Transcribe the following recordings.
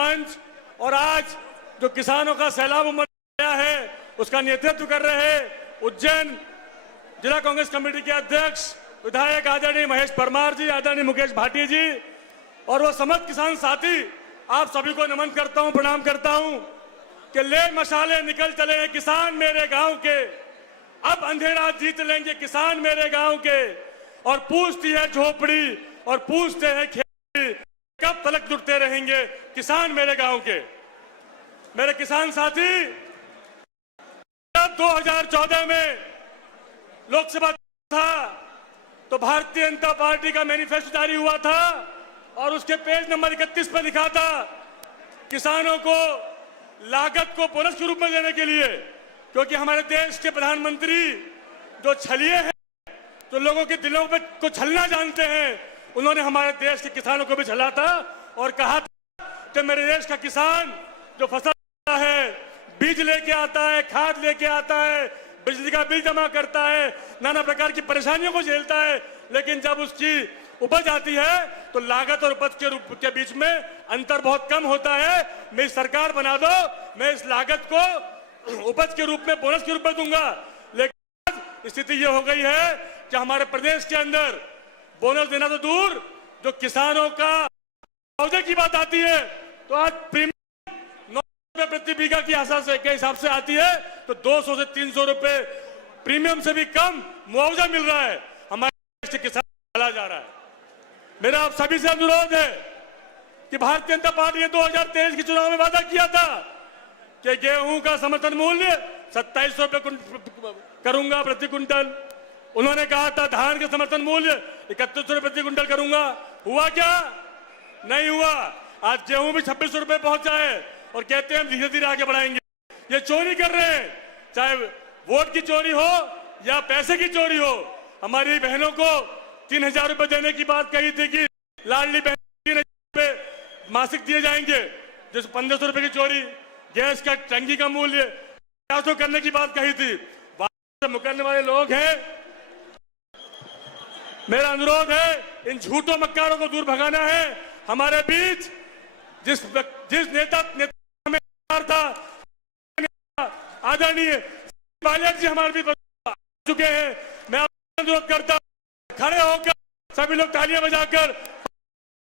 मंच और आज जो किसानों का सैलाब उमड़ आया है उसका नेतृत्व कर रहे उज्जैन जिला कांग्रेस कमेटी के अध्यक्ष विधायक आदरणीय महेश परमार जी, आदरणीय मुकेश भाटी जी और वो समस्त किसान साथी, आप सभी को नमन करता हूं, प्रणाम करता हूं कि ले मशाले निकल चले हैं किसान मेरे गांव के, अब अंधेरा जीत लेंगे किसान मेरे गांव के। और पूछती है झोपड़ी और पूछते हैं खेती, कब तलक जुटते रहेंगे किसान मेरे गांव के। मेरे किसान साथी, जब 2014 में लोकसभा था तो भारतीय जनता पार्टी का मैनिफेस्टो जारी हुआ था और उसके पेज नंबर 31 पर लिखा था किसानों को लागत को बोनस के रूप में देने के लिए, क्योंकि हमारे देश के प्रधानमंत्री जो छलिए हैं, जो लोगों के दिलों पे को छलना जानते हैं, उन्होंने हमारे देश के किसानों को भी छला था और कहा था कि मेरे देश का किसान जो फसल है, बीज लेके आता है, खाद लेके आता है, बिजली का बिल जमा करता है, नाना प्रकार की परेशानियों को झेलता है, लेकिन जब उसकी उपज आती है तो लागत और उपज के बीच में अंतर बहुत कम होता है। मेरी सरकार बना दो, मैं इस लागत को उपज के रूप में, बोनस के रूप में दूंगा। लेकिन स्थिति ये हो गई है कि हमारे प्रदेश के अंदर बोनस देना तो दूर, जो किसानों का मुआवजे की बात आती है तो आज प्रीमियम 9 रुपए प्रति बीघा की के हिसाब से आती है तो 200 से 300 रुपए प्रीमियम से भी कम मुआवजा मिल रहा है, हमारे देश के किसान चला जा रहा है। मेरा आप सभी से अनुरोध है कि भारतीय जनता पार्टी ने 2023 के चुनाव में वादा किया था कि गेहूं का समर्थन मूल्य 2700 रुपए करूंगा प्रति कुंटल। उन्होंने कहा था धान का समर्थन मूल्य 3100 रुपए प्रति कुंटल करूंगा। हुआ क्या? नहीं हुआ। आज गेहूं भी 2600 रुपए पहुंचा है और कहते हैं हम धीरे धीरे आगे बढ़ाएंगे। ये चोरी कर रहे हैं, चाहे वोट की चोरी हो या पैसे की चोरी हो। हमारी बहनों को 3000 रुपए देने की बात कही थी कि लाडली बहन 3000 रुपए मासिक दिए जाएंगे, जैसे 1500 रुपए की चोरी, गैस का टंकी का मूल्य 400 करने की बात कही थी। बात से मुकरने वाले लोग हैं। मेरा अनुरोध है, इन झूठों मक्कारों को दूर भगाना है। हमारे बीच जिस नेता हमें था आदरणीय पायलट जी हमारे बीच आ चुके हैं। मैं आपसे अनुरोध करता हूं, खड़े होकर सभी लोग तालियां बजाकर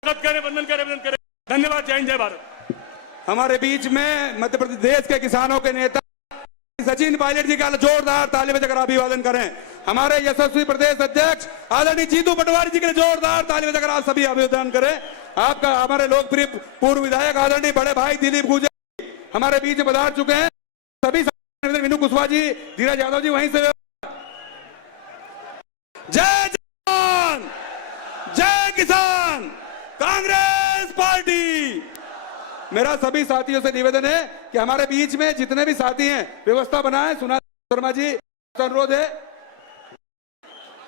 करें, वंदन करें, वंदन करें। धन्यवाद। जय हिंद, जय भारत। हमारे बीच में मध्य प्रदेश के किसानों के नेता सचिन पायलट जी का जोरदार ताली बजाकर अभिवादन करें। हमारे यशस्वी प्रदेश अध्यक्ष आदरणीय जीतू पटवारी जी के लिए जोरदार ताली बजाकर आप सभी अभिवादन करें। आपका हमारे लोकप्रिय पूर्व विधायक आदरणीय बड़े भाई दिलीप गुर्जर हमारे बीच में पधार चुके हैं। सभी विनू कुशवाहा जी, धीरज यादव जी वहीं से। जय जवान, जय किसान, कांग्रेस पार्टी। मेरा सभी साथियों से निवेदन है कि हमारे बीच में जितने भी साथी हैं व्यवस्था बनाएं। सुना शर्मा जी अनुरोध है।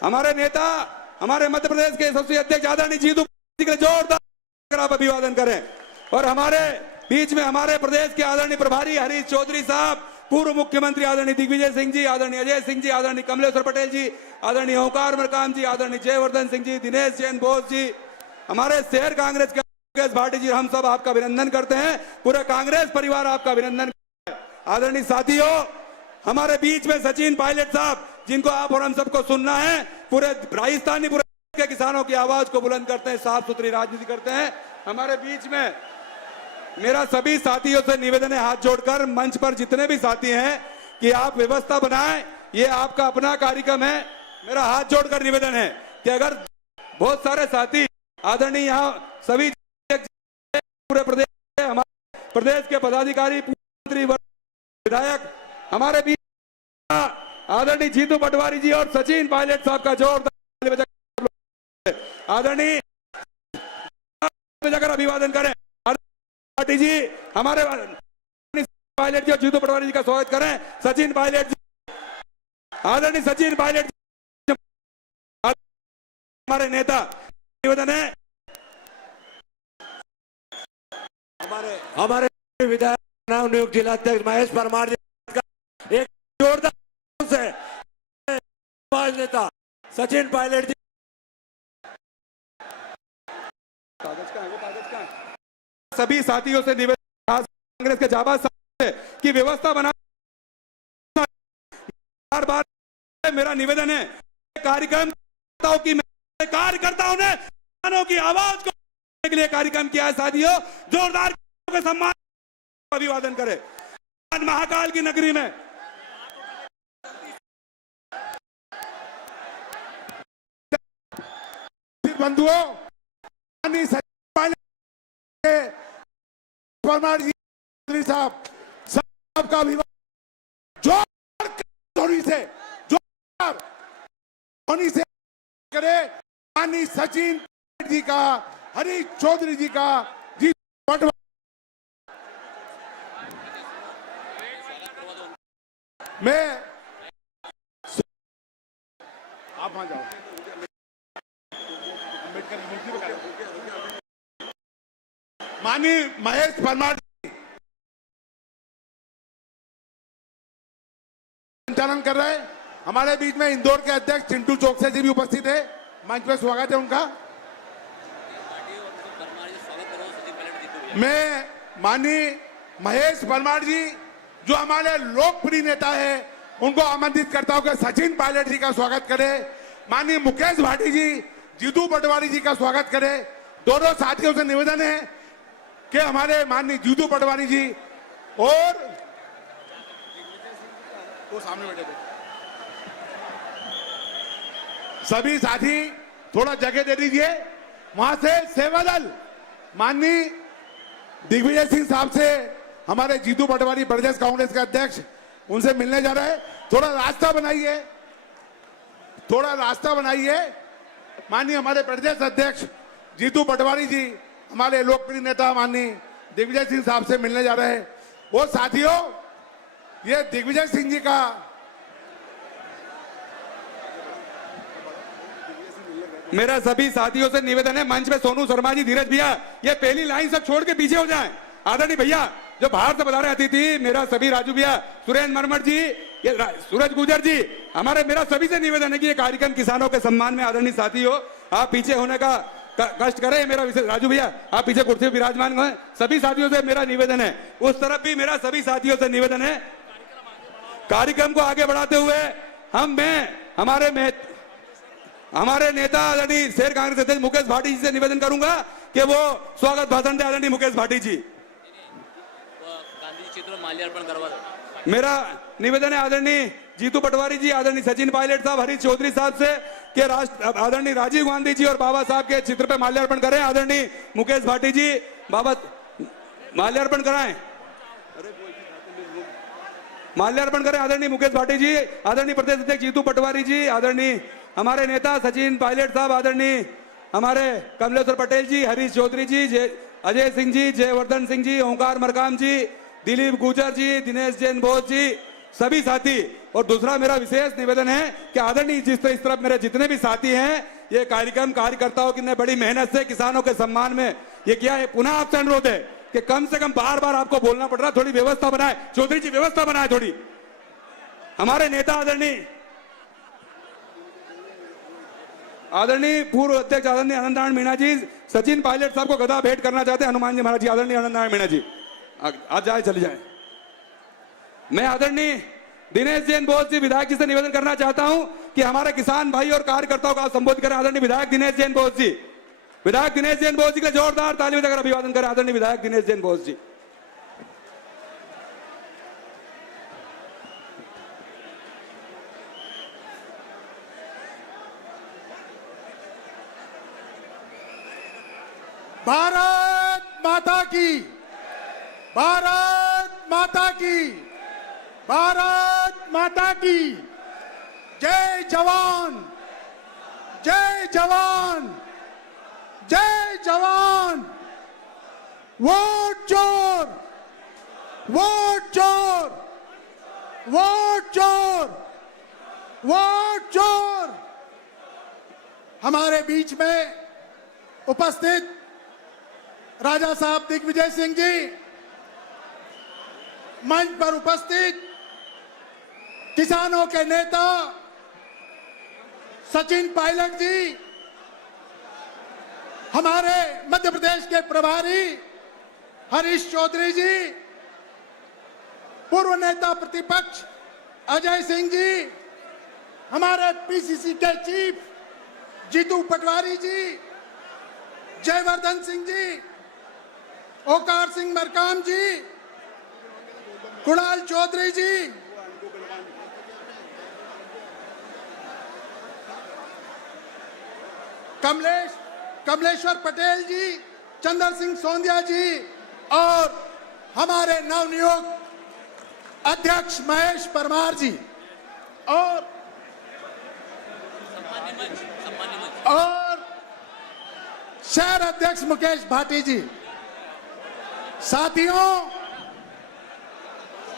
हमारे नेता, हमारे मध्य प्रदेश के यशस्वी अध्यक्ष आदरणीय जीतू जी के जोरदार आप अभिवादन करें। और हमारे बीच में हमारे प्रदेश के आदरणीय प्रभारी हरीश चौधरी साहब, पूर्व मुख्यमंत्री आदरणीय दिग्विजय सिंह जी, आदरणीय अजय सिंह जी, आदरणीय कमलेश्वर पटेल जी, आदरणीय ओंकार मरकाम जी, आदरणीय जयवर्धन सिंह जी, दिनेश जैन बोस जी, हमारे शहर कांग्रेस के भाटी जी, हम सब आपका अभिनंदन करते हैं। पूरे कांग्रेस परिवार आपका अभिनंदन करता है। आदरणीय साथियों, हमारे बीच में सचिन पायलट साहब, जिनको आप और हम सबको सुनना है, पूरे राजस्थानी पूरे के किसानों की आवाज को बुलंद करते हैं, साफ सुथरी राजनीति करते हैं। हमारे बीच में मेरा सभी साथियों से निवेदन है, हाथ जोड़कर मंच पर जितने भी साथी हैं कि आप व्यवस्था बनाएं। ये आपका अपना कार्यक्रम है। मेरा हाथ जोड़कर निवेदन है कि अगर बहुत सारे साथी आदरणीय यहाँ सभी पूरे प्रदेश, हमारे प्रदेश के पदाधिकारी, मंत्री, विधायक, हमारे बीच आदरणीय जीतू पटवारी जी और सचिन पायलट साहब का जोरदार आदरणीय अभिवादन करें। पार्टी जी, हमारे पायलट जी और जीतू पटवारी जी का स्वागत करें। सचिन पायलट जी, आदरणीय सचिन पायलट जी हमारे नेता, निवेदन है। हमारे विधायक नाम नियुक्त जिला अध्यक्ष महेश परमार जी का एक जोरदार से नेता सचिन पायलट जी। सभी साथियों से निवेदन, खास कांग्रेस के जाबाज साथी की व्यवस्था बना, बार बार मेरा निवेदन है कार्यक्रम की कार्यकर्ताओं ने किसानों की आवाज को के लिए कार्यक्रम किया है। साथियों जोरदार के सम्मान अभिवादन करें। आज महाकाल की नगरी में बंधुओं, परमार जी साहब सबका अभिवादन जोर से करे। माननीय सचिन जी का, हरीश चौधरी जी का, जी मैं आप वहां जाओ। माननीय महेश परमार संचालन कर रहे हैं। हमारे बीच में इंदौर के अध्यक्ष चिंटू चौकसे जी भी उपस्थित है। मंच पर स्वागत है उनका। मैं माननीय महेश परमार जी जो हमारे लोकप्रिय नेता है उनको आमंत्रित करता हूं कि सचिन पायलट जी का स्वागत करें। माननीय मुकेश भाटी जी, जीतू पटवारी जी का स्वागत करें। दोनों साथियों से निवेदन है कि हमारे माननीय जीतू पटवारी जी और वो सामने बैठे थे सभी साथी थोड़ा जगह दे दीजिए। वहां से सेवादल माननीय दिग्विजय सिंह साहब से हमारे जीतू पटवारी प्रदेश कांग्रेस के अध्यक्ष उनसे मिलने जा रहे हैं। थोड़ा रास्ता बनाइए, थोड़ा रास्ता बनाइए। माननीय हमारे प्रदेश अध्यक्ष जीतू पटवारी जी हमारे लोकप्रिय नेता माननीय दिग्विजय सिंह साहब से मिलने जा रहे हैं। वो साथियों, ये दिग्विजय सिंह जी का मेरा सभी साथियों से निवेदन है, मंच पे सोनू शर्मा जी, धीरज भैया, ये पहली लाइन सब छोड़ के पीछे हो जाएं। आदरणीय भैया जो बाहर से बता रहे अतिथि, मेरा सभी राजू भैया, सुरेंद्र मरमट जी, ये सूरज गुजर जी, हमारे मेरा सभी से निवेदन है कि ये कार्यक्रम किसानों के सम्मान में। आदरणीय साथियों, आप पीछे होने का कष्ट करें। मेरा विशेष राजू भैया आप पीछे कुर्सी विराजमान हैं। सभी साथियों से मेरा निवेदन है, उस तरफ भी मेरा सभी साथियों से निवेदन है, कार्यक्रम को आगे बढ़ाते हुए हमारे नेता आदरणीय शेर कांग्रेस अध्यक्ष मुकेश भाटी जी से निवेदन करूंगा कि वो स्वागत भाषण दे। आदरणीय मुकेश भाटी जी, गांधी चित्र माल्यार्पण करवा दो। मेरा निवेदन है आदरणीय जीतू पटवारी जी, आदरणीय सचिन पायलट साहब, हरीश चौधरी साहब से कि आदरणीय राजीव गांधी जी और बाबा साहब के चित्र पे माल्यार्पण करें। आदरणीय मुकेश भाटी जी, बाबा माल्यार्पण कराएं, माल्यार्पण करें। आदरणीय मुकेश भाटी जी, आदरणीय प्रदेश अध्यक्ष जीतू पटवारी जी, आदरणीय हमारे नेता सचिन पायलट साहब, आदरणीय हमारे कमलेश्वर पटेल जी, हरीश चौधरी जी, अजय सिंह जी, जयवर्धन सिंह जी, ओंकार मरकाम जी, दिलीप गुजर जी, दिनेश जैन बोस जी, सभी साथी। और दूसरा मेरा विशेष निवेदन है कि आदरणीय इस तरफ मेरे जितने भी साथी हैं, ये कार्यक्रम कार्यकर्ताओं की ने बड़ी मेहनत से किसानों के सम्मान में ये किया है। पुनः आपसे अनुरोध है कि कम से कम बार बार आपको बोलना पड़ रहा, थोड़ी व्यवस्था बनाए। चौधरी जी व्यवस्था बनाए थोड़ी। हमारे नेता आदरणीय पूर्व अध्यक्ष आदरणीय आनंद नारायण मीणा जी सचिन पायलट साहब को गदा भेंट करना चाहते हैं। हनुमान जी महाराज जी, आदरणीय आनंद नारायण मीणा जी आज जाए, चले जाए। मैं आदरणीय दिनेश जैन बोस जी विधायक जी से निवेदन करना चाहता हूं कि हमारे किसान भाई और कार्यकर्ताओं का संबोधित करें। आदरणीय विधायक दिनेश जैन बोस जी, विधायक दिनेश जैन बोस जी का जोरदार ताली बजाकर अभिवादन करें। आदरणीय विधायक दिनेश जैन बोस जी। भारत माता की, भारत माता की, भारत माता की। जय जवान, जय जवान, जय जवान। वोट चोर, वोट चोर, वोट चोर, वोट चोर। हमारे बीच में उपस्थित राजा साहब दिग्विजय सिंह जी, मंच पर उपस्थित किसानों के नेता सचिन पायलट जी, हमारे मध्य प्रदेश के प्रभारी हरीश चौधरी जी, पूर्व नेता प्रतिपक्ष अजय सिंह जी, हमारे पीसीसी के चीफ जीतू पटवारी जी, जयवर्धन सिंह जी, ओकार सिंह मरकाम जी, कुणाल चौधरी जी, कमलेश्वर पटेल जी, चंद्र सिंह सोंदिया जी और हमारे नवनियुक्त अध्यक्ष महेश परमार जी और शहर अध्यक्ष मुकेश भाटी जी। साथियों,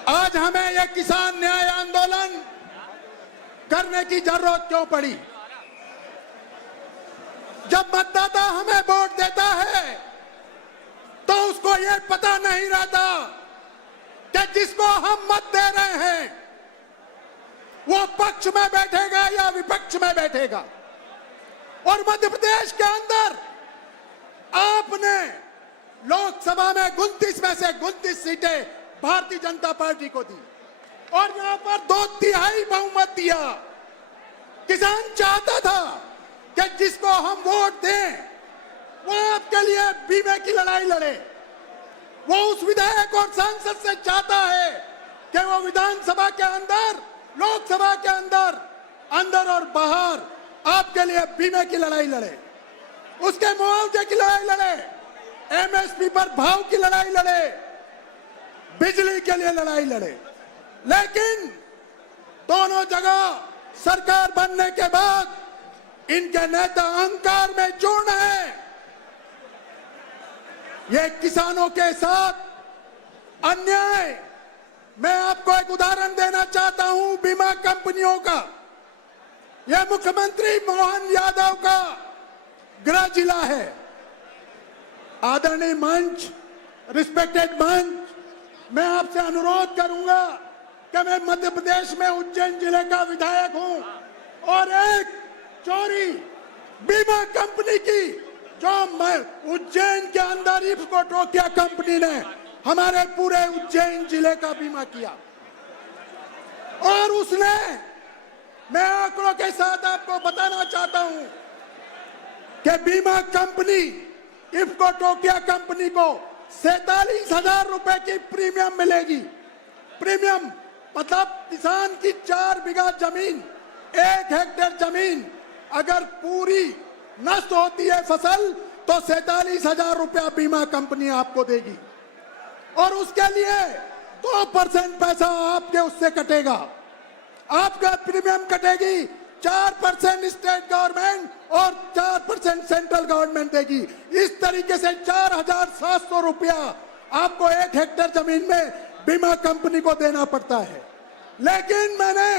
आज हमें यह किसान न्याय आंदोलन करने की जरूरत क्यों पड़ी? जब मतदाता हमें वोट देता है तो उसको यह पता नहीं रहता कि जिसको हम मत दे रहे हैं वो पक्ष में बैठेगा या विपक्ष में बैठेगा। और मध्य प्रदेश के अंदर आपने लोकसभा में 29 में से 29 सीटें भारतीय जनता पार्टी को दी और यहां पर 2/3 बहुमत दिया। किसान चाहता था कि जिसको हम वोट दें वो आपके लिए बीमे की लड़ाई लड़े। वो उस विधायक और सांसद से चाहता है कि वो विधानसभा के अंदर, लोकसभा के अंदर, अंदर और बाहर आपके लिए बीमे की लड़ाई लड़े, उसके मुआवजे की लड़ाई लड़े, एमएसपी पर भाव की लड़ाई लड़े, बिजली के लिए लड़ाई लड़े। लेकिन दोनों जगह सरकार बनने के बाद इनके नेता अहंकार में चूर्ण हैं। ये किसानों के साथ अन्याय। मैं आपको एक उदाहरण देना चाहता हूं बीमा कंपनियों का। यह मुख्यमंत्री मोहन यादव का गृह जिला है। आदरणीय मंच, रिस्पेक्टेड मंच, मैं आपसे अनुरोध करूंगा कि मैं मध्य प्रदेश में उज्जैन जिले का विधायक हूं और एक चोरी बीमा कंपनी की जो उज्जैन के अंदर इफ्को टोकिया कंपनी ने हमारे पूरे उज्जैन जिले का बीमा किया और उसने, मैं आंकड़ों के साथ आपको बताना चाहता हूं कि बीमा कंपनी इफ्को टोकिया कंपनी को 47,000 रुपए की प्रीमियम मिलेगी। प्रीमियम मतलब किसान की 4 बीघा जमीन, 1 हेक्टेयर जमीन अगर पूरी नष्ट होती है फसल तो 47,000 रुपया बीमा कंपनी आपको देगी और उसके लिए 2% पैसा आपके उससे कटेगा। आपका प्रीमियम कटेगी, 4% स्टेट गवर्नमेंट और 4% सेंट्रल गवर्नमेंट देगी। इस तरीके से 4,700 रुपया आपको 1 हेक्टेयर जमीन में बीमा कंपनी को देना पड़ता है। लेकिन मैंने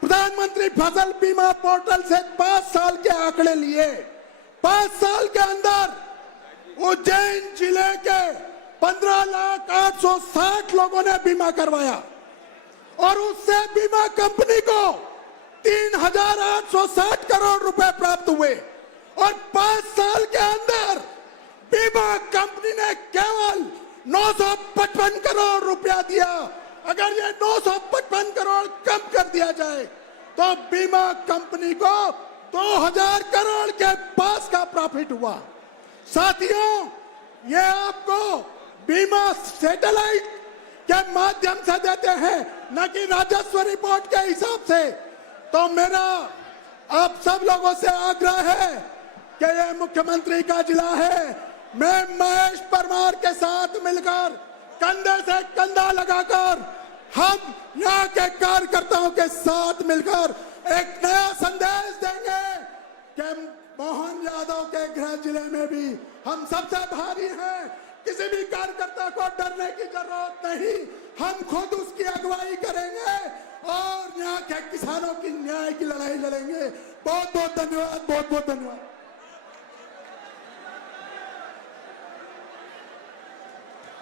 प्रधानमंत्री फसल बीमा पोर्टल से 5 साल के आंकड़े लिए। 5 साल के अंदर उज्जैन जिले के 15,860 लोगों ने बीमा करवाया और उससे बीमा कंपनी को 3,860 करोड़ रुपए प्राप्त हुए और 5 साल के अंदर बीमा कंपनी ने केवल 955 करोड़ रुपया दिया। अगर ये 955 करोड़ कम कर दिया जाए तो बीमा कंपनी को 2,000 करोड़ के पास का प्रॉफिट हुआ। साथियों, ये आपको बीमा सैटेलाइट के माध्यम से देते हैं, न कि राजस्व रिपोर्ट के हिसाब से। तो मेरा आप सब लोगों से आग्रह है कि ये मुख्यमंत्री का जिला है। मैं महेश परमार के साथ मिलकर, कंधे से कंधा लगाकर, हम यहाँ के कार्यकर्ताओं के साथ मिलकर एक नया संदेश देंगे कि मोहन यादव के गृह जिले में भी हम सबसे भारी हैं। किसी भी कार्यकर्ता को डरने की जरूरत नहीं, हम खुद उसकी अगुवाई करेंगे और यहाँ के किसानों की न्याय की लड़ाई लड़ेंगे। बहुत बहुत धन्यवाद, बहुत बहुत धन्यवाद।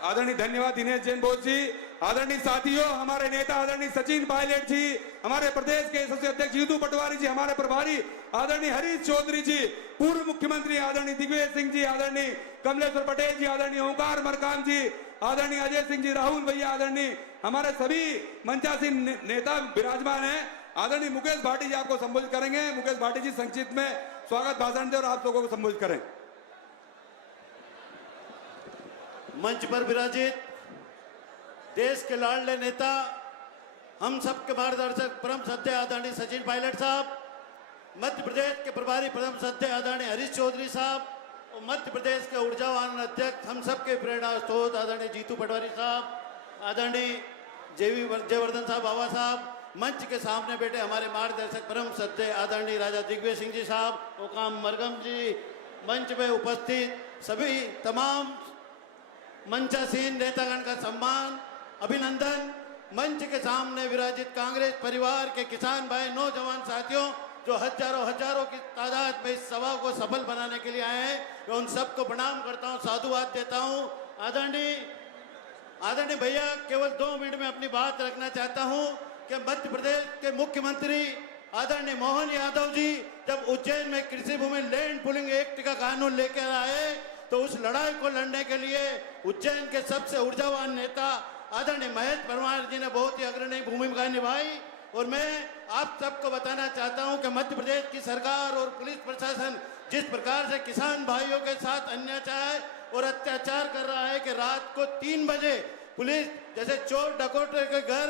आदरणीय धन्यवाद दिनेश जैन बोस जी। आदरणीय साथियों, हमारे नेता आदरणीय सचिन पायलट जी, हमारे प्रदेश के एसोसिएशन अध्यक्ष जीतू पटवारी जी, हमारे प्रभारी आदरणीय हरीश चौधरी जी, पूर्व मुख्यमंत्री आदरणीय दिग्विजय सिंह जी, आदरणीय कमलेश्वर पटेल जी, आदरणीय ओंकार मरकाम जी, आदरणीय अजय सिंह जी, राहुल भैया, आदरणीय हमारे सभी मंचासीन नेता विराजमान हैं। आदरणीय मुकेश भाटी जी आपको संबोधित करेंगे। मुकेश भाटी जी संक्षिप्त में स्वागत भाषण दें और आप लोगों को संबोधित करें। मंच पर विराजित देश के लाडले नेता, हम सबके मार्गदर्शक परम सत्य आदरणीय सचिन पायलट साहब, मध्य प्रदेश के प्रभारी परम सत्य आदरणीय हरीश चौधरी साहब और मध्य प्रदेश के ऊर्जावान अध्यक्ष, हम सबके प्रेरणा स्रोत आदरणीय जीतू पटवारी साहब, आदरणीय जयवर्धन साहब बाबा साहब, मंच के सामने बैठे हमारे मार्गदर्शक परम सत्य आदरणीय राजा दिग्विजय सिंह जी साहब, ओकाम मरगम जी, मंच में उपस्थित सभी तमाम मंचासीन नेतागण का सम्मान, अभिनंदन। मंच के सामने विराजित कांग्रेस परिवार के किसान भाई, नौजवान साथियों जो हजारों की तादाद में इस सभा को सफल बनाने के लिए आए हैं, मैं उन सबको प्रणाम करता हूं, साधुवाद देता हूं। आदरणीय भैया, केवल 2 मिनट में अपनी बात रखना चाहता हूं कि मध्य प्रदेश के मुख्यमंत्री आदरणीय मोहन यादव जी जब उज्जैन में कृषि भूमि लैंड पुलिंग एक्ट का कानून लेकर आए तो उस लड़ाई को लड़ने के लिए उज्जैन के सबसे ऊर्जावान नेता आदरणीय महेश परमार जी ने बहुत ही अग्रणी भूमिका निभाई। और मैं आप सबको बताना चाहता हूं कि मध्य प्रदेश की सरकार और पुलिस प्रशासन जिस प्रकार से किसान भाइयों के साथ अन्याय और अत्याचार कर रहा है कि रात को 3 बजे पुलिस जैसे चोर डकैत के घर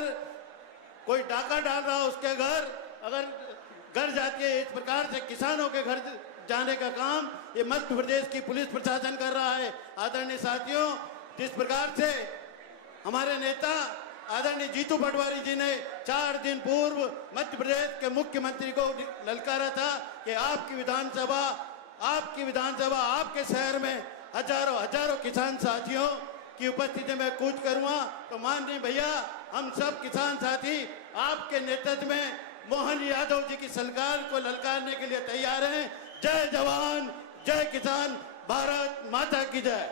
कोई डाका डाल रहा है, उसके घर जाती है, इस प्रकार से किसानों के घर जाने का काम ये मध्य प्रदेश की पुलिस प्रशासन कर रहा है। आदरणीय साथियों, जिस प्रकार से हमारे नेता आदरणीय जीतू पटवारी जी ने 4 दिन पूर्व मध्य प्रदेश के मुख्यमंत्री को ललकारा था कि आपकी विधानसभा आपके शहर में हजारों किसान साथियों की उपस्थिति में कूच करूंगा, तो माननीय भैया, हम सब किसान साथी आपके नेतृत्व में मोहन यादव जी की सरकार को ललकारने के लिए तैयार हैं। जय जवान, जय किसान, भारत माता की जय।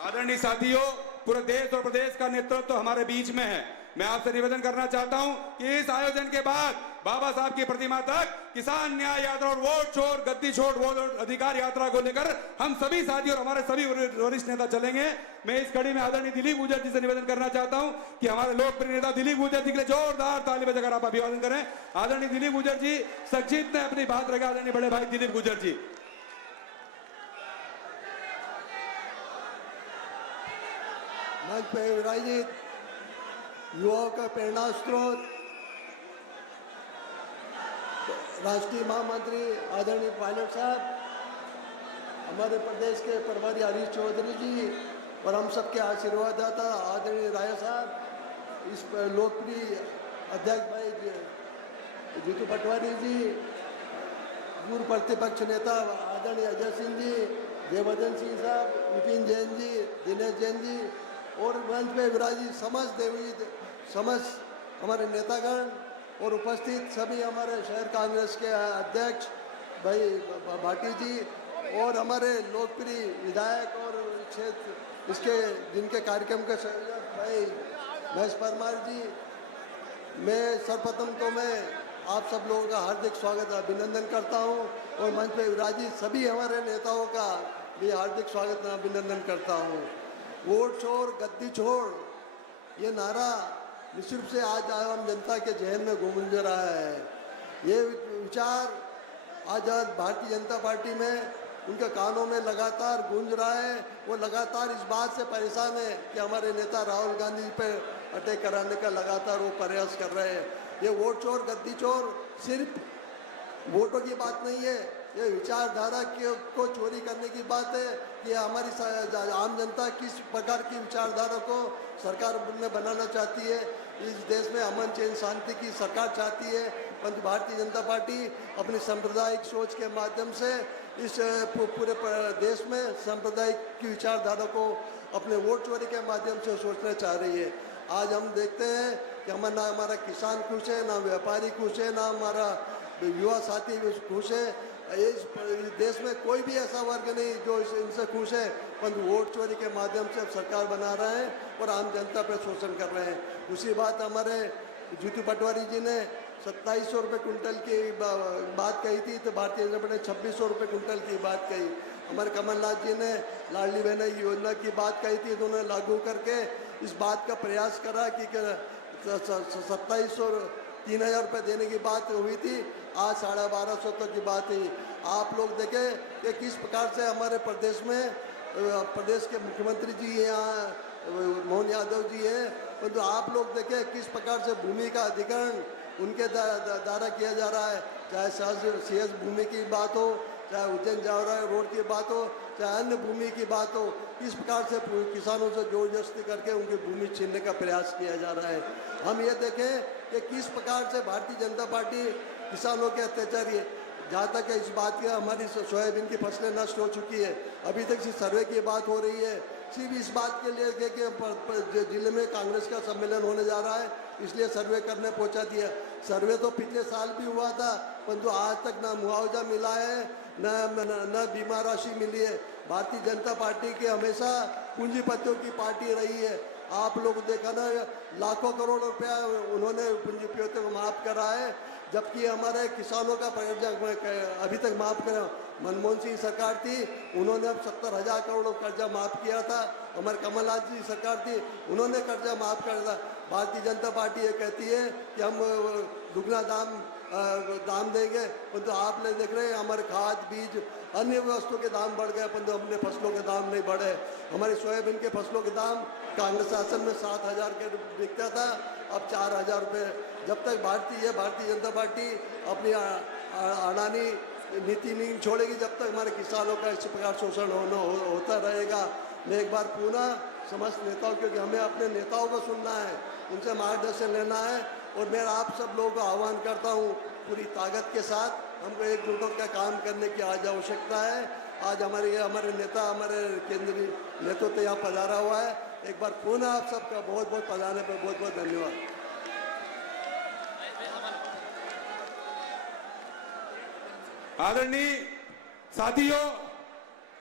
आदरणीय साथियों, पूरे देश और प्रदेश का नेतृत्व हमारे बीच में है। मैं आपसे निवेदन करना चाहता हूं कि इस आयोजन के बाद बाबा साहब की प्रतिमा तक किसान न्याय यात्रा और वोट छोड़ गद्दी छोड़ वोट अधिकार यात्रा को लेकर हम सभी साथी और हमारे सभी वरिष्ठ नेता चलेंगे। मैं इस कड़ी में आदरणीय दिलीप गुर्जर जी से निवेदन करना चाहता हूं कि हमारे लोकप्रिय नेता दिलीप गुर्जर जी के लिए जोरदार ताली बजाकर आप अभिवादन करें। आदरणीय दिलीप गुर्जर जी संक्षिप्त में अपनी बात रखें। आदरणीय बड़े भाई दिलीप गुर्जर जी। मंच पे विराजित युवाओं का प्रेरणा स्रोत राष्ट्रीय महामंत्री आदरणीय पायलट साहब, हमारे प्रदेश के प्रभारी हरीश चौधरी जी और हम सबके आशीर्वाददाता आदरणीय राय साहब, इस लोकप्रिय अध्यक्ष भाई जीतू पटवारी जी, पूर्व प्रतिपक्ष नेता आदरणीय अजय सिंह जी, जयवर्धन सिंह साहब, विपिन जैन जी, दिनेश जैन जी और मंच में विराजित समस्त हमारे नेतागण और उपस्थित सभी हमारे शहर कांग्रेस के अध्यक्ष भाई भाटी जी और हमारे लोकप्रिय विधायक और क्षेत्र इसके जिनके कार्यक्रम के संयोजक भाई महेश परमार जी। मैं सर्वप्रथम तो मैं आप सब लोगों का हार्दिक स्वागत अभिनंदन करता हूं और मंच पे विराजित सभी हमारे नेताओं का भी हार्दिक स्वागत अभिनंदन करता हूं। वोट छोड़ गद्दी छोड़ ये नारा निश्चित रूप से आज आम जनता के जहन में गूंज रहा है। ये विचार आज भारतीय जनता पार्टी में उनके कानों में लगातार गूंज रहा है। वो लगातार इस बात से परेशान है कि हमारे नेता राहुल गांधी पर अटैक कराने का लगातार वो प्रयास कर रहे हैं। ये वोट चोर गद्दी चोर सिर्फ वोटों की बात नहीं है, ये विचारधारा को चोरी करने की बात है कि हमारी आम जनता किस प्रकार की विचारधारा को सरकार में बनाना चाहती है। इस देश में अमन चैन शांति की सरकार चाहती है, परंतु भारतीय जनता पार्टी अपनी सांप्रदायिक सोच के माध्यम से इस पूरे देश में सांप्रदायिक की विचारधारा को अपने वोट चोरी के माध्यम से सोचना चाह रही है। आज हम देखते हैं कि ना हमारा किसान खुश है, ना व्यापारी खुश है, ना हमारा युवा साथी खुश है। इस देश में कोई भी ऐसा वर्ग नहीं जो इनसे खुश है। परंतु वोट चोरी के माध्यम से अब सरकार बना रहे हैं और आम जनता पर शोषण कर रहे हैं। दूसरी बात, हमारे जीतू पटवारी जी ने 2700 रुपये कुंटल की बात कही थी, तो भारतीय जनता पार्टी ने 2600 रुपये कुंटल की बात कही। हमारे कमलनाथ जी ने लाडली बहना योजना की बात कही थी, तो उन्होंने लागू करके इस बात का प्रयास करा कि 2700 3000 रुपये देने की बात हुई थी, आज 1250 तक की बात हुई। आप लोग देखें कि किस प्रकार से हमारे प्रदेश में प्रदेश के मुख्यमंत्री जी यहाँ मोहन यादव जी हैं, परंतु आप लोग देखें किस प्रकार से भूमि का अधिग्रहण उनके द्वारा किया जा रहा है। चाहे शेष भूमि की बात हो, चाहे उज्जैन जावरा रोड की बात हो, चाहे अन्य भूमि की बात हो, किस प्रकार से किसानों से जोर जस्ती करके उनकी भूमि छीनने का प्रयास किया जा रहा है। हम ये देखें कि किस प्रकार से भारतीय जनता पार्टी किसानों के अत्याचार, जहाँ तक इस बात की हमारी सोयाबीन की फसलें नष्ट हो चुकी है, अभी तक सिर्फ सर्वे की बात हो रही है, सिर्फ इस बात के लिए कि जिले में कांग्रेस का सम्मेलन होने जा रहा है इसलिए सर्वे करने पहुंचा दिया। सर्वे तो पिछले साल भी हुआ था, परंतु आज तक ना मुआवजा मिला है, न बीमा राशि मिली है। भारतीय जनता पार्टी की हमेशा पूंजीपतियों की पार्टी रही है। आप लोग देखा ना, लाखों करोड़ रुपया उन्होंने पूंजीपतियों को माफ करा है, जबकि हमारे किसानों का कर्जा अभी तक माफ करा। मनमोहन सिंह सरकार थी, उन्होंने अब 70,000 करोड़ कर्जा माफ किया था। हमारे कमलनाथ जी सरकार थी, उन्होंने कर्जा माफ कर दिया। भारतीय जनता पार्टी ये कहती है कि हम दुगना दाम देंगे, परंतु आप लोग देख रहे हैं हमारे खाद बीज अन्य वस्तुओं के दाम बढ़ गए, परंतु अपने फसलों के दाम नहीं बढ़े। हमारी सोयाबीन के फसलों के दाम कांग्रेस शासन में 7,000 के बिकता था, अब 4,000 रुपये। जब तक भारतीय जनता पार्टी अपनी अडानी नीति नहीं छोड़ेगी, जब तक हमारे किसानों का इस प्रकार शोषण होता रहेगा। मैं एक बार पुनः समस्त नेताओं, क्योंकि हमें अपने नेताओं को सुनना है, उनसे मार्गदर्शन लेना है, और मैं आप सब लोगों को आह्वान करता हूँ पूरी ताकत के साथ हमको एकजुट होकर काम करने की आज आवश्यकता है। आज हमारे नेता, हमारे केंद्रीय नेतृत्व यहाँ पधारा हुआ है। एक बार पुनः आप सबका बहुत बहुत पधारने पर बहुत बहुत धन्यवाद। आदरणीय साथियों,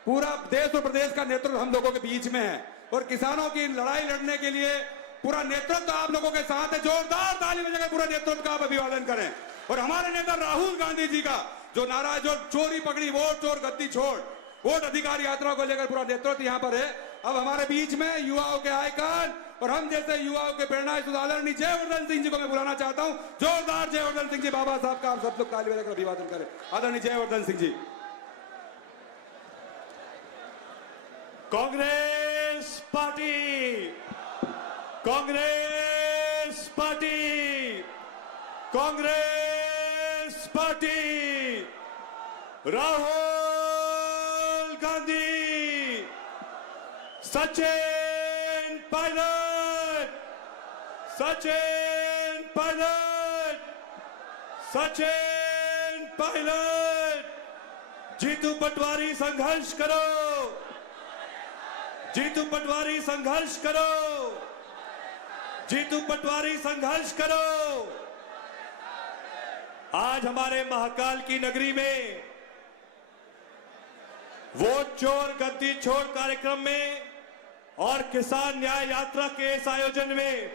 पूरा देश और प्रदेश का नेतृत्व हम लोगों के बीच में है और किसानों की लड़ाई लड़ने के लिए पूरा नेतृत्व आप लोगों के साथ है। जोरदार ताली बजाकर पूरा नेतृत्व का आप अभिवादन करें। और हमारे नेता राहुल गांधी जी का जो नारा, जो चोरी पकड़ी वोट चोर गद्दी छोड़, वोट अधिकार यात्रा को लेकर पूरा नेतृत्व यहाँ पर है। अब हमारे बीच में युवाओं के आइकन और हम जैसे युवाओं के प्रेरणा आदरणीय जयवर्धन सिंह जी को मैं बुलाना चाहता हूं। जोरदार जयवर्धन सिंह जी, बाबा साहब का आप सब लोग ताली बजाकर अभिवादन करें। आदरणीय Jaivardhan Singh ji. Congress party, Congress party, Congress party, Rahul Gandhi, Sachin Pilot, Sachin Pilot, Sachin Pilot, Jitu Patwari संघर्ष करो, जीतू पटवारी संघर्ष करो, जीतू पटवारी संघर्ष करो। आज हमारे महाकाल की नगरी में वोट चोर गद्दी छोड़ कार्यक्रम में और किसान न्याय यात्रा के इस आयोजन में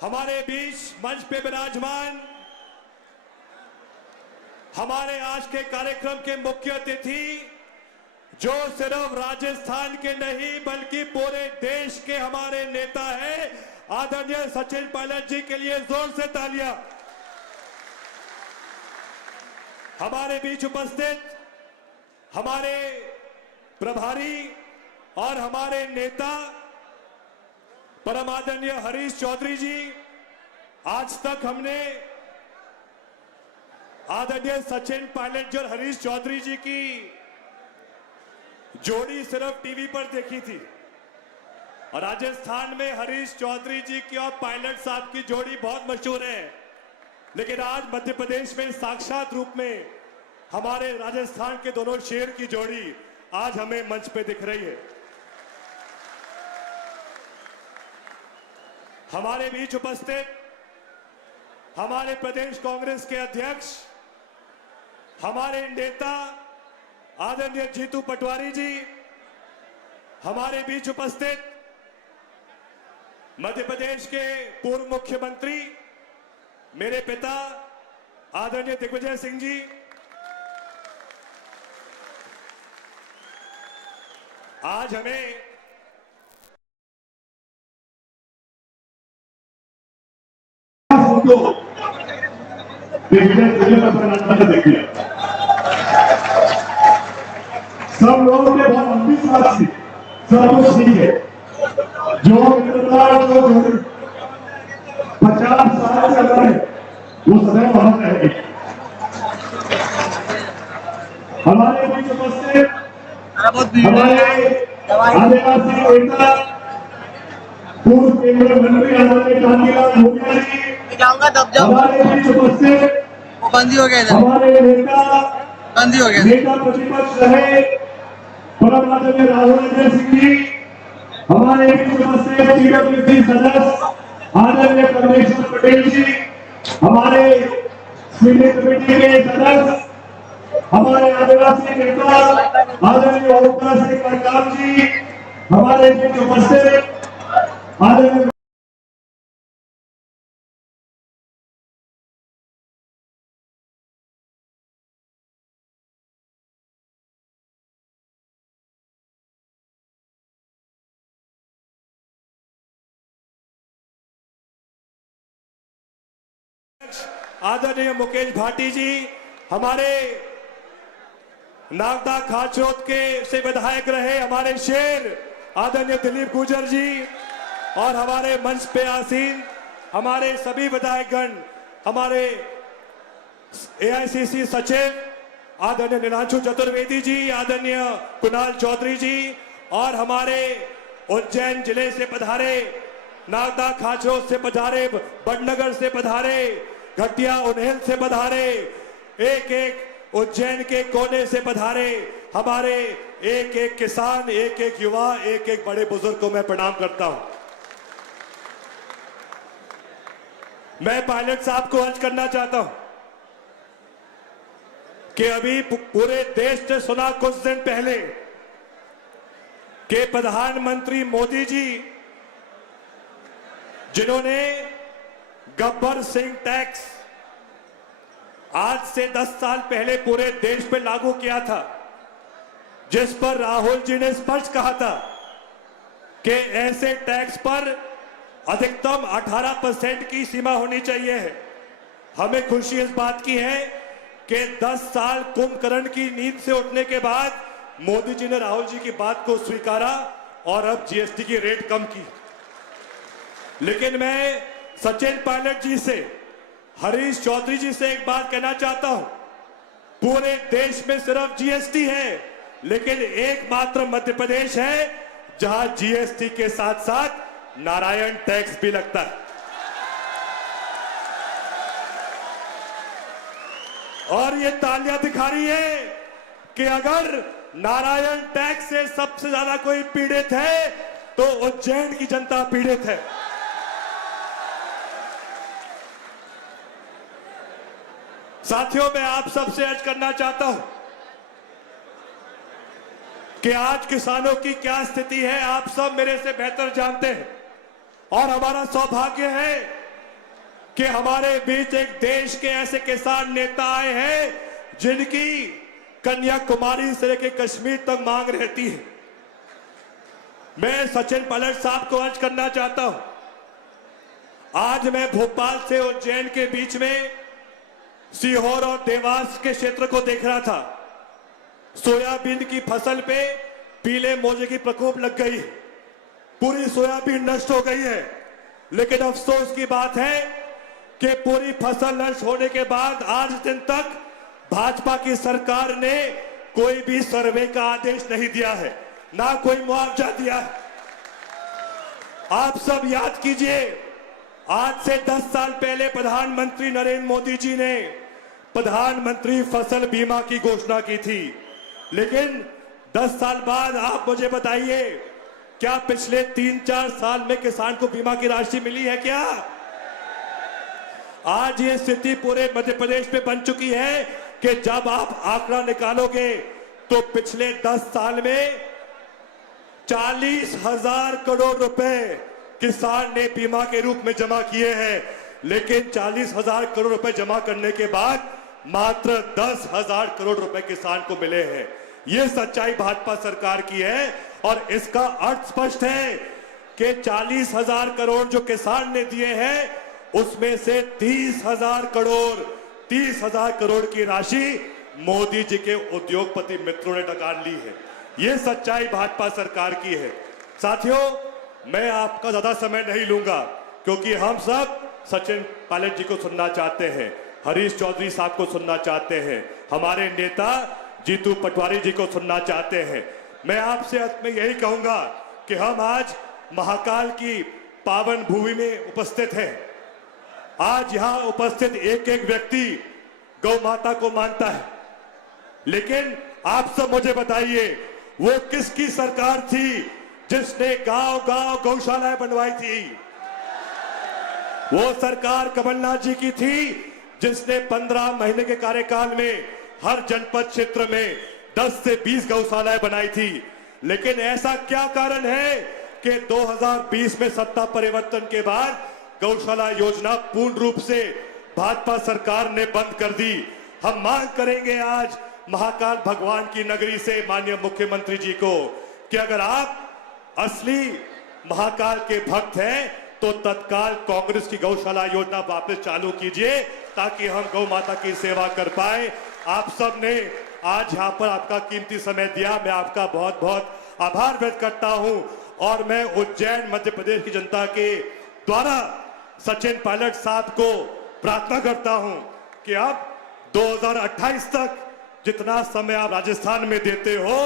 हमारे बीच मंच पे विराजमान हमारे आज के कार्यक्रम के मुख्य अतिथि, जो सिर्फ राजस्थान के नहीं बल्कि पूरे देश के हमारे नेता हैं, आदरणीय सचिन पायलट जी के लिए जोर से तालियां। हमारे बीच उपस्थित हमारे प्रभारी और हमारे नेता परम आदरणीय हरीश चौधरी जी। आज तक हमने आदरणीय सचिन पायलट जी और हरीश चौधरी जी की जोड़ी सिर्फ टीवी पर देखी थी और राजस्थान में हरीश चौधरी जी की और पायलट साहब की जोड़ी बहुत मशहूर है, लेकिन आज मध्य प्रदेश में साक्षात रूप में हमारे राजस्थान के दोनों शेर की जोड़ी आज हमें मंच पे दिख रही है। हमारे बीच उपस्थित हमारे प्रदेश कांग्रेस के अध्यक्ष, हमारे नेता आदरणीय जीतू पटवारी जी, हमारे बीच उपस्थित मध्य प्रदेश के पूर्व मुख्यमंत्री मेरे पिता आदरणीय दिग्विजय सिंह जी, आज हमें सब लोगों के बहुत लंबी सांस थी, सब कुछ ठीक है। जो मित्रता 50 साल चल रहा है वो सदैव वहां रहेगी। हमारे बीच उपस्थित हमारे आदिवासी नेता पूर्व केंद्रीय मंत्री आदरणीय कांतिलाल भूरिया जी, हमारे बीच उपस्थित बंदी हो गया, हमारे नेता बंदी हो गया। नेता प्रतिपक्ष रहे परम आदरणीय राहुल सिंह जी, हमारे बीच उपस्थित पीडब्ल्यूडी सदस्य आदरणीय परमेश्वर पटेल जी, हमारे स्क्रीनिंग कमेटी के सदस्य, हमारे आदिवासी नेता आदरणीय ओमकार सिंह मरकाम जी, हमारे बीच उपस्थित आदरणीय आदरणीय मुकेश भाटी जी, हमारे नागदा खाचरोद के से विधायक रहे हमारे शेर आदरणीय दिलीप गुर्जर जी, और हमारे मंच पे आसीन हमारे सभी विधायकगण, हमारे एआईसीसी सचिव आदरणीय नीलांशु चतुर्वेदी जी, आदरणीय कुणाल चौधरी जी, और हमारे उज्जैन जिले से पधारे, नागदा खाचरोद से पधारे, बड़नगर से पधारे, घटिया उन्हेल से पधारे, एक एक उज्जैन के कोने से पधारे हमारे एक एक किसान, एक एक युवा, एक एक बड़े बुजुर्ग को मैं प्रणाम करता हूं। मैं पायलट साहब को अर्ज करना चाहता हूं कि अभी पूरे देश ने सुना कुछ दिन पहले कि प्रधानमंत्री मोदी जी, जिन्होंने गब्बर सिंह टैक्स आज से 10 साल पहले पूरे देश पे लागू किया था, जिस पर राहुल जी ने स्पष्ट कहा था कि ऐसे टैक्स पर अधिकतम 18% की सीमा होनी चाहिए है। हमें खुशी इस बात की है कि 10 साल कुंभकर्ण की नींद से उठने के बाद मोदी जी ने राहुल जी की बात को स्वीकारा और अब जीएसटी की रेट कम की। लेकिन मैं सचिन पायलट जी से, हरीश चौधरी जी से एक बात कहना चाहता हूं, पूरे देश में सिर्फ जीएसटी है, लेकिन एकमात्र मध्य प्रदेश है जहां जीएसटी के साथ साथ नारायण टैक्स भी लगता है। और ये तालियां दिखा रही है कि अगर नारायण टैक्स से सबसे ज्यादा कोई पीड़ित है तो उज्जैन की जनता पीड़ित है। साथियों, मैं आप सबसे अर्ज करना चाहता हूं कि आज किसानों की क्या स्थिति है आप सब मेरे से बेहतर जानते हैं, और हमारा सौभाग्य है कि हमारे बीच एक देश के ऐसे किसान नेता आए हैं जिनकी कन्याकुमारी से लेकर कश्मीर तक मांग रहती है। मैं सचिन पायलट साहब को अर्ज करना चाहता हूं, आज मैं भोपाल से उज्जैन के बीच में सीहोर और देवास के क्षेत्र को देख रहा था। सोयाबीन की फसल पे पीले मोजे की प्रकोप लग गई, पूरी सोयाबीन नष्ट हो गई है। लेकिन अफसोस की बात है कि पूरी फसल नष्ट होने के बाद आज दिन तक भाजपा की सरकार ने कोई भी सर्वे का आदेश नहीं दिया है, ना कोई मुआवजा दिया है। आप सब याद कीजिए, आज से 10 साल पहले प्रधानमंत्री नरेंद्र मोदी जी ने प्रधानमंत्री फसल बीमा की घोषणा की थी, लेकिन 10 साल बाद आप मुझे बताइए, क्या पिछले 3-4 साल में किसान को बीमा की राशि मिली है क्या? आज ये स्थिति पूरे मध्य प्रदेश में बन चुकी है कि जब आप आंकड़ा निकालोगे तो पिछले 10 साल में 40,000 करोड़ रुपए किसान ने बीमा के रूप में जमा किए हैं, लेकिन 40,000 करोड़ रुपए जमा करने के बाद मात्र 10,000 करोड़ रुपए किसान को मिले हैं। यह सच्चाई भाजपा सरकार की है और इसका अर्थ स्पष्ट है कि 40,000 करोड़ जो किसान ने दिए हैं उसमें से 30,000 करोड़ की राशि मोदी जी के उद्योगपति मित्रों ने निकाल ली है। यह सच्चाई भाजपा सरकार की है। साथियों, मैं आपका ज्यादा समय नहीं लूंगा क्योंकि हम सब सचिन पायलट जी को सुनना चाहते हैं, हरीश चौधरी साहब को सुनना चाहते हैं, हमारे नेता जीतू पटवारी जी को सुनना चाहते हैं। मैं आपसे अंत में यही कहूंगा कि हम आज महाकाल की पावन भूमि में उपस्थित हैं। आज यहां उपस्थित एक एक व्यक्ति गौ माता को मानता है, लेकिन आप सब मुझे बताइए वो किसकी सरकार थी जिसने गांव गांव गौशालाएं बनवाई थी? वो सरकार कमलनाथ जी की थी जिसने 15 महीने के कार्यकाल में हर जनपद क्षेत्र में 10 से 20 गौशालाएं बनाई थी। लेकिन ऐसा क्या कारण है कि 2020 में सत्ता परिवर्तन के बाद गौशाला योजना पूर्ण रूप से भाजपा सरकार ने बंद कर दी। हम मांग करेंगे आज महाकाल भगवान की नगरी से माननीय मुख्यमंत्री जी को कि अगर आप असली महाकाल के भक्त हैं तो तत्काल कांग्रेस की गौशाला योजना वापस चालू कीजिए ताकि हम गौ माता की सेवा कर पाए। आप सब ने आज यहाँ पर आपका कीमती समय दिया, मैं आपका बहुत बहुत आभार व्यक्त करता हूं और मैं उज्जैन मध्य प्रदेश की जनता के द्वारा सचिन पायलट साहब को प्रार्थना करता हूं कि अब 2028 तक जितना समय आप राजस्थान में देते हो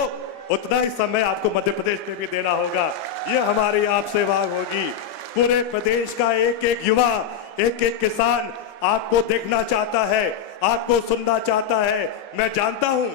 उतना ही समय आपको मध्य प्रदेश में भी देना होगा। यह हमारी आपसे मांग होगी। पूरे प्रदेश का एक एक युवा, एक एक किसान आपको देखना चाहता है, आपको सुनना चाहता है। मैं जानता हूं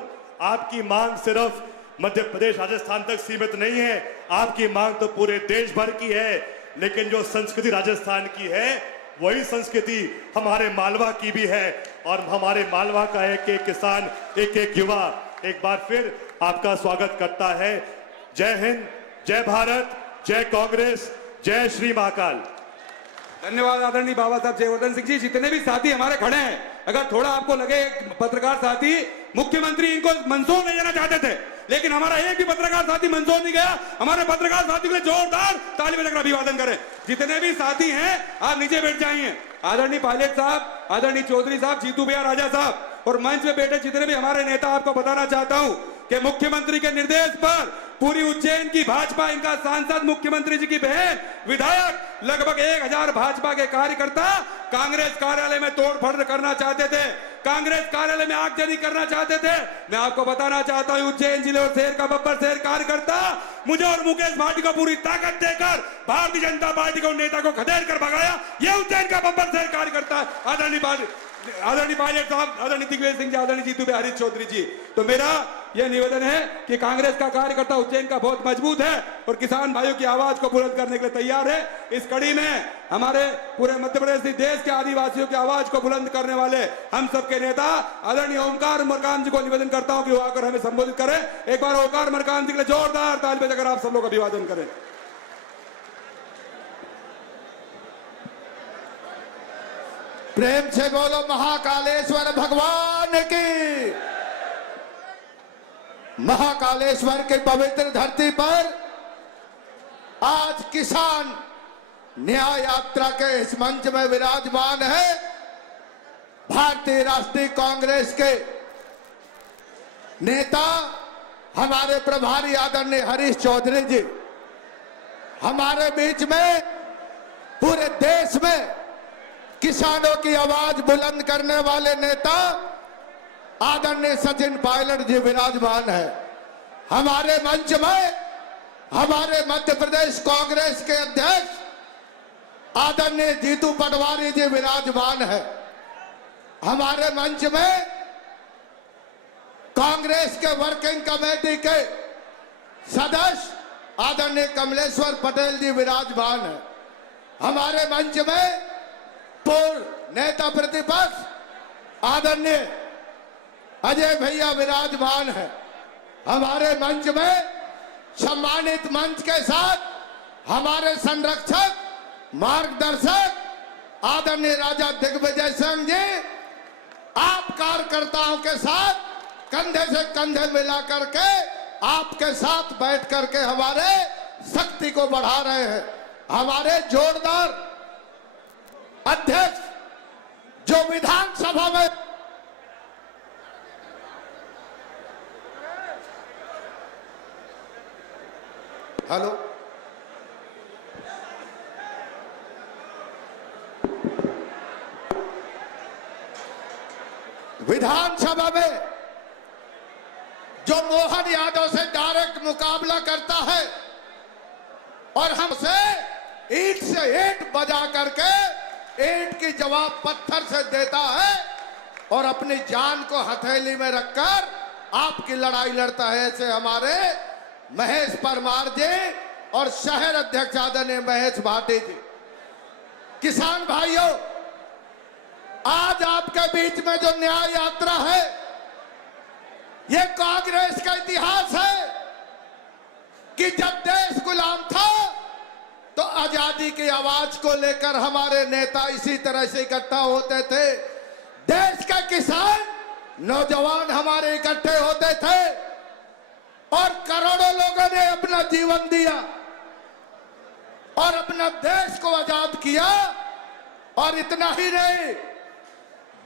आपकी मांग सिर्फ मध्य प्रदेश राजस्थान तक सीमित नहीं है, आपकी मांग तो पूरे देश भर की है। लेकिन जो संस्कृति राजस्थान की है वही संस्कृति हमारे मालवा की भी है और हमारे मालवा का एक एक किसान, एक एक युवा एक बार फिर आपका स्वागत करता है। जय हिंद, जय भारत, जय कांग्रेस, जय श्री महाकाल। धन्यवाद आदरणीय बाबा साहब जयवर्धन सिंह जी। जितने भी साथी हमारे खड़े हैं, अगर थोड़ा आपको लगे पत्रकार साथी मुख्यमंत्री इनको मंदसौर ले जाना चाहते थे, लेकिन हमारा एक भी पत्रकार साथी मंदसौर नहीं गया। हमारे पत्रकार साथी के लिए जोरदार ताली बजाकर अभिवादन करें। जितने भी साथी हैं आप नीचे बैठ जाइए। आदरणीय पायलट साहब, आदरणीय चौधरी साहब, जीतू भैया, राजा साहब और मंच में बैठे जितने भी हमारे नेता, आपको बताना चाहता हूं कि मुख्यमंत्री के निर्देश पर पूरी उज्जैन की भाजपा, इनका सांसद, मुख्यमंत्री जी की बहन, विधायक, लगभग 1000 भाजपा के कार्यकर्ता कांग्रेस कार्यालय में तोड़फोड़ करना चाहते थे, कांग्रेस कार्यालय में आगजनी करना चाहते थे। मैं आपको बताना चाहता हूं उज्जैन जिले और शहर का बब्बर शहर कार्यकर्ता मुझे और मुकेश भाटी को पूरी ताकत देकर भारतीय जनता पार्टी को नेता को खदेड़ कर भगाया। यह उज्जैन का बब्बर शहर कार्यकर्ता आदरणीय पायलट साहब, आदरणीय दिग्विजय सिंह जी, आदरणीय जीतू भाई, हरीश चौधरी जी। तो मेरा यह निवेदन है कि कांग्रेस का कार्यकर्ता उज्जैन का बहुत मजबूत है और किसान भाइयों की आवाज को बुलंद करने के लिए तैयार है। इस कड़ी में हमारे पूरे मध्य प्रदेश देश के आदिवासियों की आवाज को बुलंद करने वाले हम सबके नेता आदरणीय ओमकार मरकाम जी को निवेदन करता हूं कि वो आकर हमें संबोधित करें। एक बार ओमकार मरकाम जी के लिए जोरदार ताली बजाकर आप सब लोग अभिवादन करें। प्रेम से बोलो महाकालेश्वर भगवान की। महाकालेश्वर की पवित्र धरती पर आज किसान न्याय यात्रा के इस मंच में विराजमान है भारतीय राष्ट्रीय कांग्रेस के नेता, हमारे प्रभारी आदरणीय हरीश चौधरी जी। हमारे बीच में पूरे देश में किसानों की आवाज बुलंद करने वाले नेता आदरणीय सचिन पायलट जी विराजमान है। हमारे मंच में हमारे मध्य प्रदेश कांग्रेस के अध्यक्ष आदरणीय जीतू पटवारी जी विराजमान है। हमारे मंच में कांग्रेस के वर्किंग कमेटी के सदस्य आदरणीय कमलेश्वर पटेल जी विराजमान है। हमारे मंच में पूर्व नेता प्रतिपक्ष आदरणीय अजय भैया विराजमान है। हमारे मंच में सम्मानित मंच के साथ हमारे संरक्षक, मार्गदर्शक आदरणीय राजा दिग्विजय सिंह जी आप कार्यकर्ताओं के साथ कंधे से कंधे मिला करके आपके साथ बैठ करके हमारे शक्ति को बढ़ा रहे हैं। हमारे जोरदार अध्यक्ष जो विधानसभा में हेलो विधानसभा में जो मोहन यादव से डायरेक्ट मुकाबला करता है और हमसे ईंट से ईंट बजा करके ईंट की जवाब पत्थर से देता है और अपनी जान को हथेली में रखकर आपकी लड़ाई लड़ता है। ऐसे हमारे महेश परमार जी और शहर अध्यक्ष आदरणीय महेश भाटी जी। किसान भाइयों, आज आपके बीच में जो न्याय यात्रा है ये कांग्रेस का इतिहास है कि जब देश गुलाम था तो आजादी की आवाज को लेकर हमारे नेता इसी तरह से इकट्ठा होते थे। देश के किसान नौजवान हमारे इकट्ठे होते थे और करोड़ों लोगों ने अपना जीवन दिया और अपना देश को आजाद किया। और इतना ही नहीं,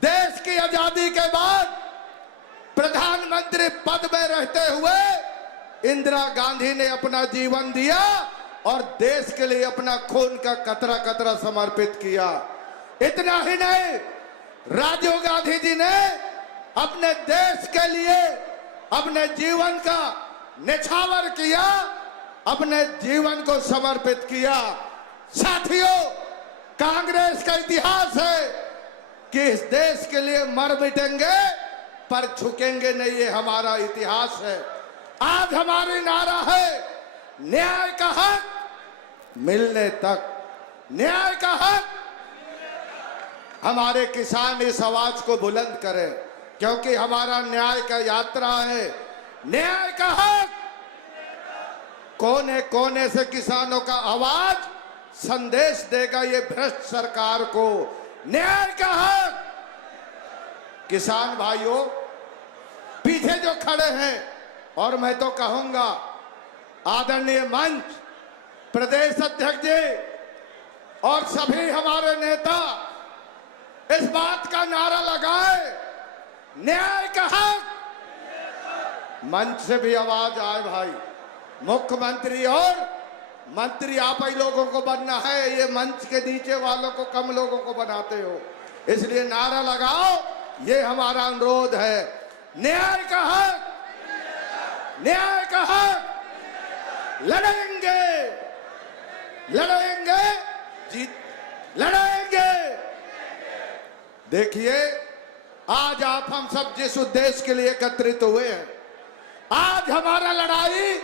देश की आजादी के बाद प्रधानमंत्री पद में रहते हुए इंदिरा गांधी ने अपना जीवन दिया और देश के लिए अपना खून का कतरा कतरा समर्पित किया। इतना ही नहीं, राजीव गांधी जी ने अपने देश के लिए अपने जीवन का निछावर किया, अपने जीवन को समर्पित किया। साथियों, कांग्रेस का इतिहास है कि इस देश के लिए मर मिटेंगे पर झुकेंगे नहीं, ये हमारा इतिहास है। आज हमारी नारा है न्याय का हक मिलने तक, न्याय का हक। हमारे किसान इस आवाज को बुलंद करें क्योंकि हमारा न्याय का यात्रा है। न्याय का हक, कोने कोने से किसानों का आवाज संदेश देगा ये भ्रष्ट सरकार को। न्याय का हक। किसान भाइयों, पीछे जो खड़े हैं और मैं तो कहूंगा आदरणीय मंच, प्रदेश अध्यक्ष जी और सभी हमारे नेता इस बात का नारा लगाए न्याय का हक। मंच से भी आवाज आए भाई। मुख्यमंत्री और मंत्री आप ही लोगों को बनना है, ये मंच के नीचे वालों को कम लोगों को बनाते हो, इसलिए नारा लगाओ, ये हमारा अनुरोध है। न्याय का हक, न्याय का हक। लड़ेंगे, लड़ेंगे, जीत लड़ेंगे। देखिए, आज आप हम सब जिस उद्देश्य के लिए एकत्रित हुए हैं, आज हमारा लड़ाई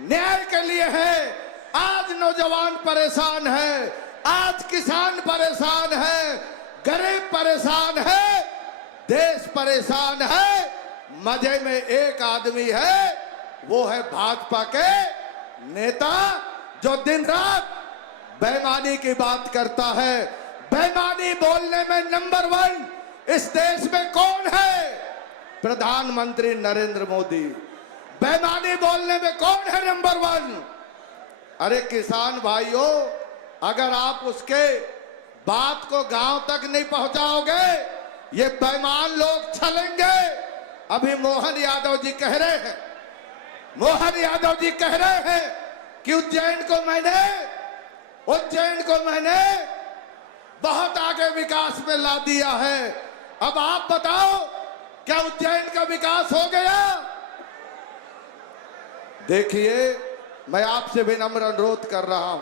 न्याय के लिए है। आज नौजवान परेशान है, आज किसान परेशान है, गरीब परेशान है, देश परेशान है। मजे में एक आदमी है, वो है भाजपा के नेता जो दिन रात बेईमानी की बात करता है। बेईमानी बोलने में नंबर 1 इस देश में कौन है? प्रधानमंत्री नरेंद्र मोदी। बेईमानी बोलने में कौन है नंबर 1? अरे किसान भाइयों, अगर आप उसके बात को गांव तक नहीं पहुंचाओगे, ये बेईमान लोग चलेंगे। अभी मोहन यादव जी कह रहे हैं, मोहन यादव जी कह रहे हैं कि उज्जैन को मैंने बहुत आगे विकास में ला दिया है। अब आप बताओ, क्या उज्जैन का विकास हो गया? देखिए, मैं आपसे विनम्र अनुरोध कर रहा हूं,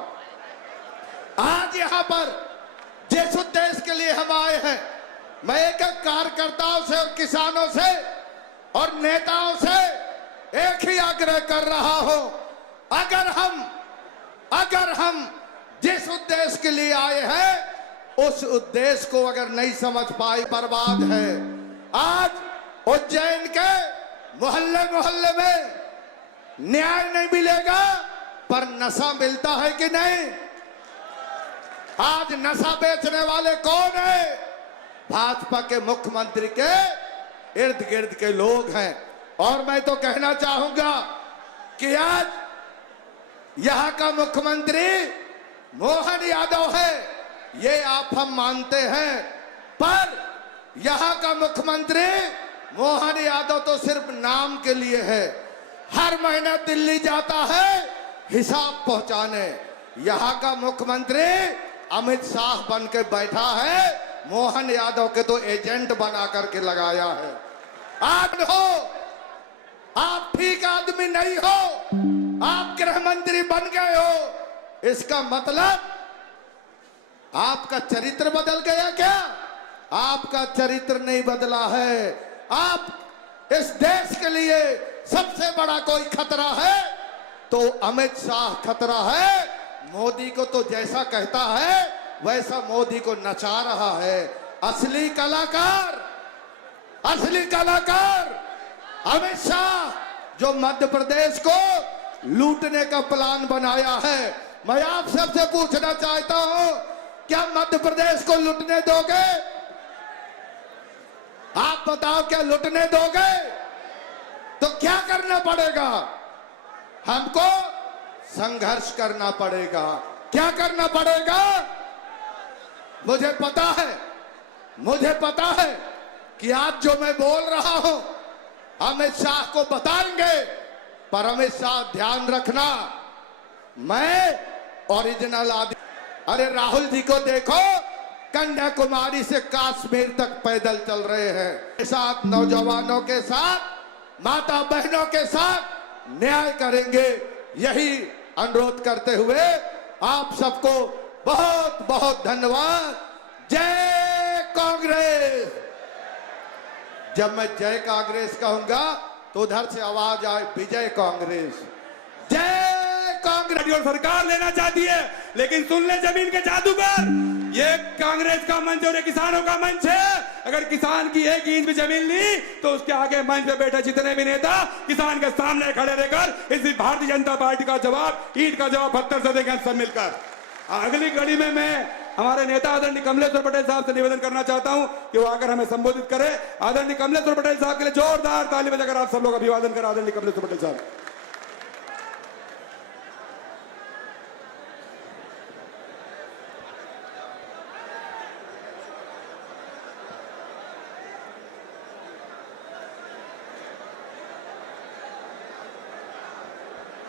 आज यहां पर जिस उद्देश्य के लिए हम आए हैं, मैं एक कार्यकर्ताओं से और किसानों से और नेताओं से एक ही आग्रह कर रहा हूं, अगर हम जिस उद्देश्य के लिए आए हैं उस उद्देश्य को अगर नहीं समझ पाए, बर्बाद है। आज उज्जैन के मोहल्ले मोहल्ले में न्याय नहीं मिलेगा, पर नशा मिलता है कि नहीं? आज नशा बेचने वाले कौन है? भाजपा के मुख्यमंत्री के इर्द गिर्द के लोग हैं। और मैं तो कहना चाहूंगा कि आज यहां का मुख्यमंत्री मोहन यादव है, ये आप हम मानते हैं, पर यहां का मुख्यमंत्री मोहन यादव तो सिर्फ नाम के लिए है। हर महीने दिल्ली जाता है हिसाब पहुंचाने। यहां का मुख्यमंत्री अमित शाह बन के बैठा है, मोहन यादव के तो एजेंट बना करके लगाया है। आप हो, आप ठीक आदमी नहीं हो, आप गृह मंत्री बन गए हो, इसका मतलब आपका चरित्र बदल गया क्या? आपका चरित्र नहीं बदला है। आप इस देश के लिए सबसे बड़ा कोई खतरा है तो अमित शाह खतरा है। मोदी को तो जैसा कहता है वैसा मोदी को नचा रहा है। असली कलाकार अमित शाह, जो मध्य प्रदेश को लूटने का प्लान बनाया है। मैं आप सबसे पूछना चाहता हूं, क्या मध्य प्रदेश को लूटने दोगे? आप बताओ, क्या लूटने दोगे? तो क्या करना पड़ेगा? हमको संघर्ष करना पड़ेगा। क्या करना पड़ेगा? मुझे पता है कि आज जो मैं बोल रहा हूं अमित शाह को बताएंगे, पर अमित शाह ध्यान रखना, मैं ओरिजिनल आदमी। अरे राहुल जी को देखो, कन्याकुमारी से कश्मीर तक पैदल चल रहे हैं। साथ नौजवानों के साथ, माता बहनों के साथ न्याय करेंगे, यही अनुरोध करते हुए आप सबको बहुत बहुत धन्यवाद। जय कांग्रेस। जब मैं जय कांग्रेस कहूंगा तो उधर से आवाज आए विजय कांग्रेस। जय कांग्रेस। और सरकार लेना चाहती है, लेकिन सुन ले जमीन के जादूगर, ये कांग्रेस का मंच और ये किसानों का मंच है। अगर किसान की 1 इंच भी जमीन ली तो उसके आगे मंच पे बैठे जितने भी नेता किसान के सामने खड़े रहकर इस भारतीय जनता पार्टी का जवाब, ईंट का जवाब पत्थर से देंगे सब मिलकर। अगली कड़ी में मैं हमारे नेता आदरणीय कमलेश्वर पटेल साहब से निवेदन करना चाहता हूं कि वो आकर हमें संबोधित करें। आदरणीय कमलेश्वर पटेल साहब के लिए जोरदार ताली बजाकर आप सब लोग अभिवादन करें। आदरणीय कमलेश्वर पटेल साहब।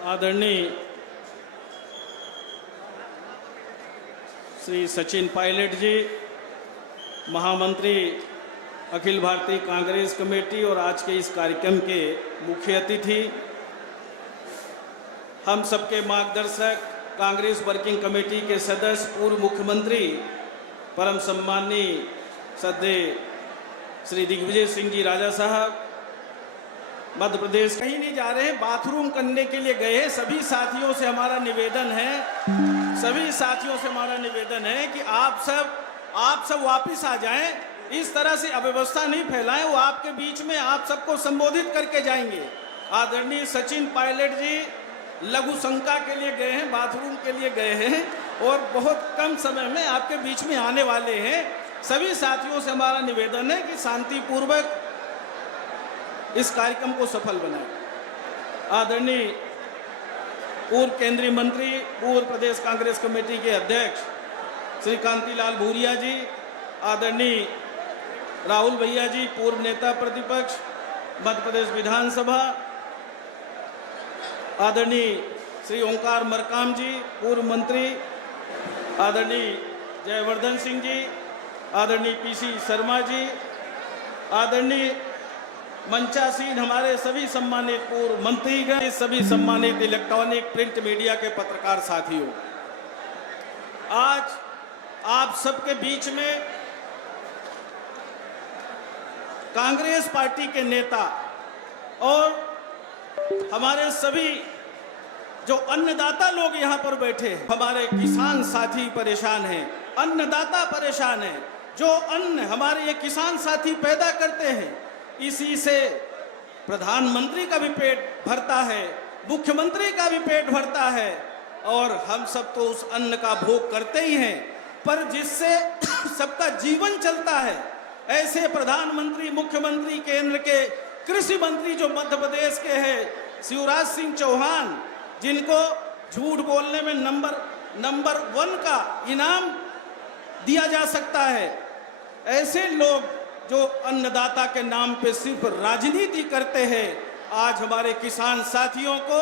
आदरणीय श्री सचिन पायलट जी, महामंत्री अखिल भारतीय कांग्रेस कमेटी और आज के इस कार्यक्रम के मुख्य अतिथि, हम सबके मार्गदर्शक, कांग्रेस वर्किंग कमेटी के सदस्य, पूर्व मुख्यमंत्री परम सम्माननीय श्रद्धेय श्री दिग्विजय सिंह जी राजा साहब, मध्य प्रदेश कहीं नहीं जा रहे हैं, बाथरूम करने के लिए गए हैं। सभी साथियों से हमारा निवेदन है कि आप सब वापस आ जाएं। इस तरह से अव्यवस्था नहीं फैलाएं। वो आपके बीच में आप सबको संबोधित करके जाएंगे। आदरणीय सचिन पायलट जी लघु शंका के लिए गए हैं, बाथरूम के लिए गए हैं और बहुत कम समय में आपके बीच में आने वाले हैं। सभी साथियों से हमारा निवेदन है कि शांतिपूर्वक इस कार्यक्रम को सफल बनाएं। आदरणीय पूर्व केंद्रीय मंत्री, पूर्व प्रदेश कांग्रेस कमेटी के अध्यक्ष श्री कांतिलाल भूरिया जी, आदरणीय राहुल भैया जी, पूर्व नेता प्रतिपक्ष मध्य प्रदेश विधानसभा, आदरणीय श्री ओंकार मरकाम जी, पूर्व मंत्री, आदरणीय जयवर्धन सिंह जी, आदरणीय पीसी शर्मा जी, आदरणीय मंचासीन हमारे सभी सम्मानित पूर्व मंत्रीगण, सभी सम्मानित इलेक्ट्रॉनिक प्रिंट मीडिया के पत्रकार साथियों, आज आप सबके बीच में कांग्रेस पार्टी के नेता और हमारे सभी जो अन्नदाता लोग यहाँ पर बैठे हैं, हमारे किसान साथी परेशान हैं, अन्नदाता परेशान हैं। जो अन्न हमारे ये किसान साथी पैदा करते हैं, इसी से प्रधानमंत्री का भी पेट भरता है, मुख्यमंत्री का भी पेट भरता है और हम सब तो उस अन्न का भोग करते ही हैं, पर जिससे सबका जीवन चलता है, ऐसे प्रधानमंत्री, मुख्यमंत्री, केंद्र के कृषि मंत्री जो मध्य प्रदेश के हैं शिवराज सिंह चौहान, जिनको झूठ बोलने में नंबर 1 का इनाम दिया जा सकता है, ऐसे लोग जो अन्नदाता के नाम पे सिर्फ राजनीति करते हैं, आज हमारे किसान साथियों को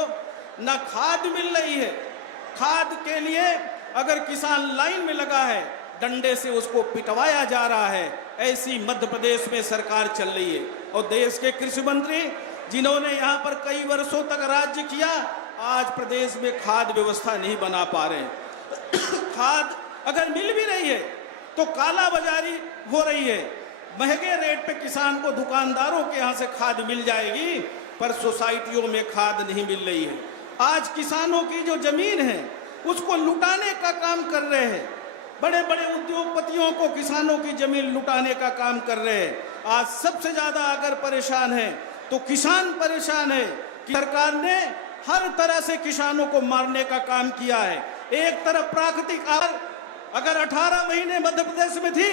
न खाद मिल रही है। खाद के लिए अगर किसान लाइन में लगा है, डंडे से उसको पिटवाया जा रहा है। ऐसी मध्य प्रदेश में सरकार चल रही है। और देश के कृषि मंत्री जिन्होंने यहाँ पर कई वर्षों तक राज्य किया, आज प्रदेश में खाद व्यवस्था नहीं बना पा रहे हैं। खाद अगर मिल भी रही है तो काला बाजारी हो रही है। महंगे रेट पे किसान को दुकानदारों के यहाँ से खाद मिल जाएगी, पर सोसाइटियों में खाद नहीं मिल रही है। आज किसानों की जो जमीन है उसको लुटाने का काम कर रहे हैं। बड़े बड़े उद्योगपतियों को किसानों की जमीन लुटाने का काम कर रहे हैं। आज सबसे ज्यादा अगर परेशान है तो किसान परेशान है कि सरकार ने हर तरह से किसानों को मारने का काम किया है। एक तरफ प्राकृतिक आग अगर 18 महीने मध्य प्रदेश में थी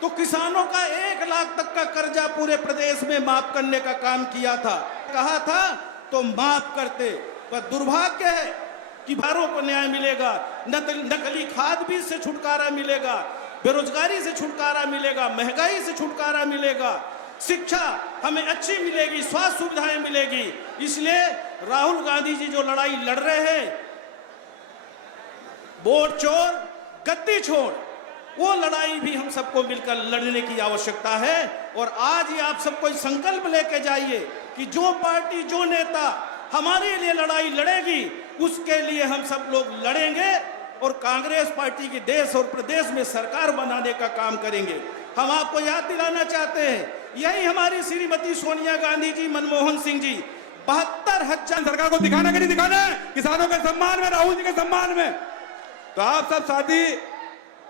तो किसानों का 1 लाख तक का कर्जा पूरे प्रदेश में माफ करने का काम किया था। कहा था तो माफ करते, पर दुर्भाग्य है कि भारों को न्याय मिलेगा, नकली खाद बीज से छुटकारा मिलेगा, बेरोजगारी से छुटकारा मिलेगा, महंगाई से छुटकारा मिलेगा, शिक्षा हमें अच्छी मिलेगी, स्वास्थ्य सुविधाएं मिलेगी। इसलिए राहुल गांधी जी जो लड़ाई लड़ रहे हैं, वोट चोर गद्दी छोड़, वो लड़ाई भी हम सबको मिलकर लड़ने की आवश्यकता है। और आज ही आप सबको संकल्प लेके जाइए कि जो पार्टी, जो नेता हमारे लिए लड़ाई लड़ेगी, उसके लिए हम सब लोग लड़ेंगे और कांग्रेस पार्टी की देश और प्रदेश में सरकार बनाने का काम करेंगे। हम आपको याद दिलाना चाहते हैं, यही हमारी श्रीमती सोनिया गांधी जी, मनमोहन सिंह जी 72,000 सरकार को दिखाना कि नहीं दिखाना है, किसानों के सम्मान में, राहुल जी के सम्मान में। तो आप सब साथी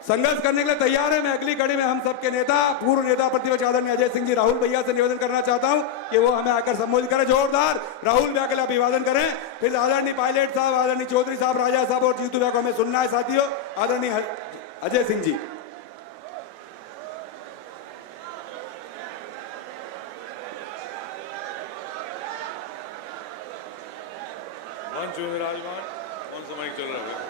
संघर्ष करने के लिए तैयार है। मैं अगली कड़ी में हम सबके नेता, पूर्व नेता प्रतिपक्ष आदरणीय अजय सिंह जी, राहुल भैया से निवेदन करना चाहता हूं कि वो हमें आकर संबोधित करें। जोरदार राहुल भैया के लिए अभिवादन करें। फिर आदरणीय पायलट साहब, आदरणीय चौधरी साहब, राजा साहब और जीतू भैया को हमें सुनना है। साथियों, आदरणीय अजय सिंह जी। मंच में विराजमान, कौन सा माइक चल रहा है?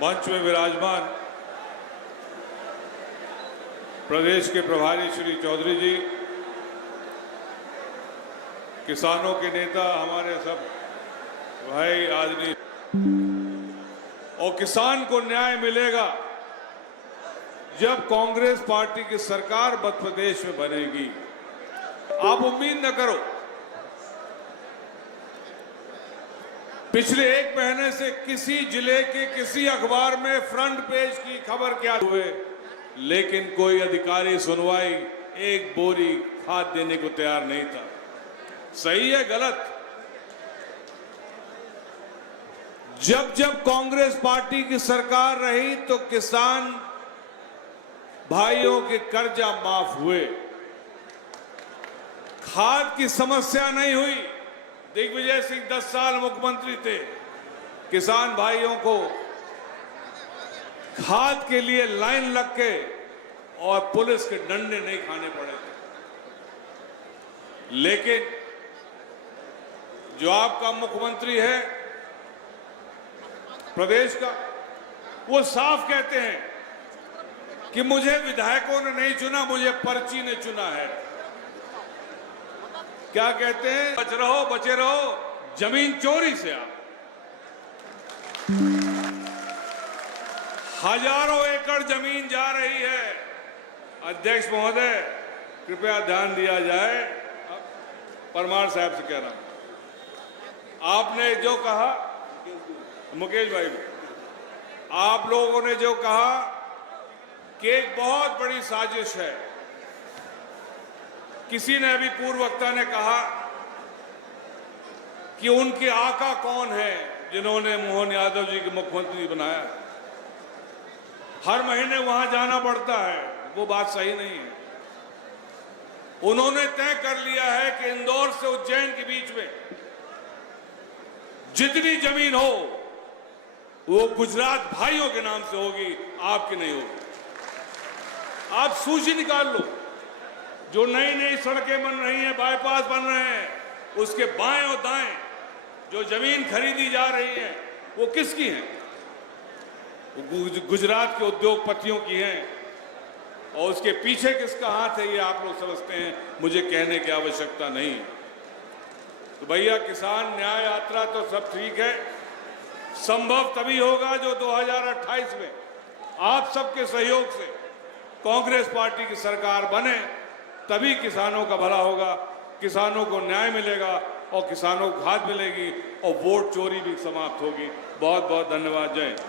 मंच में विराजमान प्रदेश के प्रभारी श्री चौधरी जी, किसानों के नेता, हमारे सब भाई आदमी, और किसान को न्याय मिलेगा जब कांग्रेस पार्टी की सरकार मध्य प्रदेश में बनेगी। आप उम्मीद न करो, पिछले 1 महीने से किसी जिले के किसी अखबार में फ्रंट पेज की खबर क्या हुए, लेकिन कोई अधिकारी सुनवाई, एक बोरी खाद देने को तैयार नहीं था। सही है गलत? जब जब कांग्रेस पार्टी की सरकार रही तो किसान भाइयों के कर्जा माफ हुए, खाद की समस्या नहीं हुई। दिग्विजय सिंह 10 साल मुख्यमंत्री थे, किसान भाइयों को खाद के लिए लाइन लग के और पुलिस के डंडे नहीं खाने पड़े थे। लेकिन जो आपका मुख्यमंत्री है प्रदेश का, वो साफ कहते हैं कि मुझे विधायकों ने नहीं चुना, मुझे पर्ची ने चुना है। क्या कहते हैं? बचे रहो जमीन चोरी से। आप हजारों एकड़ जमीन जा रही है। अध्यक्ष महोदय, कृपया ध्यान दिया जाए। परमार साहब से कह रहा हूं, आपने जो कहा, मुकेश भाई, आप लोगों ने जो कहा कि एक बहुत बड़ी साजिश है। किसी ने अभी पूर्व वक्ता ने कहा कि उनके आका कौन है जिन्होंने मोहन यादव जी को मुख्यमंत्री बनाया। हर महीने वहां जाना पड़ता है, वो बात सही नहीं है। उन्होंने तय कर लिया है कि इंदौर से उज्जैन के बीच में जितनी जमीन हो वो गुजरात भाइयों के नाम से होगी, आपकी नहीं होगी। आप सूची निकाल लो, जो नई नई सड़कें बन रही हैं, बाईपास बन रहे हैं, उसके बाएं और दाएं जो जमीन खरीदी जा रही है वो किसकी है? गुजरात के उद्योगपतियों की हैं। और उसके पीछे किसका हाथ है ये आप लोग समझते हैं, मुझे कहने की आवश्यकता नहीं। तो भैया, किसान न्याय यात्रा तो सब ठीक है, संभव तभी होगा जो 2028 में आप सबके सहयोग से कांग्रेस पार्टी की सरकार बने, तभी किसानों का भला होगा, किसानों को न्याय मिलेगा और किसानों को खाद मिलेगी और वोट चोरी भी समाप्त होगी। बहुत बहुत धन्यवाद। जय हिंद।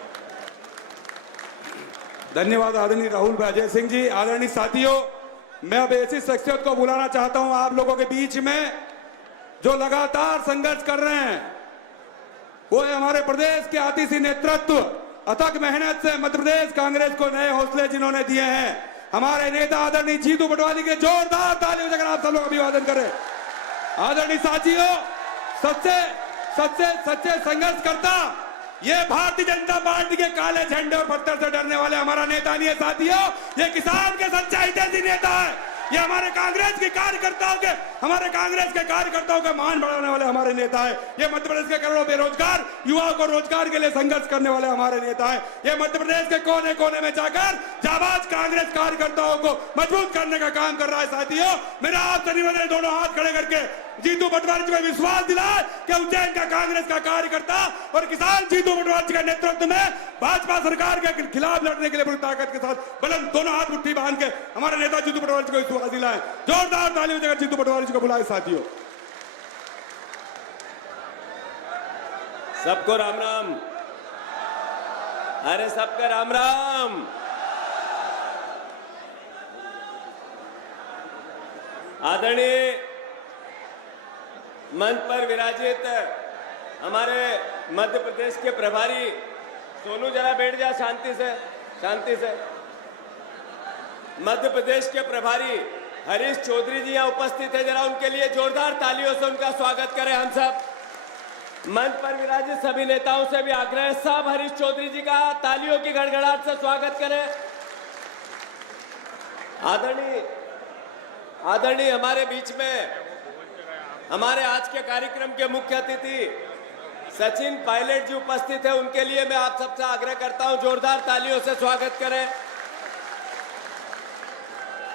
धन्यवाद आदरणीय राहुल भाई अजय सिंह जी। आदरणीय साथियों, मैं अब ऐसी शख्सियत को बुलाना चाहता हूं आप लोगों के बीच में जो लगातार संघर्ष कर रहे हैं। वो है हमारे प्रदेश के आतिशी नेतृत्व, अथक मेहनत से मध्य प्रदेश कांग्रेस को नए हौसले जिन्होंने दिए हैं, हमारे नेता आदरणीय जीतू पटवारी के जोरदार तालियों से आप सब लोग अभिवादन करें। आदरणीय साथियों, सच्चे संघर्ष करता ये भारतीय जनता पार्टी के काले झंडे और पत्थर से डरने वाले हमारा नेता नहीं है साथियों, ये किसान के सच्चा हितैषी नेता है। ये हमारे कांग्रेस के कार्यकर्ताओं के मान बढ़ाने वाले हमारे नेता है। ये मध्य प्रदेश के करोड़ों बेरोजगार युवाओं को रोजगार के लिए संघर्ष करने वाले हमारे नेता है। ये मध्य प्रदेश के कोने कोने में जाकर जाबाज कांग्रेस कार्यकर्ताओं को मजबूत करने का काम कर रहा है। साथियों, मेरा आपसे निवेदन है, दोनों हाथ खड़े करके जीतू पटवारी जी को विश्वास दिलाए कि उज्जैन का कांग्रेस का कार्यकर्ता और किसान जीतू पटवारी जी के नेतृत्व में भाजपा सरकार के खिलाफ लड़ने के लिए पूरी ताकत के साथ बुलंद दोनों हाथ मुट्ठी बांध के हमारे नेता जीतू पटवारी जी को विश्वास दिलाए। जोरदार तालियों से जीतू पटवारी जी को बुलाए। साथियों, सबको राम राम। अरे सबका राम राम। आदरणीय मंच पर विराजित हमारे मध्य प्रदेश के प्रभारी, सोनू जरा बैठ जा शांति से। मध्य प्रदेश के प्रभारी हरीश चौधरी जी यहाँ उपस्थित है, जरा उनके लिए जोरदार तालियों से उनका स्वागत करें हम सब। मंच पर विराजित सभी नेताओं से भी आग्रह है, सब हरीश चौधरी जी का तालियों की गड़गड़ाहट से स्वागत करें। आदरणीय हमारे बीच में हमारे आज के कार्यक्रम के मुख्य अतिथि सचिन पायलट जी उपस्थित है, उनके लिए मैं आप सबसे आग्रह करता हूं जोरदार तालियों से स्वागत करें।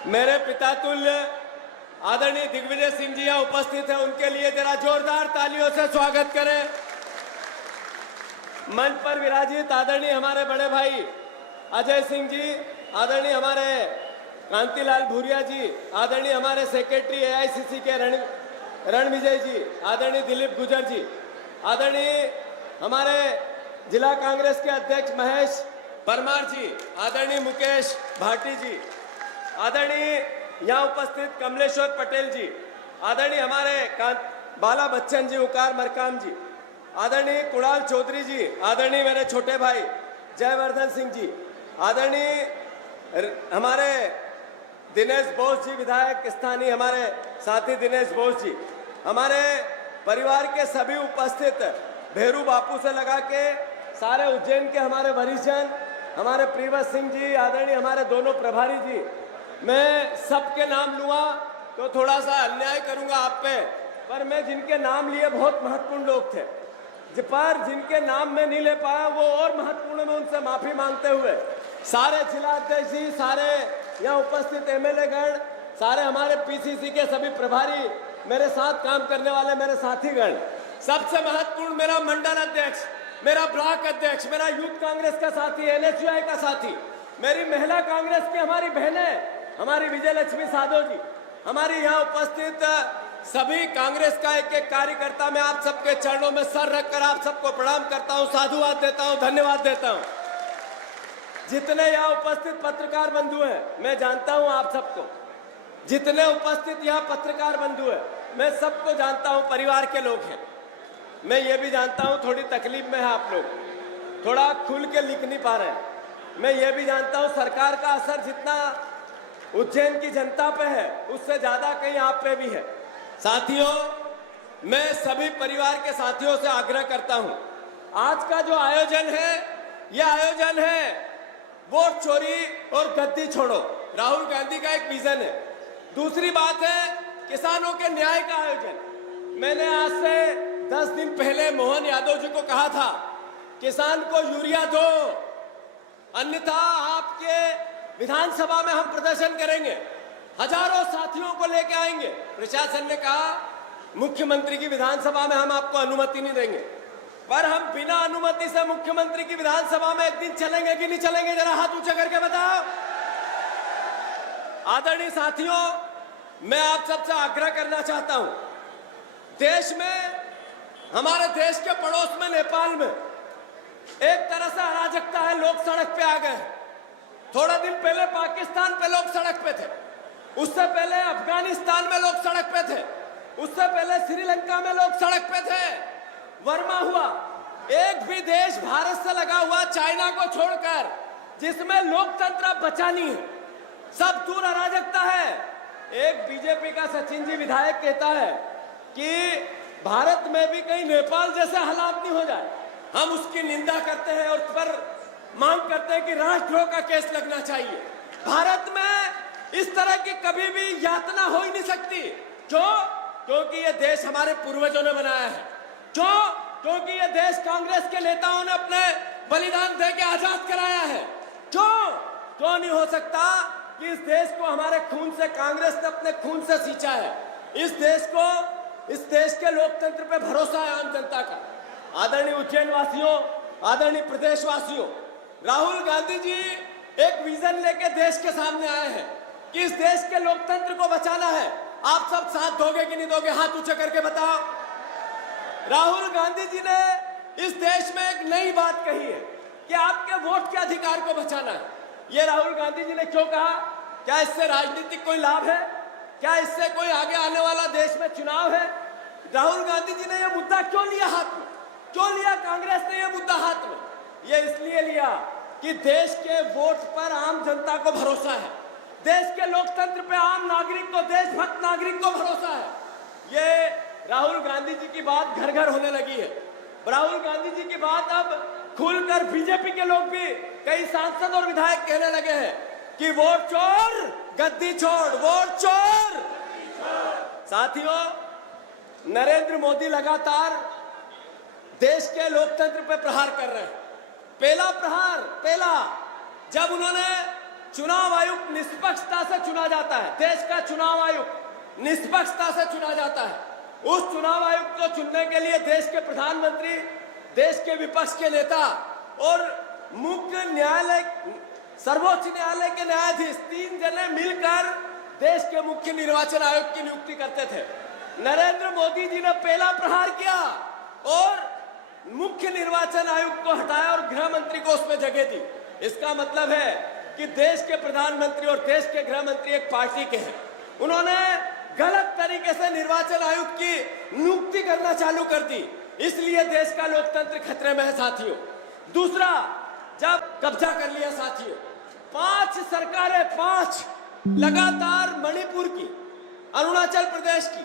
मेरे पितातुल्य आदरणीय दिग्विजय सिंह जी यहाँ उपस्थित है, उनके लिए जरा जोरदार तालियों से स्वागत करें। मंच पर विराजित आदरणीय हमारे बड़े भाई अजय सिंह जी, आदरणीय हमारे कांतिलाल भूरिया जी, आदरणीय हमारे सेक्रेटरी एआईसीसी के रणविजय जी, आदरणीय दिलीप गुजर जी, आदरणीय हमारे जिला कांग्रेस के अध्यक्ष महेश परमार जी, आदरणीय मुकेश भाटी जी, आदरणीय यहाँ उपस्थित कमलेश्वर पटेल जी, आदरणीय हमारे बाला बच्चन जी, उकार मरकाम जी, आदरणीय कुणाल चौधरी जी, आदरणीय मेरे छोटे भाई जयवर्धन सिंह जी, आदरणीय हमारे दिनेश बोस जी, विधायक स्थानीय हमारे साथी दिनेश बोस जी, हमारे परिवार के सभी उपस्थित भेरू बापू से लगा के सारे उज्जैन के हमारे वरिष्ठजन, हमारे प्रियव्रत सिंह जी, आदरणीय हमारे दोनों प्रभारी जी, मैं सबके नाम लूँगा तो थोड़ा सा अन्याय करूंगा आप पे, पर मैं जिनके नाम लिए बहुत महत्वपूर्ण लोग थे, पर जिनके नाम में नहीं ले पाया वो और महत्वपूर्ण, में उनसे माफी मांगते हुए सारे जिलाध्यक्ष जी, सारे यहाँ उपस्थित एमएलए गण, सारे हमारे पीसीसी के सभी प्रभारी, मेरे साथ काम करने वाले मेरे साथीगण, सबसे महत्वपूर्ण मेरा मंडल अध्यक्ष, मेरा ब्लॉक अध्यक्ष, मेरा यूथ कांग्रेस का साथी, एनएसयूआई का साथी, मेरी महिला कांग्रेस की हमारी बहनें, हमारी विजय लक्ष्मी साधो जी, हमारी यहाँ उपस्थित सभी कांग्रेस का एक एक कार्यकर्ता, मैं आप सबके चरणों में सर रखकर आप सबको प्रणाम करता हूँ, साधुवाद देता हूँ, धन्यवाद देता हूँ। जितने यहाँ उपस्थित पत्रकार बंधु हैं, मैं जानता हूँ आप सबको, जितने उपस्थित यहाँ पत्रकार बंधु हैं, मैं सबको जानता हूँ, परिवार के लोग हैं। मैं ये भी जानता हूँ थोड़ी तकलीफ में है आप लोग, थोड़ा खुल के लिख नहीं पा रहे हैं। मैं ये भी जानता हूँ सरकार का असर जितना उज्जैन की जनता पे है, उससे ज्यादा कहीं आप पे भी है। साथियों, मैं सभी परिवार के साथियों से आग्रह करता हूं, आज का जो आयोजन है, यह आयोजन है वोट चोरी और गद्दी छोड़ो। राहुल गांधी का एक विजन है। दूसरी बात है किसानों के न्याय का आयोजन। मैंने आज से 10 दिन पहले मोहन यादव जी को कहा था, किसान को यूरिया दो, अन्यथा आपके विधानसभा में हम प्रदर्शन करेंगे। हजारों साथियों को लेकर आएंगे। प्रशासन ने कहा मुख्यमंत्री की विधानसभा में हम आपको अनुमति नहीं देंगे, पर हम बिना अनुमति से मुख्यमंत्री की विधानसभा में एक दिन चलेंगे कि नहीं चलेंगे, जरा हाथ ऊंचा करके बताओ। आदरणीय साथियों, मैं आप सबसे आग्रह करना चाहता हूं, देश में, हमारे देश के पड़ोस में नेपाल में एक तरह से अराजकता है, लोग सड़क पे आ गए हैं। थोड़ा दिन पहले पाकिस्तान पे लोग सड़क पे थे, उससे पहले अफगानिस्तान में लोग सड़क पे थे, उससे पहले श्रीलंका में लोग सड़क पे थे। वर्मा हुआ, एक भी देश भारत से लगा हुआ चाइना को छोड़कर जिसमें लोकतंत्र बचा नहीं है, सब दूर अराजकता है। एक बीजेपी का सचिन जी विधायक कहता है कि भारत में भी कहीं नेपाल जैसे हालात नहीं हो जाए। हम उसकी निंदा करते हैं और पर मांग करते हैं कि राष्ट्रद्रोह का केस लगना चाहिए। भारत में इस तरह की कभी भी यातना हो ही नहीं सकती। क्यों? क्योंकि ये देश हमारे पूर्वजों ने बनाया है। क्यों? क्योंकि ये देश कांग्रेस के नेताओं ने अपने बलिदान दे के आजाद कराया है। क्यों? क्यों नहीं हो सकता कि इस देश को हमारे खून से, कांग्रेस ने अपने खून से सींचा है। इस देश के लोकतंत्र पे भरोसा है आम जनता का। आदरणीय उज्जैन वासियों, आदरणीय प्रदेश वासियों, राहुल गांधी जी एक विजन लेके देश के सामने आए हैं कि इस देश के लोकतंत्र को बचाना है। आप सब साथ दोगे कि नहीं दोगे? हाथ ऊंचा करके बताओ। राहुल गांधी जी ने इस देश में एक नई बात कही है कि आपके वोट के अधिकार को बचाना है। ये राहुल गांधी जी ने क्यों कहा? क्या इससे राजनीतिक कोई लाभ है? क्या इससे कोई आगे आने वाला देश में चुनाव है? राहुल गांधी जी ने यह मुद्दा क्यों लिया हाथ में? क्यों लिया कांग्रेस ने यह मुद्दा हाथ में? यह इसलिए लिया कि देश के वोट पर आम जनता को भरोसा है, देश के लोकतंत्र पे आम नागरिक को, देशभक्त नागरिक को भरोसा है। ये राहुल गांधी जी की बात घर घर होने लगी है। राहुल गांधी जी की बात अब खुलकर बीजेपी के लोग भी, कई सांसद और विधायक कहने लगे हैं कि वोट चोर गद्दी छोड़, वोट चोर। साथियों, नरेंद्र मोदी लगातार देश के लोकतंत्र पर प्रहार कर रहे हैं। पहला जब उन्होंने चुनाव आयुक्त निष्पक्षता से चुना जाता है, देश का चुनाव आयुक्त निष्पक्षता से चुना जाता है, उस चुनाव आयुक्त को चुनने के लिए देश के प्रधानमंत्री, देश के विपक्ष के नेता और मुख्य न्यायालय, सर्वोच्च न्यायालय के न्यायाधीश, 3 जने मिलकर देश के मुख्य निर्वाचन आयुक्त की नियुक्ति करते थे। नरेंद्र मोदी जी ने पहला प्रहार किया और मुख्य निर्वाचन आयुक्त को हटाया और गृह मंत्री को उसमें जगह दी। इसका मतलब है कि देश के प्रधानमंत्री और देश के गृह मंत्री एक पार्टी के हैं। उन्होंने गलत तरीके से निर्वाचन आयुक्त की नियुक्ति करना चालू कर दी, इसलिए देश का लोकतंत्र खतरे में है साथियों। दूसरा, जब कब्जा कर लिया साथियों, 5 सरकारें, 5 लगातार, मणिपुर की, अरुणाचल प्रदेश की,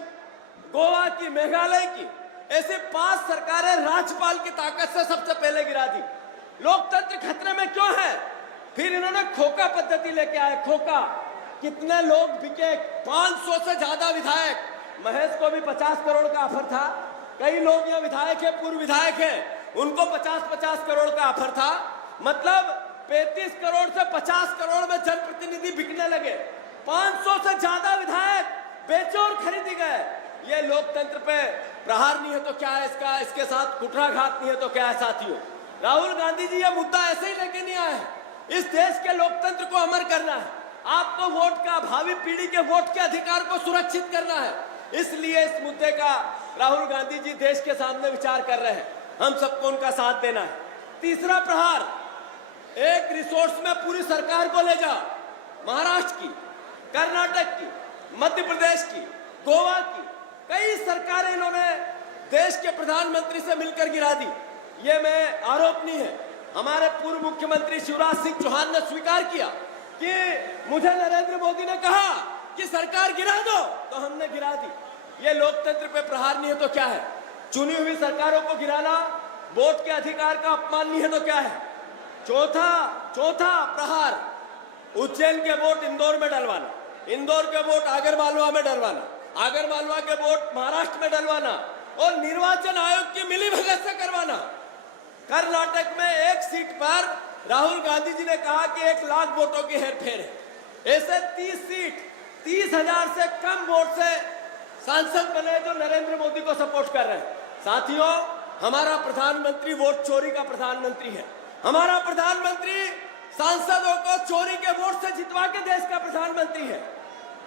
गोवा की, मेघालय की, ऐसे 5 सरकारें राज्यपाल की ताकत से सबसे पहले गिरा दी। लोकतंत्र खतरे में क्यों है? फिर इन्होंने खोखा पद्धति लेके आए। खोखा, कितने लोग बिके? 500 से ज्यादा विधायक। महेश को भी 50 करोड़ का ऑफर था। कई लोग यहाँ विधायक है, पूर्व विधायक है, उनको 50-50 करोड़ का ऑफर था। मतलब 35 करोड़ से 50 करोड़ में जनप्रतिनिधि बिकने लगे। 500 से ज्यादा विधायक बेचे और खरीदी गए। ये लोकतंत्र पे प्रहार नहीं है तो क्या है इसका? इसके साथ कुठाराघात नहीं है तो क्या है साथियों? राहुल गांधी जी ये मुद्दा ऐसे ही लेके नहीं आए हैं। इस देश के लोकतंत्र को अमर करना है, आपको वोट का, भावी पीढ़ी के वोट के अधिकार को सुरक्षित करना है। इसलिए इस मुद्दे का राहुल गांधी जी देश के सामने विचार कर रहे हैं। हम सबको उनका साथ देना है। तीसरा प्रहार, एक रिसोर्स में पूरी सरकार को ले जाओ। महाराष्ट्र की, कर्नाटक की, मध्य प्रदेश की, गोवा की, कई सरकारें इन्होंने देश के प्रधानमंत्री से मिलकर गिरा दी। ये मैं आरोप नहीं है, हमारे पूर्व मुख्यमंत्री शिवराज सिंह चौहान ने स्वीकार किया कि मुझे नरेंद्र मोदी ने कहा कि सरकार गिरा दो, तो हमने गिरा दी। ये लोकतंत्र पे प्रहार नहीं है तो क्या है? चुनी हुई सरकारों को गिराना वोट के अधिकार का अपमान नहीं है तो क्या है? चौथा प्रहार, उज्जैन के वोट इंदौर में डलवाना, इंदौर के वोट आगरमालवा में डलवाना, आगरमालवा के वोट महाराष्ट्र में डलवाना और निर्वाचन आयोग की मिलीभगत से करवाना। कर्नाटक में एक सीट पर राहुल गांधी जी ने कहा कि 1 लाख वोटों की हेरफेर है। ऐसे 30 सीट 30,000 से कम वोट से सांसद बने जो नरेंद्र मोदी को सपोर्ट कर रहे हैं। साथियों, हमारा प्रधानमंत्री वोट चोरी का प्रधानमंत्री है। हमारा प्रधानमंत्री सांसदों को चोरी के वोट से जितवा के देश का प्रधानमंत्री है।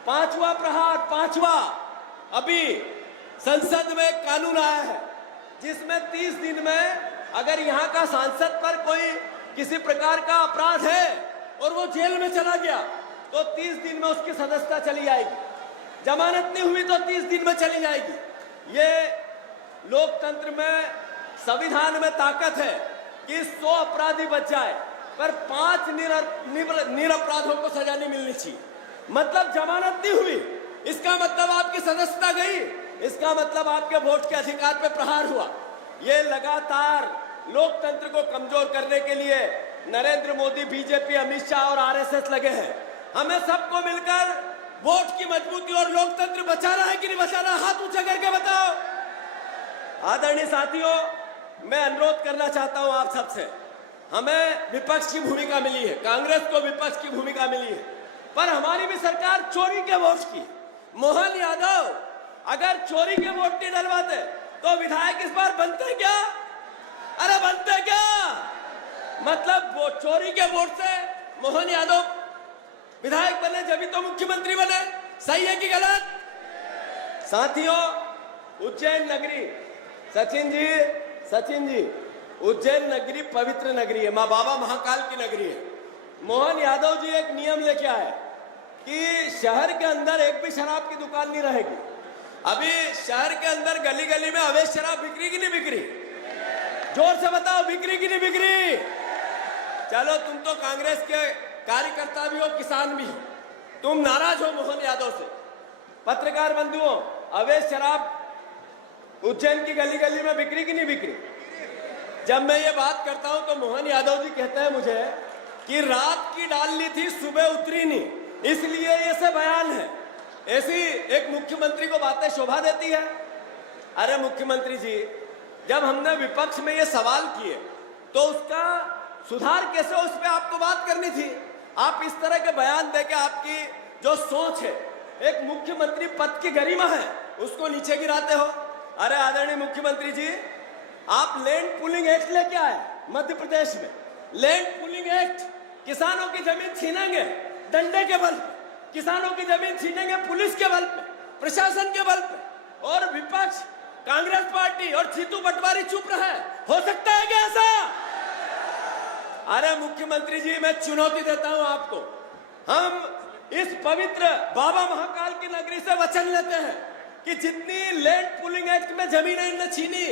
5वां प्रहार, 5वां, अभी संसद में एक कानून आया है जिसमें 30 दिन में अगर यहाँ का सांसद पर कोई किसी प्रकार का अपराध है और वो जेल में चला गया तो 30 दिन में उसकी सदस्यता चली जाएगी। जमानत नहीं हुई तो 30 दिन में चली जाएगी। ये लोकतंत्र में, संविधान में ताकत है कि 100 अपराधी बच जाए पर 5 निरपराधों को सजा नहीं मिलनी चाहिए। मतलब जमानत नहीं हुई, इसका मतलब आपकी सदस्यता गई, इसका मतलब आपके वोट के अधिकार पे प्रहार हुआ। ये लगातार लोकतंत्र को कमजोर करने के लिए नरेंद्र मोदी, बीजेपी, अमित शाह और आरएसएस लगे हैं। हमें सबको मिलकर वोट की मजबूती और लोकतंत्र बचाना है कि नहीं बचाना? हाथ ऊंचा करके बताओ। आदरणीय साथियों, मैं अनुरोध करना चाहता हूं आप सबसे। हमें विपक्ष की भूमिका मिली है, कांग्रेस को विपक्ष की भूमिका मिली है, पर हमारी भी सरकार चोरी के वोट की। मोहन यादव अगर चोरी के वोट नहीं डलवाते तो विधायक इस बार बनते क्या? अरे बनते क्या? मतलब वो चोरी के वोट से मोहन यादव विधायक बने जब तो मुख्यमंत्री बने। सही है कि गलत? साथियों, उज्जैन नगरी, सचिन जी, उज्जैन नगरी पवित्र नगरी है, माँ बाबा महाकाल की नगरी है। मोहन यादव जी एक नियम लेके आए कि शहर के अंदर एक भी शराब की दुकान नहीं रहेगी। अभी शहर के अंदर गली गली में अवैध शराब बिक्री की नहीं बिक्री? जोर से बताओ, बिक्री की नहीं बिक्री? चलो, तुम तो कांग्रेस के कार्यकर्ता भी हो, किसान भी हो, तुम नाराज हो मोहन यादव से। पत्रकार बंधुओं, अवैध शराब उज्जैन की गली गली में बिक्री की नहीं बिक्री? जब मैं ये बात करता हूं तो मोहन यादव जी कहते हैं मुझे कि रात की डाल ली थी, सुबह उतरी नहीं, इसलिए ये से बयान है। ऐसी एक मुख्यमंत्री को बातें शोभा देती है? अरे मुख्यमंत्री जी, जब हमने विपक्ष में ये सवाल किए तो उसका सुधार कैसे, उस पर आपको बात करनी थी। आप इस तरह के बयान देके आपकी जो सोच है, एक मुख्यमंत्री पद की गरिमा है, उसको नीचे गिराते हो। अरे आदरणीय मुख्यमंत्री जी, आप लैंड पूलिंग एक्ट लेके आए मध्य प्रदेश में। लैंड पूलिंग एक्ट, किसानों की जमीन छीनेंगे डंडे के बल पे, किसानों की जमीन छीनेंगे पुलिस के बल पे, प्रशासन के बल पे, और विपक्ष कांग्रेस पार्टी और जीतू पटवारी चुप रहे। हो सकता है क्या ऐसा? अरे मुख्यमंत्री जी, मैं चुनौती देता हूं आपको। हम इस पवित्र बाबा महाकाल की नगरी से वचन लेते हैं कि जितनी लैंड पूलिंग एक्ट में जमीनें इनने छीनी,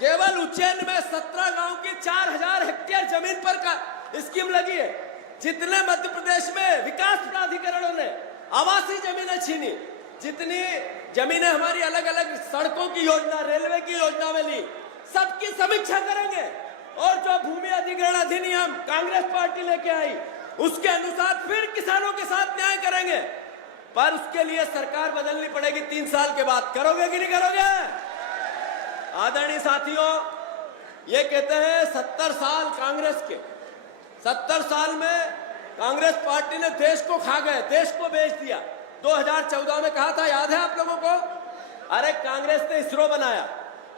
केवल उज्जैन में 17 गांव की 4000 हेक्टेयर जमीन पर स्कीम लगी है। जितने मध्य प्रदेश में विकास प्राधिकरणों ने आवासीय जमीनें छीनी, जितनी जमीनें हमारी अलग अलग सड़कों की योजना, रेलवे की योजना में ली, सबकी समीक्षा करेंगे और जो भूमि अधिग्रहण अधिनियम कांग्रेस पार्टी लेके आई उसके अनुसार फिर किसानों के साथ न्याय करेंगे। पर उसके लिए सरकार बदलनी पड़ेगी 3 साल के बाद। करोगे कि नहीं करोगे? आदरणीय साथियों, ये कहते हैं 70 साल कांग्रेस के, 70 साल में कांग्रेस पार्टी ने देश को खा गए, देश को बेच दिया। 2014 में कहा था, याद है आप लोगों को? अरे कांग्रेस ने इसरो बनाया,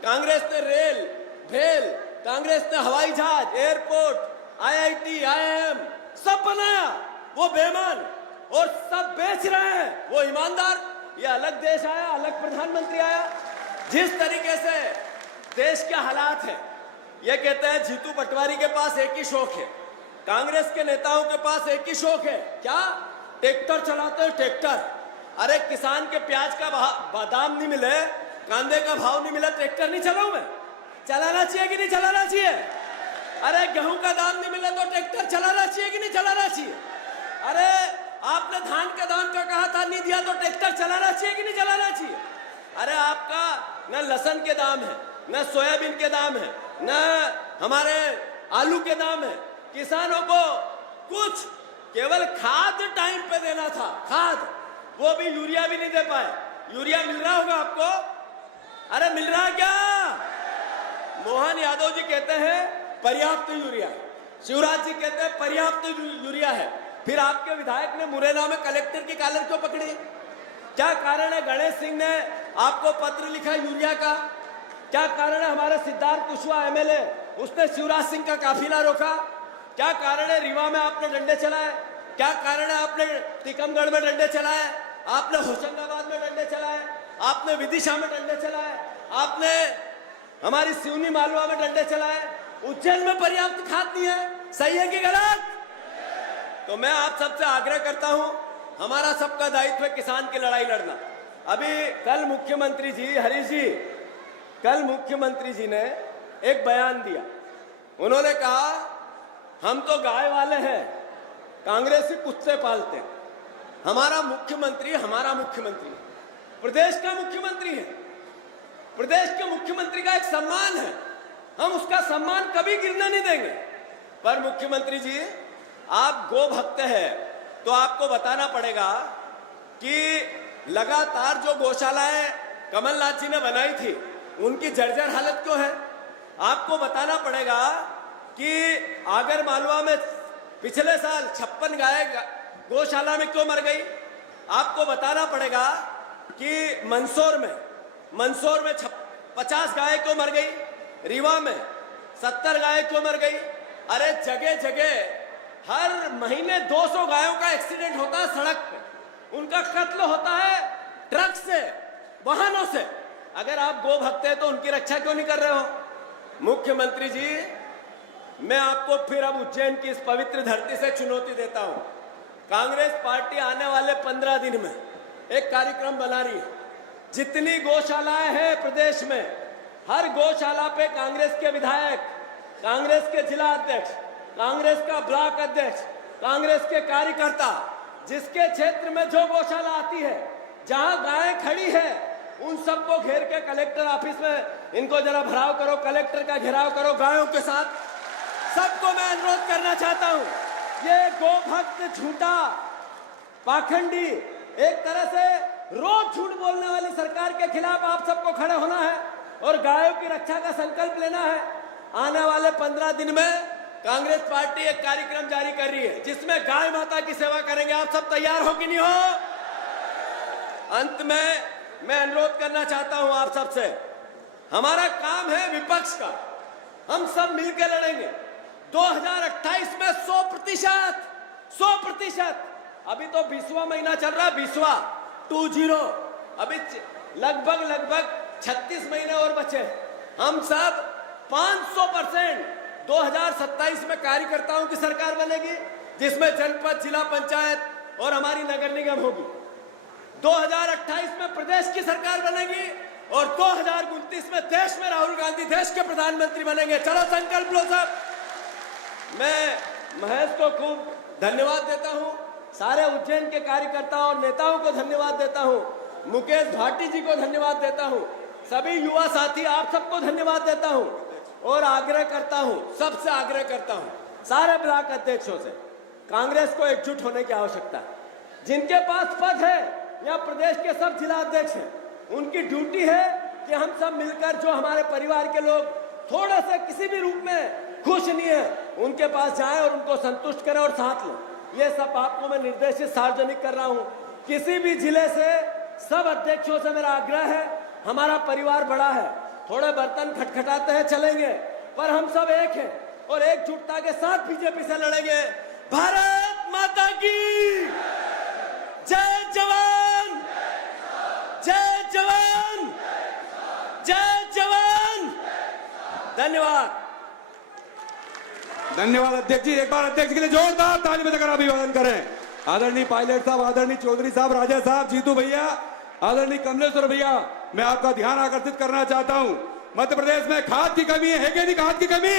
कांग्रेस ने रेल, भेल, कांग्रेस ने हवाई जहाज, एयरपोर्ट, IIT, IIM सब बनाया। वो बेईमान और सब बेच रहे हैं, वो ईमानदार। ये अलग देश आया, अलग प्रधानमंत्री आया। जिस तरीके से देश के हालात हैं, ये कहते हैं जीतू पटवारी के पास एक ही शौक है, कांग्रेस के नेताओं के पास एक ही शौक है, क्या? ट्रैक्टर चलाते हैं, ट्रैक्टर। अरे किसान के प्याज का दाम नहीं मिले, कांदे का भाव नहीं मिला, ट्रैक्टर नहीं चलाऊं मैं? चलाना चाहिए कि नहीं चलाना चाहिए? अरे गेहूं का दाम नहीं मिला तो ट्रैक्टर चलाना चाहिए कि नहीं चलाना चाहिए? अरे आपने धान के दाम का कहा था, नहीं दिया तो ट्रैक्टर चलाना चाहिए कि नहीं चलाना चाहिए? अरे आपका न लहसुन के दाम है, न सोयाबीन के दाम है, न हमारे आलू के दाम है। किसानों को कुछ केवल खाद टाइम पे देना था, खाद, वो भी यूरिया भी नहीं दे पाए। यूरिया मिल रहा होगा आपको? अरे मिल रहा क्या? मोहन यादव जी कहते हैं पर्याप्त यूरिया, शिवराज जी कहते हैं पर्याप्त यूरिया है। फिर आपके विधायक ने मुरैना में कलेक्टर की कॉलर क्यों पकड़ी? क्या कारण है? गणेश सिंह ने आपको पत्र लिखा यूरिया का? क्या कारण है? हमारे सिद्धार्थ कुशवाहा एमएलए, उसने शिवराज सिंह का काफिला रोका? क्या कारण है? रीवा में आपने डंडे चलाए? क्या कारण है? आपने टीकमगढ़ में डंडे चलाए, आपने होशंगाबाद में डंडे चलाए, आपने विदिशा में डंडे चलाए, आपने हमारी सिवनी मालवा में डंडे चलाए। उज्जैन में पर्याप्त खाद नहीं है, सही है कि गलत? तो मैं आप सबसे आग्रह करता हूं, हमारा सबका दायित्व है किसान की लड़ाई लड़ना। अभी कल मुख्यमंत्री जी, हरीश जी, कल मुख्यमंत्री जी ने एक बयान दिया। उन्होंने कहा हम तो गाय वाले हैं, कांग्रेसी कुत्ते पालते हैं। हमारा मुख्यमंत्री प्रदेश का मुख्यमंत्री है, प्रदेश के मुख्यमंत्री का एक सम्मान है, हम उसका सम्मान कभी गिरने नहीं देंगे। पर मुख्यमंत्री जी, आप गो भक्त हैं, तो आपको बताना पड़ेगा कि लगातार जो गौशालाएं कमलनाथ जी ने बनाई थी, उनकी जर्जर हालत क्यों है? आपको बताना पड़ेगा कि आगर मालवा में पिछले साल 56 गाय गौशाला में क्यों मर गई? आपको बताना पड़ेगा कि मंदसौर में 50 गाय क्यों मर गई? रीवा में 70 गाय क्यों मर गई? अरे जगह जगह हर महीने 200 गायों का एक्सीडेंट होता है सड़क पे, उनका कत्ल होता है ट्रक से, वाहनों से। अगर आप गो भक्त हैं तो उनकी रक्षा क्यों नहीं कर रहे हो? मुख्यमंत्री जी, मैं आपको फिर अब उज्जैन की इस पवित्र धरती से चुनौती देता हूं। कांग्रेस पार्टी आने वाले 15 दिन में एक कार्यक्रम बना रही है। जितनी गौशालाएं हैं प्रदेश में, हर गौशाला पे कांग्रेस के विधायक, कांग्रेस के जिला अध्यक्ष, कांग्रेस का ब्लॉक अध्यक्ष, कांग्रेस के कार्यकर्ता, जिसके क्षेत्र में जो गौशाला आती है, जहां गाय खड़ी है, उन सबको घेर के कलेक्टर ऑफिस में इनको जरा भराव करो, कलेक्टर का घेराव करो गायों के साथ। सबको मैं अनुरोध करना चाहता हूं, ये गो भक्त झूठा, पाखंडी, एक तरह से रोज झूठ बोलने वाली सरकार के खिलाफ आप सबको खड़े होना है और गायों की रक्षा का संकल्प लेना है। आने वाले 15 दिन में कांग्रेस पार्टी एक कार्यक्रम जारी कर रही है, जिसमें गाय माता की सेवा करेंगे। आप सब तैयार हो कि नहीं हो? अंत में मैं अनुरोध करना चाहता हूं आप सबसे, हमारा काम है विपक्ष का, हम सब मिलकर लड़ेंगे 2028 में 100%। अभी तो 20वां महीना चल रहा है, 20 अभी लगभग 36 महीने और बचे। हम सब 500% 2027 में कार्यकर्ताओं की सरकार बनेगी, जिसमें जनपद, जिला पंचायत और हमारी नगर निगम होगी। 2028 में प्रदेश की सरकार बनेगी और 2029 में देश में राहुल गांधी देश के प्रधानमंत्री बनेंगे। चलो संकल्प लो सब। मैं महेश को खूब धन्यवाद देता हूं, सारे उज्जैन के कार्यकर्ताओं और नेताओं को धन्यवाद देता हूं, मुकेश भाटी जी को धन्यवाद देता हूं, सभी युवा साथी आप सबको धन्यवाद देता हूं और आग्रह करता हूं, सबसे आग्रह करता हूं, सारे ब्लॉक अध्यक्षों से, कांग्रेस को एकजुट होने की आवश्यकता है। जिनके पास पद है या प्रदेश के सब जिला अध्यक्ष हैं, उनकी ड्यूटी है कि हम सब मिलकर जो हमारे परिवार के लोग थोड़ा सा किसी भी रूप में खुश नहीं है, उनके पास जाएं और उनको संतुष्ट करें और साथ लें। ये सब आपको मैं निर्देशित सार्वजनिक कर रहा हूं। किसी भी जिले से सब अध्यक्षों से मेरा आग्रह है, हमारा परिवार बड़ा है, थोड़े बर्तन खटखटाते हैं चलेंगे, पर हम सब एक हैं और एकजुटता के साथ बीजेपी से लड़ेंगे। भारत माता की जय जवान, जय जवान, जय जवान। धन्यवाद। धन्यवाद अध्यक्ष जी। एक बार अध्यक्ष के लिए जोरदार ताली बजाकर अभिवादन करें। आदरणीय पायलट साहब, आदरणीय चौधरी साहब, राजा साहब, जीतू भैया, आदरणीय कमलेश्वर भैया, मैं आपका ध्यान आकर्षित करना चाहता हूं। मध्य प्रदेश में खाद की कमी है कि नहीं? खाद की कमी,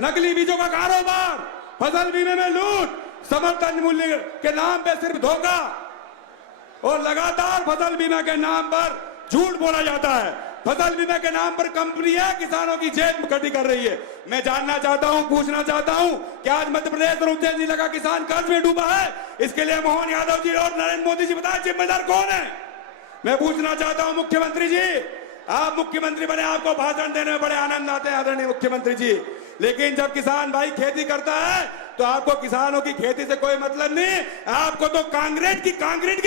नकली बीजों का कारोबार, फसल बीमे में लूट, समर्थन मूल्य के नाम पे सिर्फ धोखा और लगातार फसल बीमा के नाम पर झूठ बोला जाता है। फसल बीमा के नाम पर कंपनियां किसानों की जेब खड़ी कर रही है। मैं जानना चाहता हूं, पूछना चाहता हूं कि आज मध्य प्रदेश और उज्जैन जिले का किसान कर्ज में डूबा है, इसके लिए मोहन यादव जी और नरेंद्र मोदी जी बताएं जिम्मेदार कौन है? मैं पूछना चाहता हूं मुख्यमंत्री जी, आप मुख्यमंत्री बने, आपको भाषण देने में बड़े आनंद आते हैं आदरणीय मुख्यमंत्री जी, लेकिन जब किसान भाई खेती करता है तो आपको किसानों की खेती से कोई मतलब नहीं। आपको तो कांक्रीट की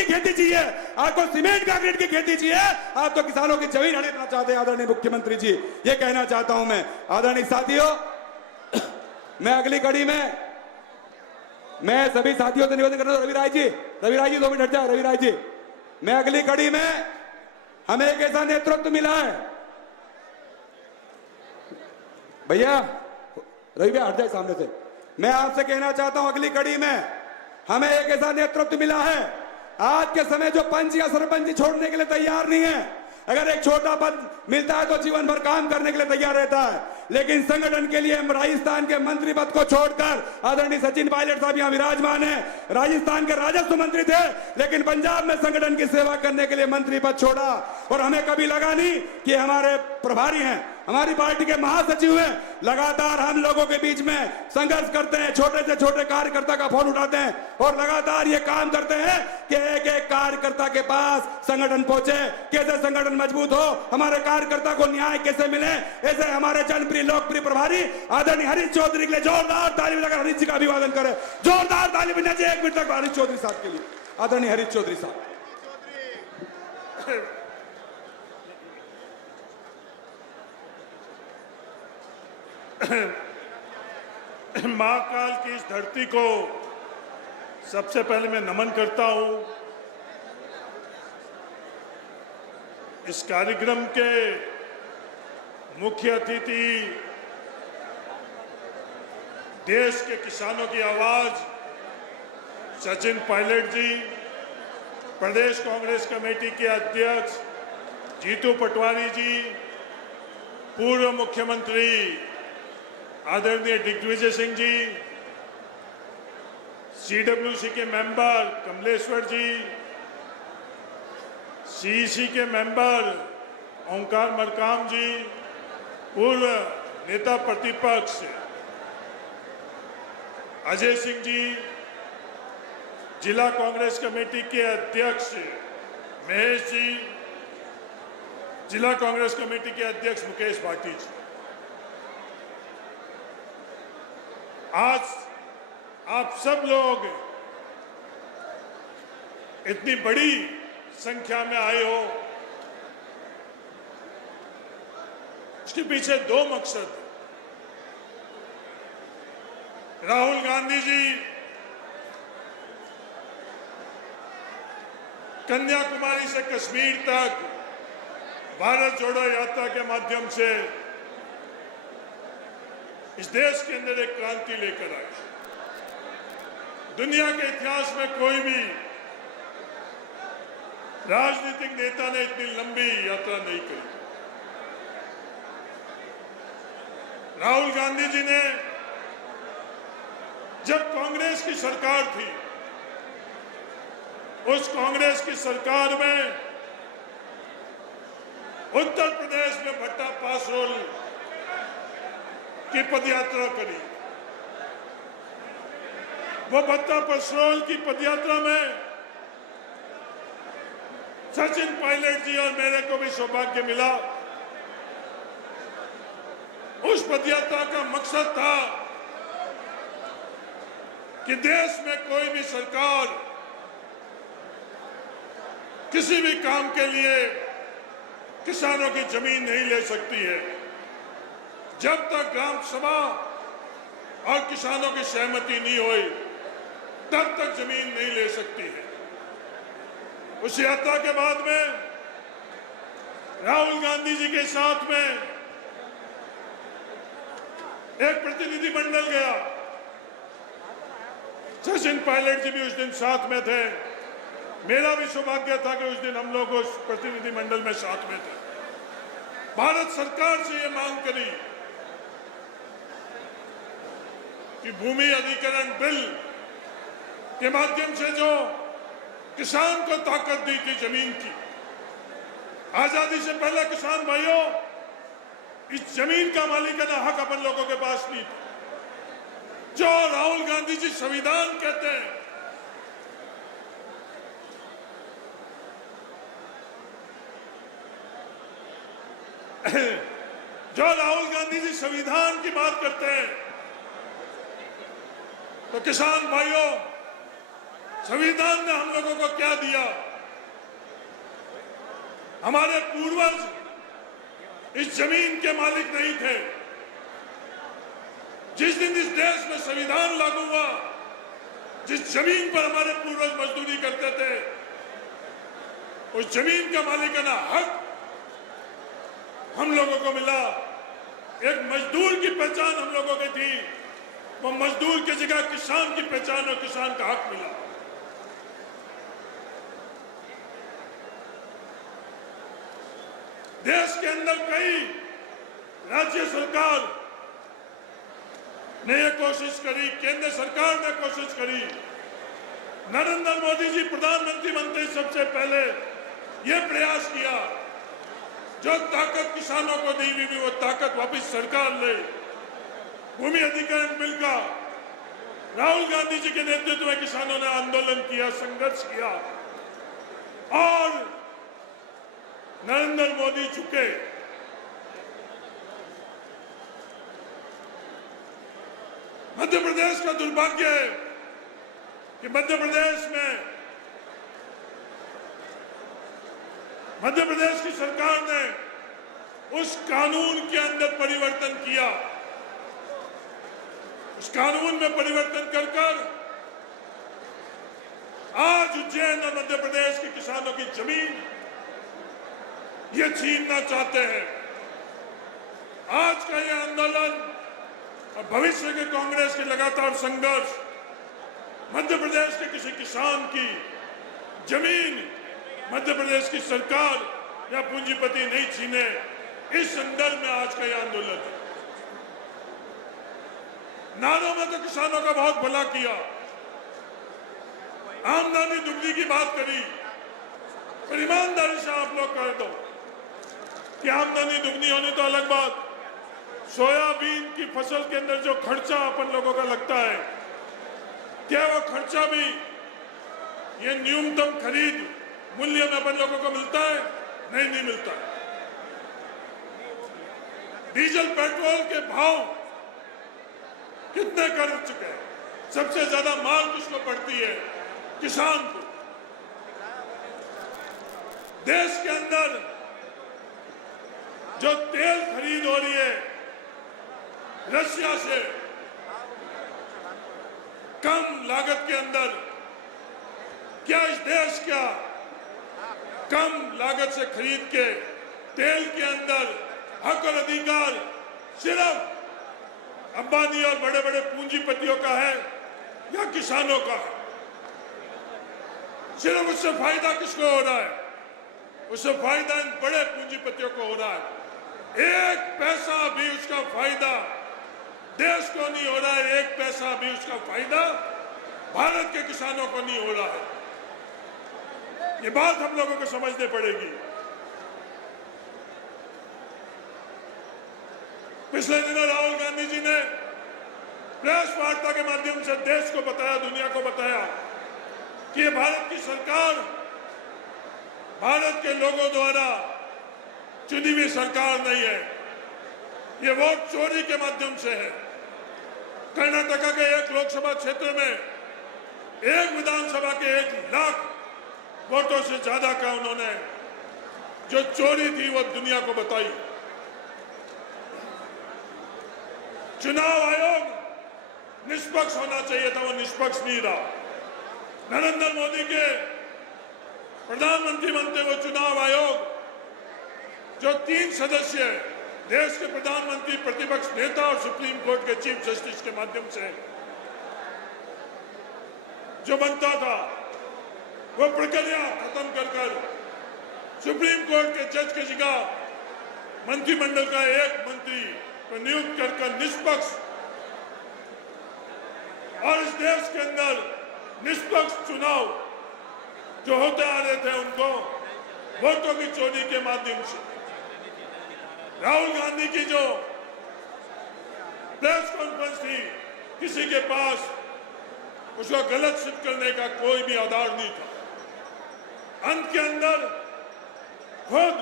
खेती चाहिए, आपको सीमेंट कांक्रीट की खेती चाहिए, आप तो किसानों की जमीन हड़पना चाहते हैं आदरणीय मुख्यमंत्री जी। ये कहना चाहता हूं मैं। आदरणीय साथियों, मैं अगली कड़ी में मैं सभी साथियों से निवेदन करना हूं, रवि राय जी 2 मिनट हट जाए। रवि राय जी, मैं अगली कड़ी में हमें एक ऐसा नेतृत्व मिला है, भैया रवि भाई हट जाए सामने से। मैं आपसे कहना चाहता हूं अगली कड़ी में हमें एक ऐसा नेतृत्व मिला है आज के समय जो पंच या सरपंच छोड़ने के लिए तैयार नहीं है। अगर एक छोटा पद मिलता है तो जीवन भर काम करने के लिए तैयार रहता है, लेकिन संगठन के लिए हम राजस्थान के मंत्री पद को छोड़कर, आदरणीय सचिन पायलट साहब यहाँ विराजमान है, राजस्थान के राजस्व मंत्री थे लेकिन पंजाब में संगठन की सेवा करने के लिए मंत्री पद छोड़ा। और हमें कभी लगा नहीं कि हमारे प्रभारी हैं, हमारी पार्टी के महासचिव हैं, लगातार हम लोगों के बीच में संघर्ष करते हैं, छोटे से छोटे कार्यकर्ता का फोन उठाते हैं और लगातार ये काम करते हैं कि एक एक कार्यकर्ता के पास संगठन पहुंचे, कैसे संगठन मजबूत हो, हमारे कार्यकर्ता को न्याय कैसे मिले। ऐसे हमारे जनप्रिय लोकप्रिय प्रभारी आदरणीय हरीश चौधरी के लिए जोरदार ताली बजाकर हरीश जी का अभिवादन करें। जोरदार ताली बजा चाहिए 1 मिनट तक हरीश चौधरी साहब के लिए। आदरणीय हरीश चौधरी साहब। महाकाल की इस धरती को सबसे पहले मैं नमन करता हूं। इस कार्यक्रम के मुख्य अतिथि देश के किसानों की आवाज सचिन पायलट जी, प्रदेश कांग्रेस कमेटी के अध्यक्ष जीतू पटवारी जी, पूर्व मुख्यमंत्री आदरणीय दिग्विजय सिंह जी, सीडब्ल्यूसी के मेंबर कमलेश्वर जी, सीईसी के मेंबर ओंकार मरकाम जी, पूर्व नेता प्रतिपक्ष अजय सिंह जी, जिला कांग्रेस कमेटी के अध्यक्ष महेश जी, जिला कांग्रेस कमेटी के अध्यक्ष मुकेश भाटी जी। आज आप सब लोग इतनी बड़ी संख्या में आए हो, उसके पीछे 2 मकसद। राहुल गांधी जी कन्याकुमारी से कश्मीर तक भारत जोड़ो यात्रा के माध्यम से इस देश के अंदर एक क्रांति लेकर आए। दुनिया के इतिहास में कोई भी राजनीतिक नेता ने इतनी लंबी यात्रा नहीं करी। राहुल गांधी जी ने जब कांग्रेस की सरकार थी, उस कांग्रेस की सरकार में उत्तर प्रदेश में भट्टा पास रोल की पदयात्रा करी। वो भट्टा पसरोल की पदयात्रा में सचिन पायलट जी और मेरे को भी सौभाग्य मिला। उस पदयात्रा का मकसद था कि देश में कोई भी सरकार किसी भी काम के लिए किसानों की जमीन नहीं ले सकती है जब तक ग्राम सभा और किसानों की सहमति नहीं हुई, तब तक जमीन नहीं ले सकती है। उस यात्रा के बाद में राहुल गांधी जी के साथ में एक प्रतिनिधि मंडल गया। सचिन पायलट जी भी उस दिन साथ में थे। मेरा भी सौभाग्य था कि उस दिन हम लोग उस प्रतिनिधि मंडल में साथ में थे। भारत सरकार से ये मांग करी कि भूमि अधिग्रहण बिल के माध्यम से जो किसान को ताकत दी थी जमीन की, आजादी से पहले किसान भाइयों इस जमीन का मालिकाना हक अपन लोगों के पास नहीं था। जो राहुल गांधी जी संविधान कहते हैं, जो राहुल गांधी जी संविधान की बात करते हैं, तो किसान भाइयों संविधान ने हम लोगों को क्या दिया? हमारे पूर्वज इस जमीन के मालिक नहीं थे। जिस दिन इस देश में संविधान लागू हुआ, जिस जमीन पर हमारे पूर्वज मजदूरी करते थे, उस जमीन का मालिकाना हक हम लोगों को मिला। एक मजदूर की पहचान हम लोगों की थी, वो मजदूर की जगह किसान की पहचान और किसान का हक मिला। देश के अंदर कई राज्य सरकार ने यह कोशिश करी, केंद्र सरकार ने कोशिश करी। नरेंद्र मोदी जी प्रधानमंत्री बनते सबसे पहले यह प्रयास किया, जो ताकत किसानों को दी हुई वो ताकत वापस सरकार ले। भूमि अधिग्रहण बिल का राहुल गांधी जी के नेतृत्व में किसानों ने आंदोलन किया, संघर्ष किया और नरेंद्र मोदी झुके। मध्य प्रदेश का दुर्भाग्य है कि मध्य प्रदेश की सरकार ने उस कानून के अंदर परिवर्तन किया। उस कानून में परिवर्तन कर आज उज्जैन और मध्य प्रदेश के किसानों की जमीन ये छीनना चाहते हैं। आज का यह आंदोलन और भविष्य के कांग्रेस के लगातार संघर्ष मध्य प्रदेश के किसी किसान की जमीन मध्य प्रदेश की सरकार या पूंजीपति नहीं छीने, इस संदर्भ में आज का यह आंदोलन है। नारों में तो किसानों का बहुत भला किया, आमदनी दुगनी की बात करी, पर ईमानदारी से आप लोग कह दो कि आमदनी दुगनी होने तो अलग बात, सोयाबीन की फसल के अंदर जो खर्चा अपन लोगों का लगता है, क्या वो खर्चा भी ये न्यूनतम खरीद मूल्य में अपन लोगों को मिलता है? नहीं मिलता। डीजल पेट्रोल के भाव कितने कर चुके हैं? सबसे ज्यादा मार किसको पड़ती है? किसान को। देश के अंदर जो तेल खरीद हो रही है रशिया से, कम लागत के अंदर, क्या इस देश का कम लागत से खरीद के तेल के अंदर हक और अधिकार सिर्फ अंबानी और बड़े बड़े पूंजीपतियों का है या किसानों का है? सिर्फ उससे फायदा किसको हो रहा है? उससे फायदा इन बड़े पूंजीपतियों को हो रहा है। एक पैसा भी उसका फायदा देश को नहीं हो रहा है, एक पैसा भी उसका फायदा भारत के किसानों को नहीं हो रहा है। ये बात हम लोगों को समझनी पड़ेगी। पिछले दिनों राहुल गांधी जी ने प्रेस वार्ता के माध्यम से देश को बताया, दुनिया को बताया कि ये भारत की सरकार भारत के लोगों द्वारा चुनी हुई सरकार नहीं है, ये वोट चोरी के माध्यम से है। कर्नाटका के एक लोकसभा क्षेत्र में एक विधानसभा के 1 लाख वोटों से ज्यादा का उन्होंने जो चोरी थी वो दुनिया को बताई। चुनाव आयोग निष्पक्ष होना चाहिए था, वो निष्पक्ष नहीं रहा। नरेंद्र मोदी के प्रधानमंत्री बनते हुए चुनाव आयोग जो 3 सदस्य देश के प्रधानमंत्री, प्रतिपक्ष नेता और सुप्रीम कोर्ट के चीफ जस्टिस के माध्यम से जो बनता था, वो प्रक्रिया खत्म कर सुप्रीम कोर्ट के जज की जगह मंत्रिमंडल का एक मंत्री को नियुक्त कर निष्पक्ष और इस देश के अंदर निष्पक्ष चुनाव जो होते आ रहे थे उनको वोटों की चोरी के माध्यम से राहुल गांधी की जो प्रेस कॉन्फ्रेंस थी, किसी के पास उसको गलत सिद्ध करने का कोई भी आधार नहीं था। अंत के अंदर खुद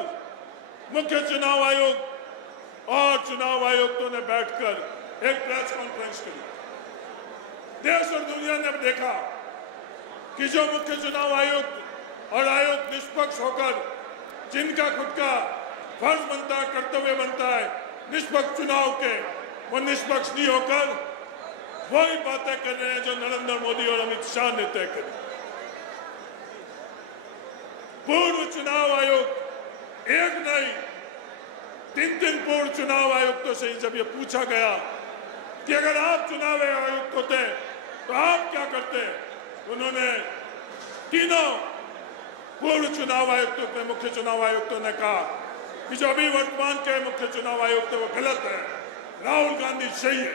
मुख्य चुनाव आयोग और चुनाव आयुक्तों ने बैठकर एक प्रेस कॉन्फ्रेंस करी। देश और दुनिया ने देखा कि जो मुख्य चुनाव आयुक्त और आयोग निष्पक्ष होकर जिनका खुद का फर्ज बनता है, कर्तव्य बनता है निष्पक्ष चुनाव के, वो निष्पक्ष नहीं होकर वही बातें कर रहे हैं जो नरेंद्र मोदी और अमित शाह ने तय करी। पूर्व चुनाव आयोग एक नहीं 3 पूर्व चुनाव आयुक्तों से जब ये पूछा गया कि अगर आप चुनाव आयुक्त होते तो आप क्या करते, उन्होंने तीनों पूर्व चुनाव आयुक्तों के मुख्य चुनाव आयुक्तों ने कहा कि जो अभी वर्तमान के मुख्य चुनाव आयुक्त है वो गलत है, राहुल गांधी सही है।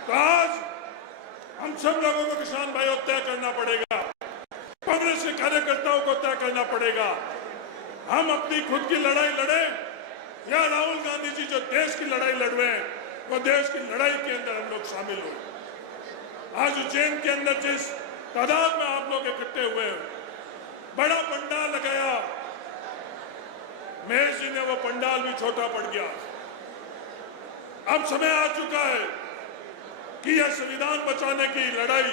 तो आज हम सब लोगों को किसान भाइयों तय करना पड़ेगा, कांग्रेस के कार्यकर्ताओं को तय करना पड़ेगा, हम अपनी खुद की लड़ाई लड़े या राहुल गांधी जी जो देश की लड़ाई लड़ रहे हैं वो देश की लड़ाई के अंदर हम लोग शामिल हो। आज उज्जैन के अंदर जिस तादाद में आप लोग इकट्ठे हुए हैं, बड़ा पंडाल लगाया, महेश जी ने वो पंडाल भी छोटा पड़ गया। अब समय आ चुका है कि यह संविधान बचाने की लड़ाई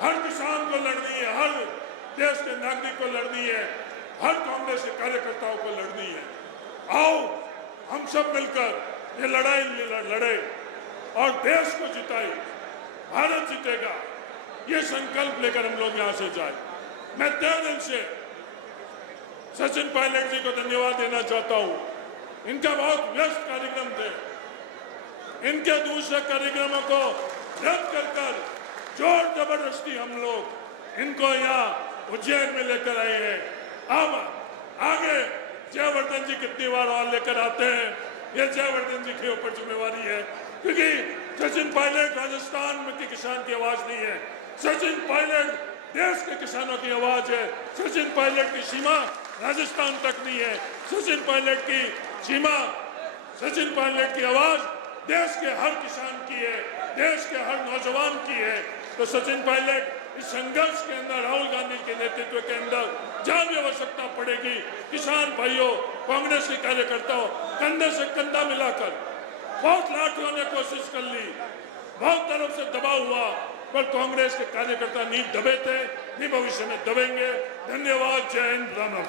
हर किसान को लड़नी है, हर देश के नागरिक को लड़नी है, हर कांग्रेस के कार्यकर्ताओं को लड़नी है। आओ हम सब मिलकर ये लड़ाई लड़े और देश को जिताए, भारत जीतेगा, ये संकल्प लेकर हम लोग यहां से जाए। मैं तहे दिल से सचिन पायलट जी को धन्यवाद देना चाहता हूं। इनका बहुत व्यस्त कार्यक्रम थे, इनके दूसरे कार्यक्रमों को रद्द कर जोर जबरदस्ती हम लोग इनको यहाँ उज्जैन में लेकर आए हैं। अब आगे जयवर्धन जी कितनी बार और लेकर आते हैं, ये जयवर्धन जी के ऊपर जिम्मेवारी है, क्योंकि सचिन पायलट राजस्थान में की किसान की आवाज नहीं है, सचिन पायलट देश के किसानों की आवाज है। सचिन पायलट की सीमा राजस्थान तक नहीं है, सचिन पायलट की सीमा, सचिन पायलट की आवाज देश के हर किसान की है, देश के हर नौजवान की है। तो सचिन पायलट इस संघर्ष के अंदर राहुल गांधी के नेतृत्व के अंदर जहां भी आवश्यकता पड़ेगी, किसान भाइयों, कांग्रेस के कार्यकर्ताओं कंधे से कंधा मिलाकर, बहुत लाठियों ने कोशिश कर ली, बहुत तरफ से दबाव हुआ, पर कांग्रेस के कार्यकर्ता नहीं दबे थे, नहीं भविष्य में दबेंगे। धन्यवाद, जय हिंद, राम राम।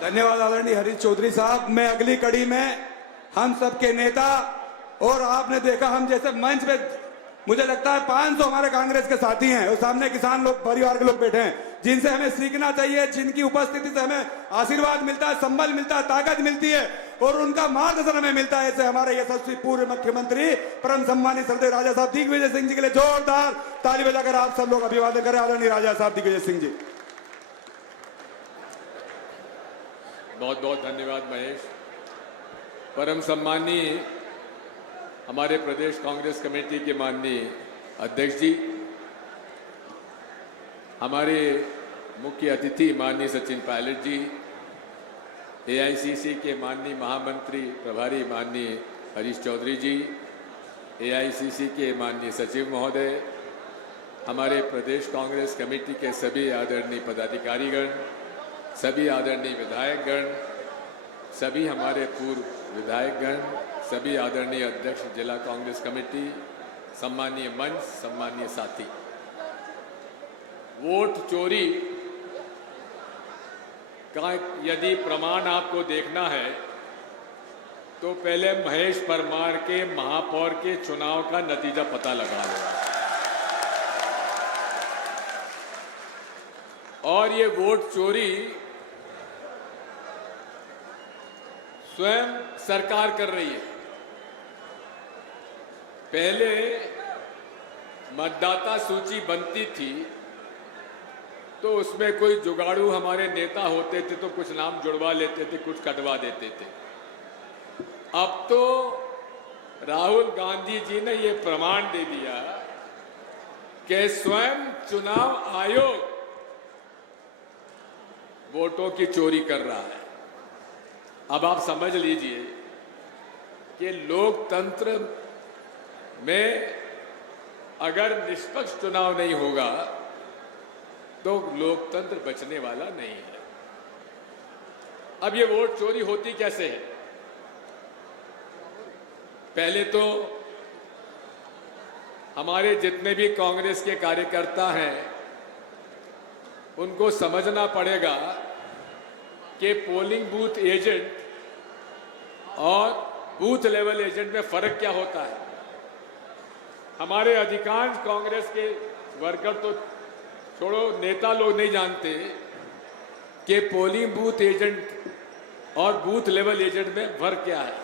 धन्यवाद आदरणीय हरीश चौधरी साहब। मैं अगली कड़ी में हम सबके नेता और आपने देखा हम जैसे मंच पे मुझे लगता है 500 हमारे कांग्रेस के साथी हैं और सामने किसान लोग, परिवार के लोग बैठे हैं, जिनसे हमें सीखना चाहिए, जिनकी उपस्थिति से हमें आशीर्वाद मिलता है, संबल मिलता है, ताकत मिलती है और उनका मार्गदर्शन हमें मिलता है। ऐसे हमारे यशस्वी पूर्व मुख्यमंत्री परम सम्मानित श्रद्धेय राजा साहब दिग्विजय सिंह जी के लिए जोरदार ताली बजाकर आप सब लोग अभिवादन करें। आदरणीय राजा साहब दिग्विजय सिंह जी। बहुत बहुत धन्यवाद महेश। परम सम्मानीय हमारे प्रदेश कांग्रेस कमेटी के माननीय अध्यक्ष जी, हमारे मुख्य अतिथि माननीय सचिन पायलट जी, एआईसीसी के माननीय महामंत्री प्रभारी माननीय हरीश चौधरी जी, एआईसीसी के माननीय सचिव महोदय, हमारे प्रदेश कांग्रेस कमेटी के सभी आदरणीय पदाधिकारीगण, सभी आदरणीय विधायकगण, सभी हमारे पूर्व विधायकगण, सभी आदरणीय अध्यक्ष जिला कांग्रेस कमेटी, सम्मानीय मंच, सम्मानीय साथी, वोट चोरी का यदि प्रमाण आपको देखना है तो पहले महेश परमार के महापौर के चुनाव का नतीजा पता लगा लो। और ये वोट चोरी स्वयं सरकार कर रही है। पहले मतदाता सूची बनती थी तो उसमें कोई जुगाड़ू हमारे नेता होते थे तो कुछ नाम जुड़वा लेते थे, कुछ कटवा देते थे। अब तो राहुल गांधी जी ने ये प्रमाण दे दिया कि स्वयं चुनाव आयोग वोटों की चोरी कर रहा है। अब आप समझ लीजिए कि लोकतंत्र में अगर निष्पक्ष चुनाव नहीं होगा तो लोकतंत्र बचने वाला नहीं है। अब ये वोट चोरी होती कैसे है? पहले तो हमारे जितने भी कांग्रेस के कार्यकर्ता हैं उनको समझना पड़ेगा कि पोलिंग बूथ एजेंट और बूथ लेवल एजेंट में फर्क क्या होता है। हमारे अधिकांश कांग्रेस के वर्कर तो छोड़ो, नेता लोग नहीं जानते कि पोलिंग बूथ एजेंट और बूथ लेवल एजेंट में फर्क क्या है।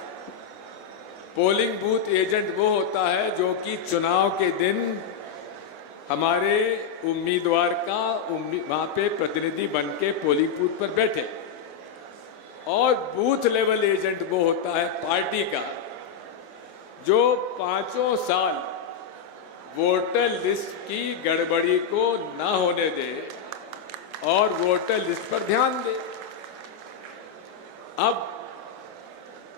पोलिंग बूथ एजेंट वो होता है जो कि चुनाव के दिन हमारे उम्मीदवार का वहां पे प्रतिनिधि बन के पोलिंग बूथ पर बैठे, और बूथ लेवल एजेंट वो होता है पार्टी का जो 5 साल वोटर लिस्ट की गड़बड़ी को ना होने दे और वोटर लिस्ट पर ध्यान दे। अब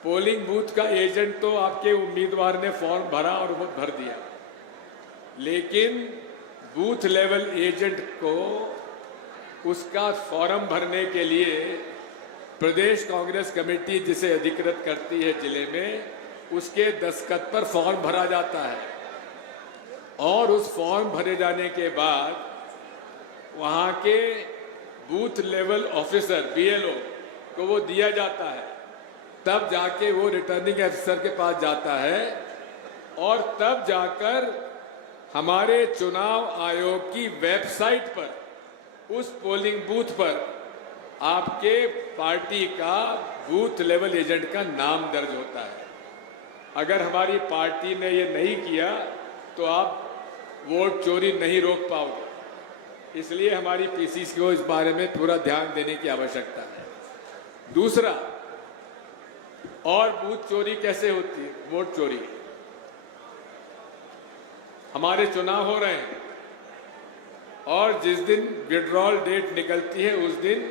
पोलिंग बूथ का एजेंट तो आपके उम्मीदवार ने फॉर्म भरा और वो भर दिया, लेकिन बूथ लेवल एजेंट को उसका फॉर्म भरने के लिए प्रदेश कांग्रेस कमेटी जिसे अधिकृत करती है जिले में, उसके दस्तखत पर फॉर्म भरा जाता है और उस फॉर्म भरे जाने के बाद वहां के बूथ लेवल ऑफिसर BLO को वो दिया जाता है। तब जाके वो रिटर्निंग ऑफिसर के पास जाता है और तब जाकर हमारे चुनाव आयोग की वेबसाइट पर उस पोलिंग बूथ पर आपके पार्टी का बूथ लेवल एजेंट का नाम दर्ज होता है। अगर हमारी पार्टी ने ये नहीं किया तो आप वोट चोरी नहीं रोक पाओगे। इसलिए हमारी PCC को इस बारे में पूरा ध्यान देने की आवश्यकता है। दूसरा, और बूथ चोरी कैसे होती है? वोट चोरी, हमारे चुनाव हो रहे हैं और जिस दिन विड्रॉल डेट निकलती है उस दिन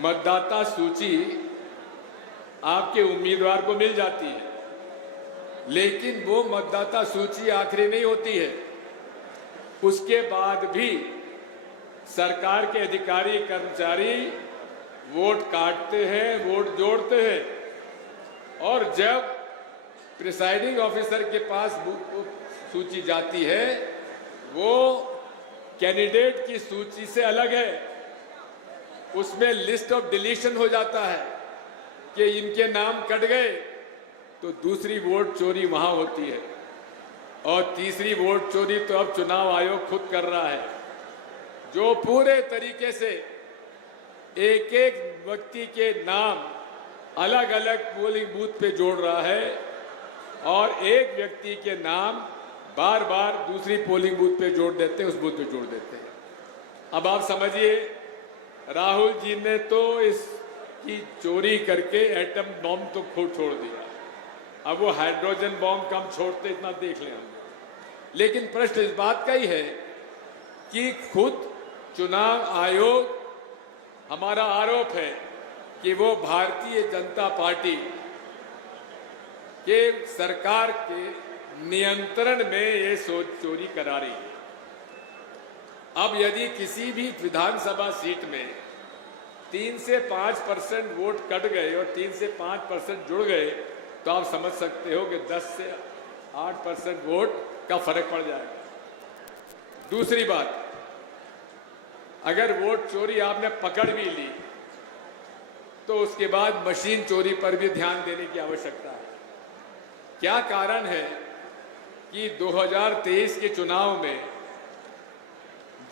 मतदाता सूची आपके उम्मीदवार को मिल जाती है, लेकिन वो मतदाता सूची आखिरी नहीं होती है। उसके बाद भी सरकार के अधिकारी कर्मचारी वोट काटते हैं, वोट जोड़ते हैं, और जब प्रिसाइडिंग ऑफिसर के पास सूची जाती है वो कैंडिडेट की सूची से अलग है। उसमें लिस्ट ऑफ डिलीशन हो जाता है कि इनके नाम कट गए, तो दूसरी वोट चोरी वहां होती है। और तीसरी वोट चोरी तो अब चुनाव आयोग खुद कर रहा है, जो पूरे तरीके से एक एक व्यक्ति के नाम अलग अलग पोलिंग बूथ पे जोड़ रहा है और एक व्यक्ति के नाम बार बार दूसरी पोलिंग बूथ पे जोड़ देते हैं, उस बूथ पे जोड़ देते हैं। अब आप समझिए, राहुल जी ने तो इसकी चोरी करके एटम बॉम्ब तो खुद छोड़ दिया, अब वो हाइड्रोजन बॉम्ब कम छोड़ते इतना देख लें हम। लेकिन प्रश्न इस बात का ही है कि खुद चुनाव आयोग, हमारा आरोप है कि वो भारतीय जनता पार्टी के सरकार के नियंत्रण में ये चोरी करा रही है। अब यदि किसी भी विधानसभा सीट में 3 से 5% वोट कट गए और 3 से 5% जुड़ गए तो आप समझ सकते हो कि 10 से 8% वोट का फर्क पड़ जाएगा। दूसरी बात, अगर वोट चोरी आपने पकड़ भी ली तो उसके बाद मशीन चोरी पर भी ध्यान देने की आवश्यकता है। क्या कारण है कि 2023 के चुनाव में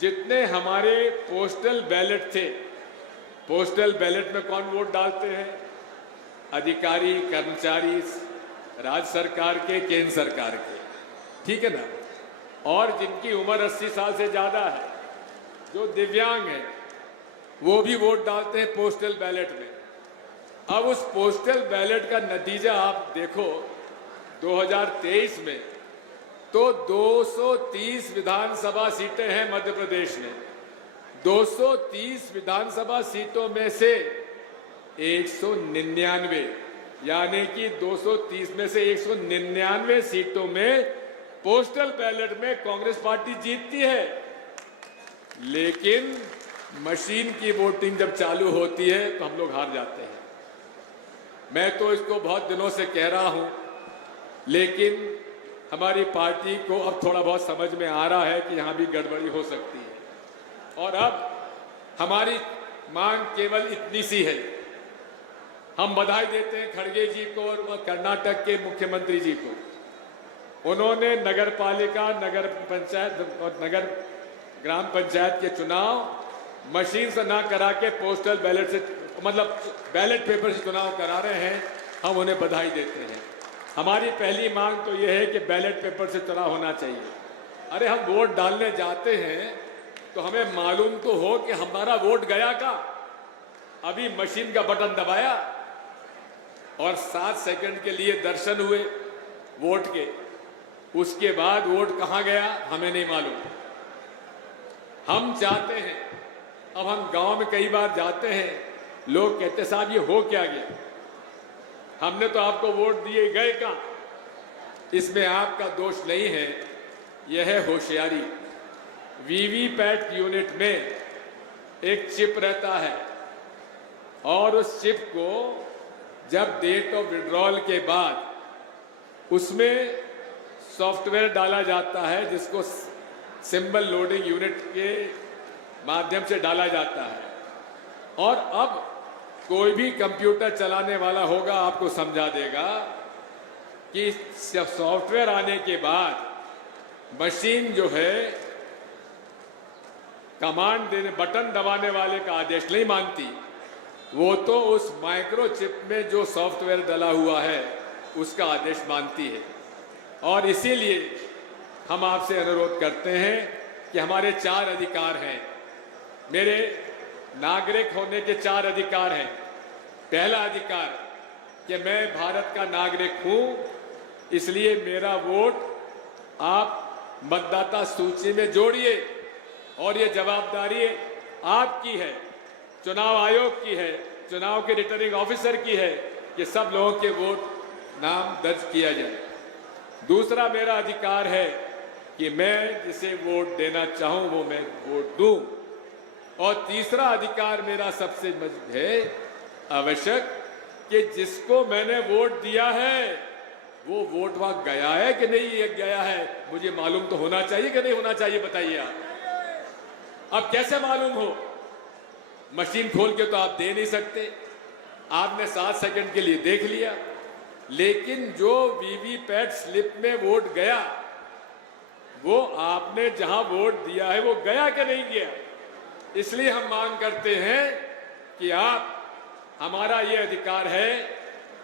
जितने हमारे पोस्टल बैलेट थे, पोस्टल बैलेट में कौन वोट डालते हैं? अधिकारी, कर्मचारी, राज्य सरकार के, केंद्र सरकार के, ठीक है ना। और जिनकी उम्र 80 साल से ज्यादा है, जो दिव्यांग हैं, वो भी वोट डालते हैं पोस्टल बैलेट में। अब उस पोस्टल बैलेट का नतीजा आप देखो 2023 में, तो 230 विधानसभा सीटें हैं मध्य प्रदेश में। 230 विधानसभा सीटों में से 199 यानी कि 230 में से 199 सीटों में पोस्टल बैलेट में कांग्रेस पार्टी जीतती है। लेकिन मशीन की वोटिंग जब चालू होती है तो हम लोग हार जाते हैं। मैं तो इसको बहुत दिनों से कह रहा हूं, लेकिन हमारी पार्टी को अब थोड़ा बहुत समझ में आ रहा है कि यहां भी गड़बड़ी हो सकती है। और अब हमारी मांग केवल इतनी सी है। हम बधाई देते हैं खड़गे जी को और कर्नाटक के मुख्यमंत्री जी को। उन्होंने नगर पालिका, नगर पंचायत और नगर ग्राम पंचायत के चुनाव मशीन से ना करा के पोस्टल बैलेट से, मतलब बैलेट पेपर से चुनाव करा रहे हैं। हम उन्हें बधाई देते हैं। हमारी पहली मांग तो यह है कि बैलेट पेपर से चुनाव होना चाहिए। अरे हम वोट डालने जाते हैं तो हमें मालूम तो हो कि हमारा वोट गया का। अभी मशीन का बटन दबाया और 7 सेकंड के लिए दर्शन हुए वोट के, उसके बाद वोट कहां गया हमें नहीं मालूम। हम चाहते हैं, अब हम गांव में कई बार जाते हैं, लोग कहते साहब ये हो क्या गया, हमने तो आपको वोट दिए, गए कहां। इसमें आपका दोष नहीं है, यह है होशियारी। वीवीपैट यूनिट में एक चिप रहता है और उस चिप को जब डेट ऑफ विड्रॉल के बाद उसमें सॉफ्टवेयर डाला जाता है जिसको सिंबल लोडिंग यूनिट के माध्यम से डाला जाता है। और अब कोई भी कंप्यूटर चलाने वाला होगा आपको समझा देगा कि सॉफ्टवेयर आने के बाद मशीन जो है कमांड देने, बटन दबाने वाले का आदेश नहीं मानती, वो तो उस माइक्रोचिप में जो सॉफ्टवेयर डला हुआ है उसका आदेश मानती है। और इसीलिए हम आपसे अनुरोध करते हैं कि हमारे 4 अधिकार हैं। मेरे नागरिक होने के 4 अधिकार हैं। पहला अधिकार कि मैं भारत का नागरिक हूं, इसलिए मेरा वोट आप मतदाता सूची में जोड़िए और ये जवाबदारी आपकी है, चुनाव आयोग की है, चुनाव के रिटर्निंग ऑफिसर की है कि सब लोगों के वोट नाम दर्ज किया जाए। दूसरा मेरा अधिकार है कि मैं जिसे वोट देना चाहूं वो मैं वोट दूं। और तीसरा अधिकार मेरा सबसे है आवश्यक कि जिसको मैंने वोट दिया है वो वोट वहां गया है कि नहीं गया है, मुझे मालूम तो होना चाहिए कि नहीं होना चाहिए, बताइए आप। अब कैसे मालूम हो? मशीन खोल के तो आप दे नहीं सकते। आपने 7 सेकंड के लिए देख लिया, लेकिन जो वीवीपैट स्लिप में वोट गया वो आपने जहां वोट दिया है वो गया कि नहीं गया। इसलिए हम मांग करते हैं कि आप, हमारा ये अधिकार है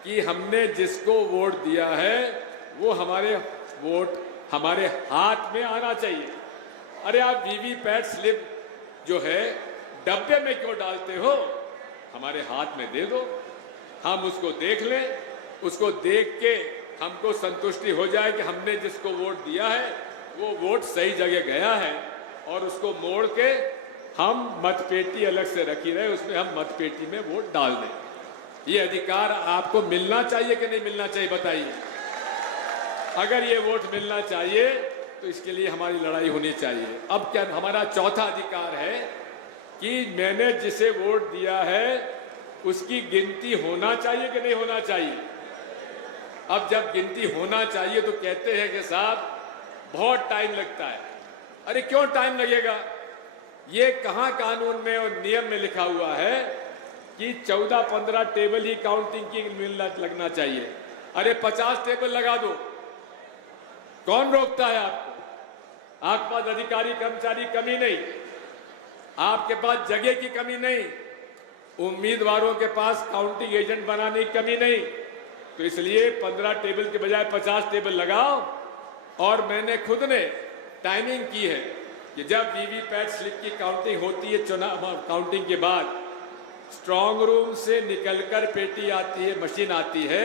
कि हमने जिसको वोट दिया है वो हमारे वोट हमारे हाथ में आना चाहिए। अरे आप वीवीपैट स्लिप जो है डब्बे में क्यों डालते हो? हमारे हाथ में दे दो, हम उसको देख लें, उसको देख के हमको संतुष्टि हो जाए कि हमने जिसको वोट दिया है वो वोट सही जगह गया है, और उसको मोड़ के हम मतपेटी अलग से रखी रहे, उसमें हम मतपेटी में वोट डाल दें। ये अधिकार आपको मिलना चाहिए कि नहीं मिलना चाहिए, बताइए। अगर ये वोट मिलना चाहिए तो इसके लिए हमारी लड़ाई होनी चाहिए। अब क्या हमारा चौथा अधिकार है कि मैंने जिसे वोट दिया है उसकी गिनती होना चाहिए कि नहीं होना चाहिए। अब जब गिनती होना चाहिए तो कहते हैं कि साहब बहुत टाइम लगता है। अरे क्यों टाइम लगेगा? ये कहां कानून में और नियम में लिखा हुआ है कि 14-15 टेबल ही काउंटिंग की लगना चाहिए। अरे 50 टेबल लगा दो, कौन रोकता है आपको? आपके पास अधिकारी कर्मचारी कमी नहीं, आपके पास जगह की कमी नहीं, उम्मीदवारों के पास काउंटिंग एजेंट बनाने की कमी नहीं। तो इसलिए 15 टेबल के बजाय 50 टेबल लगाओ। और मैंने खुद ने टाइमिंग की है कि जब वीवीपैट स्लिप की काउंटिंग होती है, चुनाव काउंटिंग के बाद स्ट्रांग रूम से निकलकर पेटी आती है, मशीन आती है,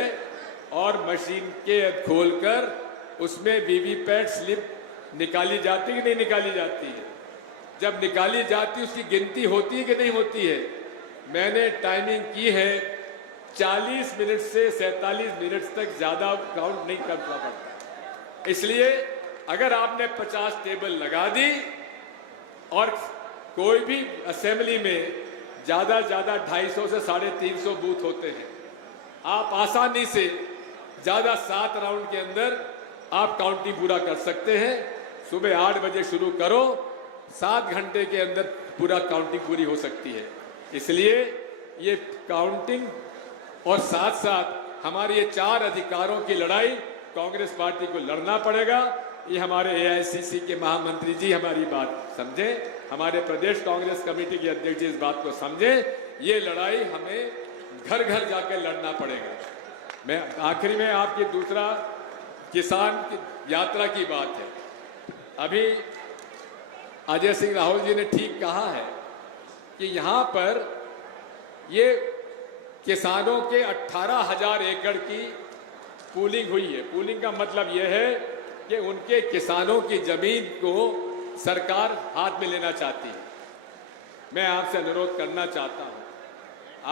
और मशीन के खोलकर उसमें वीवीपैट स्लिप निकाली जाती है कि नहीं निकाली जाती है? जब निकाली जाती है उसकी गिनती होती है कि नहीं होती है? मैंने टाइमिंग की है, 40 मिनट से 47 मिनट तक ज्यादा काउंट नहीं करना पड़ता। इसलिए अगर आपने 50 टेबल लगा दी और कोई भी असेंबली में ज्यादा 250 से 350 बूथ होते हैं, आप आसानी से ज्यादा 7 राउंड के अंदर आप काउंटिंग पूरा कर सकते हैं। सुबह 8 बजे शुरू करो, 7 घंटे के अंदर पूरा काउंटिंग पूरी हो सकती है। इसलिए ये काउंटिंग और साथ साथ हमारे ये 4 अधिकारों की लड़ाई कांग्रेस पार्टी को लड़ना पड़ेगा। ये हमारे एआईसीसी के महामंत्री जी हमारी बात समझे, हमारे प्रदेश कांग्रेस कमेटी के अध्यक्ष जी इस बात को समझे। ये लड़ाई हमें घर घर जाकर लड़ना पड़ेगा। मैं आखिरी में आपकी दूसरा किसान की यात्रा की बात है। अभी अजय सिंह राहुल जी ने ठीक कहा है कि यहां पर ये किसानों के 18,000 एकड़ की पूलिंग हुई है। पूलिंग का मतलब यह है कि उनके किसानों की जमीन को सरकार हाथ में लेना चाहती है। मैं आपसे अनुरोध करना चाहता हूं,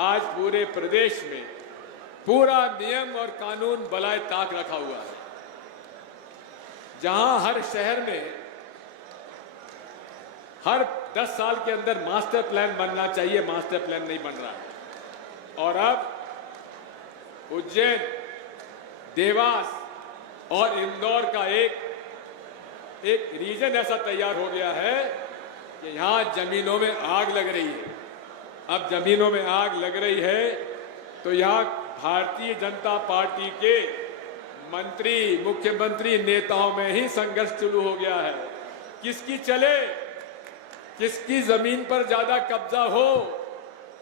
आज पूरे प्रदेश में पूरा नियम और कानून बलाए ताक रखा हुआ है। जहां हर शहर में हर 10 साल के अंदर मास्टर प्लान बनना चाहिए, मास्टर प्लान नहीं बन रहा है। और अब उज्जैन, देवास और इंदौर का एक रीजन ऐसा तैयार हो गया है कि यहां जमीनों में आग लग रही है। अब जमीनों में आग लग रही है तो यहां भारतीय जनता पार्टी के मंत्री, मुख्यमंत्री, नेताओं में ही संघर्ष शुरू हो गया है। किसकी चले, किसकी जमीन पर ज्यादा कब्जा हो।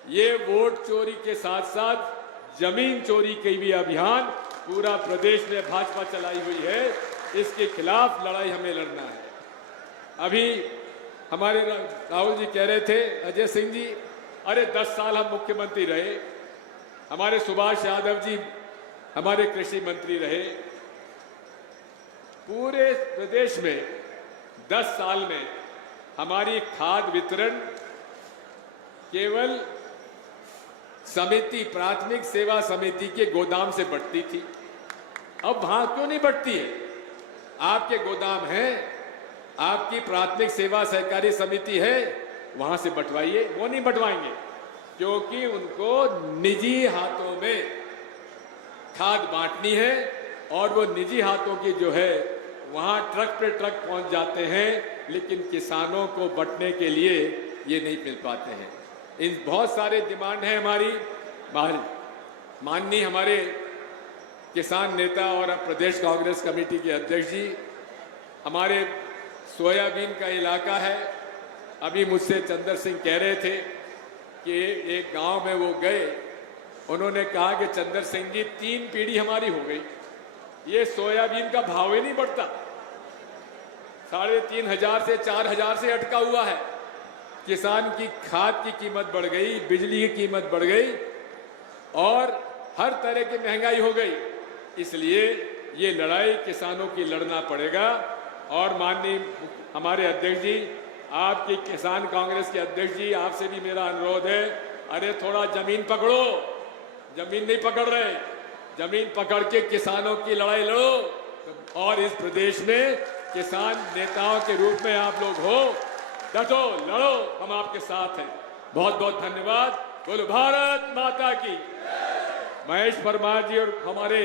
ये वोट चोरी के साथ साथ जमीन चोरी के भी अभियान पूरा प्रदेश में भाजपा चलाई हुई है। इसके खिलाफ लड़ाई हमें लड़ना है। अभी हमारे राहुल जी कह रहे थे, अजय सिंह जी, अरे 10 साल हम मुख्यमंत्री रहे, हमारे सुभाष यादव जी हमारे कृषि मंत्री रहे। पूरे प्रदेश में 10 साल में हमारी खाद वितरण केवल समिति, प्राथमिक सेवा समिति के गोदाम से बढ़ती थी। अब वहां क्यों नहीं बढ़ती है? आपके गोदाम है, आपकी प्राथमिक सेवा सहकारी समिति है, वहां से बंटवाइए। वो नहीं बंटवाएंगे क्योंकि उनको निजी हाथों में खाद बांटनी है और वो निजी हाथों की जो है वहां ट्रक पे ट्रक पहुंच जाते हैं, लेकिन किसानों को बंटने के लिए ये नहीं मिल पाते हैं। इन बहुत सारे डिमांड है हमारी। माननीय हमारे किसान नेता और प्रदेश कांग्रेस कमेटी के अध्यक्ष जी, हमारे सोयाबीन का इलाका है। अभी मुझसे चंद्र सिंह कह रहे थे कि एक गांव में वो गए, उन्होंने कहा कि चंद्र सिंह जी 3 पीढ़ी हमारी हो गई, ये सोयाबीन का भाव ही नहीं बढ़ता। 3,500 से 4,000 से अटका हुआ है। किसान की खाद की कीमत बढ़ गई, बिजली की कीमत बढ़ गई और हर तरह की महंगाई हो गई। इसलिए ये लड़ाई किसानों की लड़ना पड़ेगा। और माननीय हमारे अध्यक्ष जी, आपकी किसान कांग्रेस के अध्यक्ष जी, आपसे भी मेरा अनुरोध है, अरे थोड़ा जमीन पकड़ो। जमीन नहीं पकड़ रहे, जमीन पकड़ के किसानों की लड़ाई लड़ो। और इस प्रदेश में किसान नेताओं के रूप में आप लोग हो, डटो, लड़ो, हम आपके साथ हैं। बहुत बहुत धन्यवाद। बोलो भारत माता की। महेश परमार जी और हमारे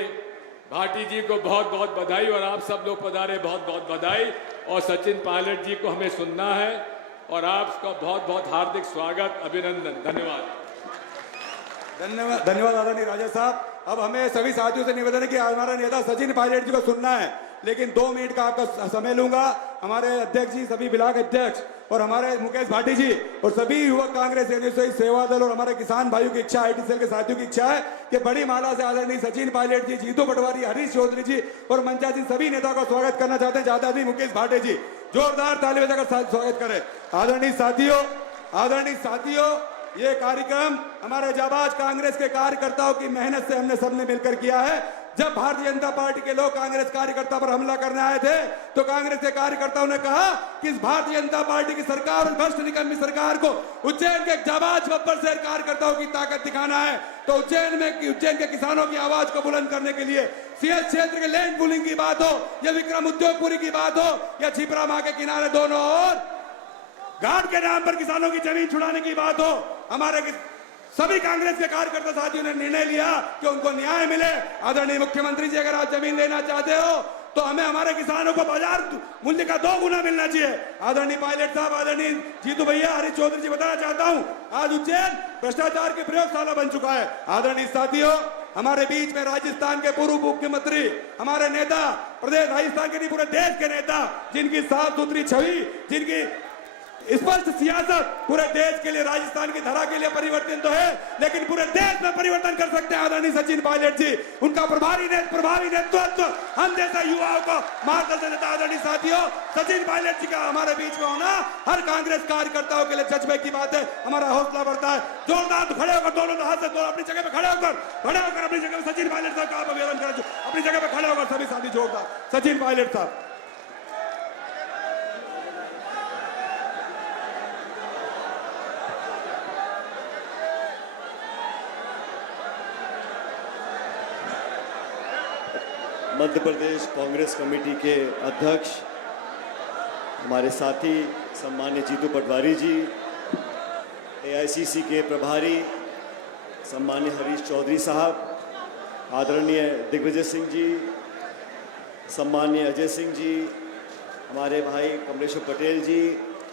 भाटी जी को बहुत बहुत बधाई, और आप सब लोग पधारे, बहुत बहुत बधाई। और सचिन पायलट जी को हमें सुनना है और आपका बहुत बहुत हार्दिक स्वागत, अभिनंदन, धन्यवाद। धन्यवाद आदरणीय राजा साहब। अब हमें सभी साथियों से निवेदन है कि हमारा नेता सचिन पायलट जी को सुनना है, लेकिन 2 मिनट का आपका समय लूंगा। हमारे अध्यक्ष जी, सभी ब्लॉक अध्यक्ष और हमारे मुकेश भाटी जी और सभी युवक कांग्रेस सेवा दल और हमारे किसान भाइयों की इच्छा, आईटी सेल के साथियों की इच्छा है कि बड़ी माला से आदरणीय सचिन पायलट जी, जीतू पटवारी, हरीश चौधरी जी और मंचासीन सभी नेताओं का स्वागत करना चाहते हैं। ज्यादा नहीं, मुकेश भाटी जी जोरदार ताली बजाकर स्वागत करें। आदरणीय साथियों, ये कार्यक्रम हमारे जाबाज कांग्रेस के कार्यकर्ताओं की मेहनत से हमने सबने मिलकर किया है। जब भारतीय जनता पार्टी के लोग कांग्रेस कार्यकर्ता पर हमला करने आए थे तो कांग्रेस के कार्यकर्ताओं ने कहा कि इस भारतीय जनता पार्टी की सरकार और भ्रष्ट निकम्मी सरकार को उज्जैन के जाबाज गब्बर शेर कार्यकर्ताओं की ताकत दिखाना है। तो उज्जैन के किसानों की आवाज को बुलंद करने के लिए सीएस क्षेत्र के लैंड पूलिंग की बात हो या विक्रम उद्योगपुरी की बात हो या छिपरा माह के किनारे दोनों और घाट के नाम पर किसानों की जमीन छुड़ाने की बात हो, हमारे सभी कांग्रेस के कार्यकर्ता साथियों ने निर्णय लिया कि उनको न्याय मिले। आदरणीय मुख्यमंत्री जी, अगर आप जमीन लेना चाहते हो तो हमें हमारे किसानों को बाजार मूल्य का 2 गुना मिलना चाहिए। आदरणीय पायलट साहब, आदरणीय जीतू भैया, हरीश चौधरी जी, बताना चाहता हूं आज उज्जैन भ्रष्टाचार की प्रयोगशाला बन चुका है। आदरणीय साथियों, हमारे बीच में राजस्थान के पूर्व मुख्यमंत्री, हमारे नेता, प्रदेश राजस्थान के नहीं पूरे देश के नेता, जिनकी साफ सुथरी छवि, जिनकी स्पष्ट सियासत पूरे देश के लिए, राजस्थान की धरा के लिए परिवर्तन तो है लेकिन पूरे देश में परिवर्तन कर सकते हैं आदरणीय सचिन पायलट जी। उनका प्रभावी नेतृत्व हम जैसा युवाओं को मार्गदर्शन देता। आदरणीय साथियों, सचिन पायलट जी का हमारे बीच में होना हर कांग्रेस कार्यकर्ताओं के लिए जज्बे की बात है। हमारा हौसला बढ़ता है। जोरदार खड़े होकर दोनों हाथ से अपनी जगह पे खड़े होकर अपनी जगह पे सचिन पायलट साहब का आप अभिवादन करें। अपनी जगह पे खड़े होकर सभी साथी जोरदार सचिन पायलट साहब। मध्य प्रदेश कांग्रेस कमेटी के अध्यक्ष हमारे साथी सम्मान्य जीतू पटवारी जी, एआईसीसी के प्रभारी सम्मान्य हरीश चौधरी साहब, आदरणीय दिग्विजय सिंह जी, सम्मान्य अजय सिंह जी, हमारे भाई कमलेश्वर पटेल जी,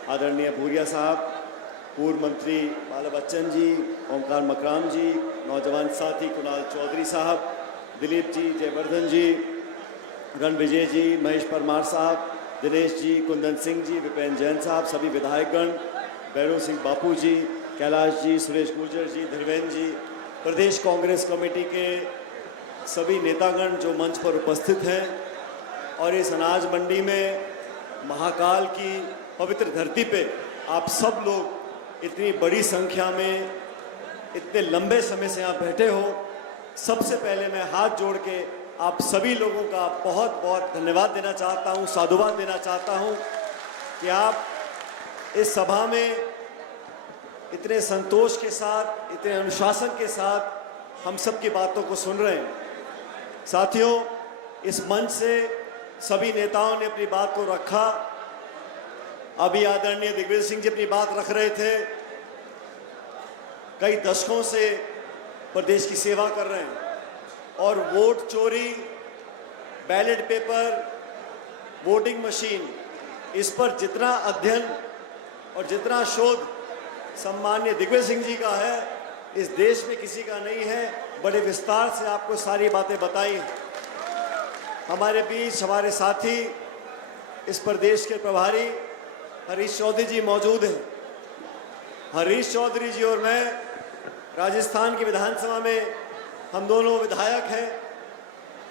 आदरणीय भूरिया साहब, पूर्व मंत्री बाला बच्चन जी, ओमकार मकराम जी, नौजवान साथी कुणाल चौधरी साहब, दिलीप जी, जयवर्धन जी, रणविजय जी, महेश परमार साहब, दिनेश जी, कुंदन सिंह जी, विपेन जैन साहब, सभी विधायकगण, भैरव सिंह बापू जी, कैलाश जी, सुरेश गुर्जर जी, धीरेन्द्र जी, प्रदेश कांग्रेस कमेटी के सभी नेतागण जो मंच पर उपस्थित हैं और इस अनाज मंडी में महाकाल की पवित्र धरती पे आप सब लोग इतनी बड़ी संख्या में इतने लंबे समय से यहाँ बैठे हो, सबसे पहले मैं हाथ जोड़ के आप सभी लोगों का बहुत बहुत धन्यवाद देना चाहता हूँ, साधुवाद देना चाहता हूँ कि आप इस सभा में इतने संतोष के साथ, इतने अनुशासन के साथ हम सब की बातों को सुन रहे हैं। साथियों, इस मंच से सभी नेताओं ने अपनी बात को रखा। अभी आदरणीय दिग्विजय सिंह जी अपनी बात रख रहे थे। कई दशकों से प्रदेश की सेवा कर रहे हैं और वोट चोरी, बैलेट पेपर, वोटिंग मशीन, इस पर जितना अध्ययन और जितना शोध सम्मान्य दिग्विजय सिंह जी का है, इस देश में किसी का नहीं है। बड़े विस्तार से आपको सारी बातें बताई। हमारे बीच हमारे साथी, इस प्रदेश के प्रभारी हरीश चौधरी जी मौजूद हैं। हरीश चौधरी जी और मैं राजस्थान की विधानसभा में हम दोनों विधायक हैं।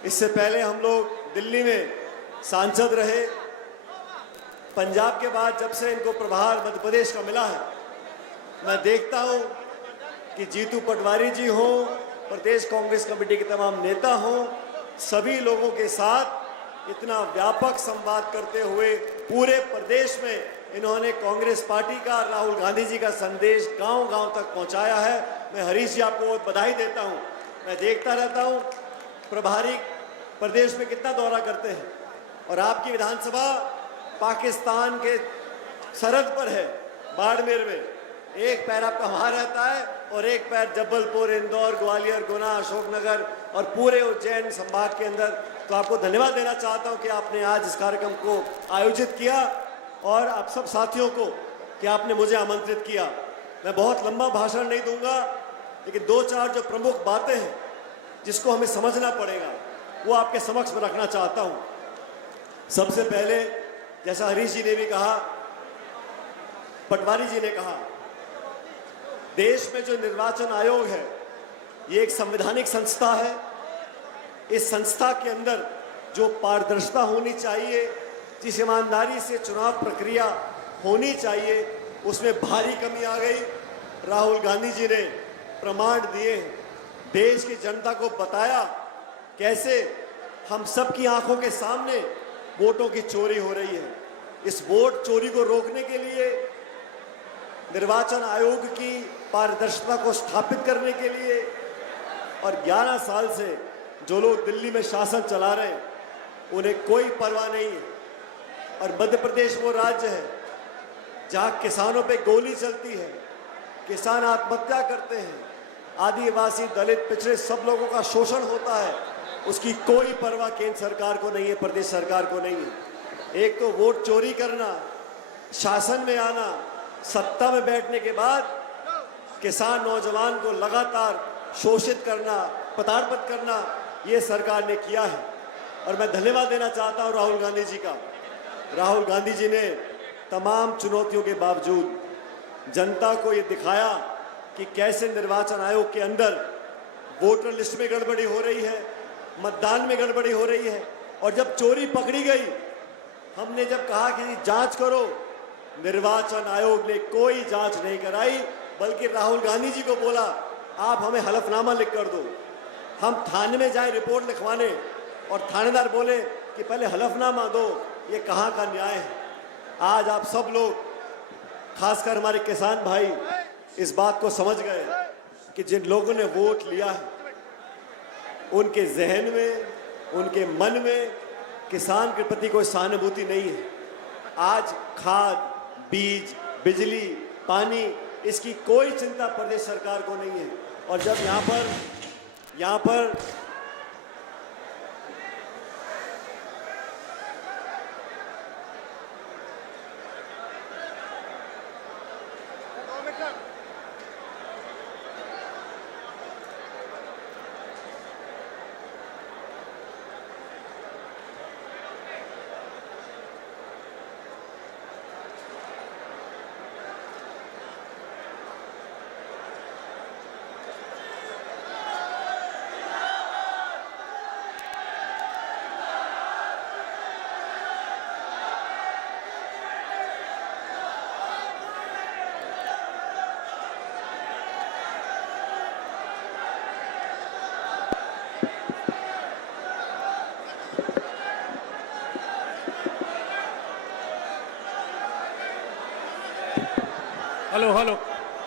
इससे पहले हम लोग दिल्ली में सांसद रहे। पंजाब के बाद जब से इनको प्रभार मध्य प्रदेश का मिला है, मैं देखता हूं कि जीतू पटवारी जी हो, प्रदेश कांग्रेस कमेटी के तमाम नेता हों, सभी लोगों के साथ इतना व्यापक संवाद करते हुए पूरे प्रदेश में इन्होंने कांग्रेस पार्टी का, राहुल गांधी जी का संदेश गांव-गांव तक पहुंचाया है। मैं हरीश जी आपको बहुत बधाई देता हूं। मैं देखता रहता हूं प्रभारी प्रदेश में कितना दौरा करते हैं और आपकी विधानसभा पाकिस्तान के सरहद पर है, बाड़मेर में। एक पैर आपका वहां रहता है और एक पैर जबलपुर, इंदौर, ग्वालियर, गुना, अशोकनगर और पूरे उज्जैन संभाग के अंदर। तो आपको धन्यवाद देना चाहता हूं कि आपने आज इस कार्यक्रम को आयोजित किया और आप सब साथियों को कि आपने मुझे आमंत्रित किया। मैं बहुत लंबा भाषण नहीं दूंगा, लेकिन 2-4 जो प्रमुख बातें हैं जिसको हमें समझना पड़ेगा वो आपके समक्ष में रखना चाहता हूं। सबसे पहले, जैसा हरीश जी ने भी कहा, पटवारी जी ने कहा, देश में जो निर्वाचन आयोग है ये एक संवैधानिक संस्था है। इस संस्था के अंदर जो पारदर्शिता होनी चाहिए, जिस ईमानदारी से चुनाव प्रक्रिया होनी चाहिए, उसमें भारी कमी आ गई। राहुल गांधी जी ने प्रमाण दिए, देश की जनता को बताया कैसे हम सबकी आंखों के सामने वोटों की चोरी हो रही है। इस वोट चोरी को रोकने के लिए, निर्वाचन आयोग की पारदर्शिता को स्थापित करने के लिए और 11 साल से जो लोग दिल्ली में शासन चला रहे हैं उन्हें कोई परवाह नहीं है। और मध्य प्रदेश वो राज्य है जहां किसानों पे गोली चलती है, किसान आत्महत्या करते हैं, आदिवासी, दलित, पिछड़े सब लोगों का शोषण होता है, उसकी कोई परवाह केंद्र सरकार को नहीं है, प्रदेश सरकार को नहीं है। एक तो वोट चोरी करना, शासन में आना, सत्ता में बैठने के बाद किसान नौजवान को लगातार शोषित करना, प्रताड़ित करना, ये सरकार ने किया है। और मैं धन्यवाद देना चाहता हूं राहुल गांधी जी का। राहुल गांधी जी ने तमाम चुनौतियों के बावजूद जनता को ये दिखाया कि कैसे निर्वाचन आयोग के अंदर वोटर लिस्ट में गड़बड़ी हो रही है, मतदान में गड़बड़ी हो रही है। और जब चोरी पकड़ी गई, हमने जब कहा कि जांच करो, निर्वाचन आयोग ने कोई जांच नहीं कराई, बल्कि राहुल गांधी जी को बोला आप हमें हलफनामा लिख कर दो। हम थाने में जाए रिपोर्ट लिखवाने और थानेदार बोले कि पहले हलफनामा दो। ये कहाँ का न्याय है? आज आप सब लोग, खासकर हमारे किसान भाई, इस बात को समझ गए कि जिन लोगों ने वोट लिया है उनके जहन में, उनके मन में किसान के प्रति कोई सहानुभूति नहीं है। आज खाद, बीज, बिजली, पानी, इसकी कोई चिंता प्रदेश सरकार को नहीं है। और जब यहाँ पर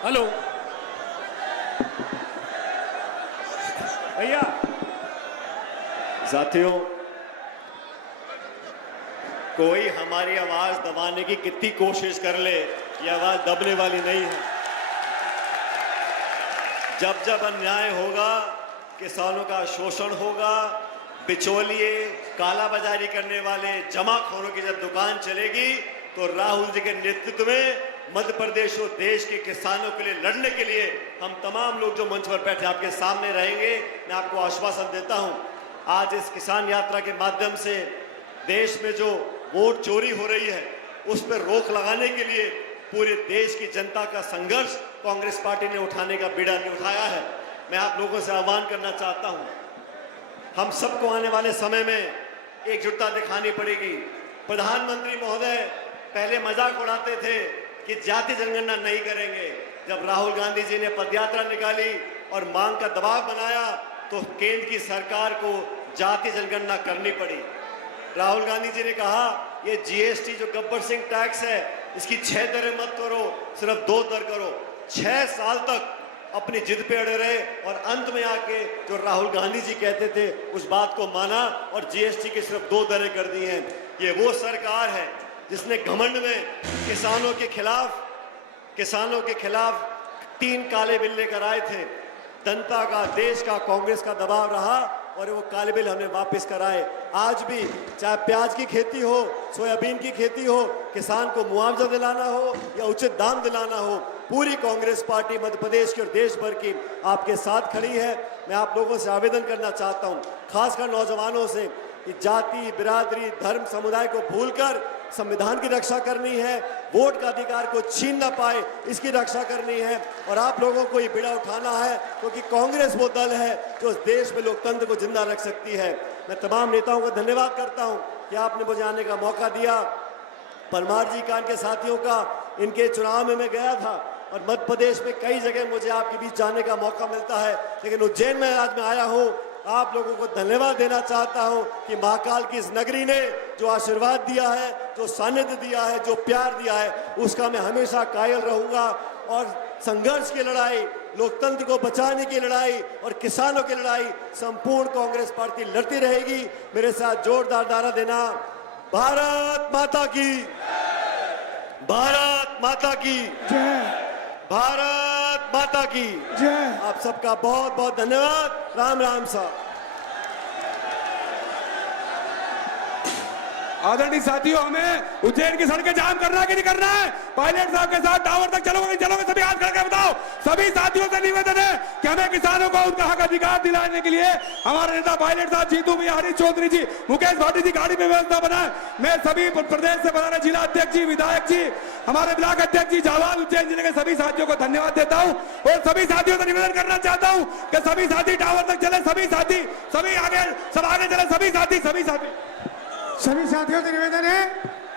हेलो भैया, साथियों, कोई हमारी आवाज दबाने की कितनी कोशिश कर ले, ये आवाज दबने वाली नहीं है। जब जब अन्याय होगा, किसानों का शोषण होगा, बिचौलिए, कालाबाजारी करने वाले जमाखोरों की जब दुकान चलेगी, तो राहुल जी के नेतृत्व में मध्य प्रदेश और देश के किसानों के लिए लड़ने के लिए हम तमाम लोग जो मंच पर बैठे आपके सामने रहेंगे। मैं आपको आश्वासन देता हूं, आज इस किसान यात्रा के माध्यम से देश में जो वोट चोरी हो रही है उस पर रोक लगाने के लिए पूरे देश की जनता का संघर्ष कांग्रेस पार्टी ने उठाने का बीड़ा नहीं उठाया है। मैं आप लोगों से आह्वान करना चाहता हूं, हम सबको आने वाले समय में एकजुटता दिखानी पड़ेगी। प्रधानमंत्री महोदय पहले मजाक उड़ाते थे कि जाति जनगणना नहीं करेंगे। जब राहुल गांधी जी ने पदयात्रा निकाली और मांग का दबाव बनाया तो केंद्र की सरकार को जाति जनगणना करनी पड़ी। राहुल गांधी जी ने कहा ये जीएसटी जो गब्बर सिंह टैक्स है इसकी 6 दरें मत करो, सिर्फ 2 दर करो। 6 साल तक अपनी जिद पे अड़े रहे और अंत में आके जो राहुल गांधी जी कहते थे उस बात को माना और जीएसटी की सिर्फ 2 दरें कर दी हैं। ये वो सरकार है जिसने घमंड में किसानों के खिलाफ 3 काले बिल लेकर आए थे। जनता का, देश का, कांग्रेस का दबाव रहा और वो काले बिल हमने वापस कराए। आज भी चाहे प्याज की खेती हो, सोयाबीन की खेती हो, किसान को मुआवजा दिलाना हो या उचित दाम दिलाना हो, पूरी कांग्रेस पार्टी मध्य प्रदेश की और देश भर की आपके साथ खड़ी है। मैं आप लोगों से आवेदन करना चाहता हूं, खासकर नौजवानों से, कि जाति, बिरादरी, धर्म, समुदाय को भूलकर संविधान की रक्षा करनी है, वोट का अधिकार को छीन ना पाए इसकी रक्षा करनी है। और आप लोगों को ये बीड़ा उठाना है क्योंकि कांग्रेस वो दल है जो इस देश में लोकतंत्र को जिंदा रख सकती है। मैं तमाम नेताओं का धन्यवाद करता हूं कि आपने मुझे आने का मौका दिया। परमार जी का, इनके साथियों का, इनके चुनाव में मैं गया था और मध्य प्रदेश में कई जगह मुझे आपके बीच जाने का मौका मिलता है, लेकिन उज्जैन में आज मैं आया हूँ आप लोगों को धन्यवाद देना चाहता हूं कि महाकाल की इस नगरी ने जो आशीर्वाद दिया है, जो सानिध्य दिया है, जो प्यार दिया है, उसका मैं हमेशा कायल रहूंगा। और संघर्ष की लड़ाई, लोकतंत्र को बचाने की लड़ाई और किसानों की लड़ाई संपूर्ण कांग्रेस पार्टी लड़ती रहेगी। मेरे साथ जोरदार नारा देना, भारत माता की, भारत माता की जय, भारत माता की जय। आप सबका बहुत बहुत धन्यवाद। राम राम साहब। आदरणीय साथियों, हमें उज्जैन की सड़कें जाम करना है कि नहीं करना है? पायलट साहब के साथ टावर तक चलोगे, चलोगे? सभी हाथ खड़े करके बताओ। सभी साथियों से निवेदन है कि हमें किसानों को उनका हक अधिकार दिलाने के लिए हमारे नेता पायलट साहब, जीतू भैया, हरीश चौधरी जी, मुकेश भाटी जी गाड़ी में व्यवस्था बनाए। मैं सभी प्रदेश से बना रहे जिला अध्यक्ष जी, विधायक जी, हमारे ब्लॉक अध्यक्ष जी, जावाद उज्जैन जिले के सभी साथियों को धन्यवाद देता हूँ और सभी साथियों से निवेदन करना चाहता हूँ कि सभी साथी टावर तक चले, सभी साथी, सभी आगे, सब आगे चले, सभी साथी, सभी साथी। सभी साथियों से निवेदन है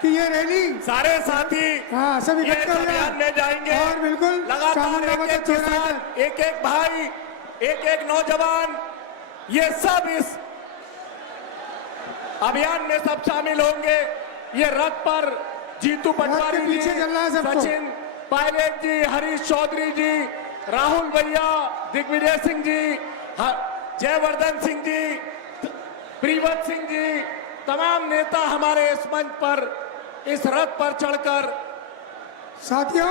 कि ये रैली सारे साथी हाँ सभी ये इकट्ठे हो जाएं। अभियान में जाएंगे और बिल्कुल लगातार एक एक भाई, एक एक नौजवान, ये सब इस अभियान में सब शामिल होंगे। ये रथ पर जीतू पटवारी जी, पीछे चलना है सबको। सचिन पायलट जी, हरीश चौधरी जी, राहुल भैया, दिग्विजय सिंह जी, जयवर्धन सिंह जी, प्रीवत सिंह जी, तमाम नेता हमारे इस मंच पर, इस रथ पर चढ़कर साथियों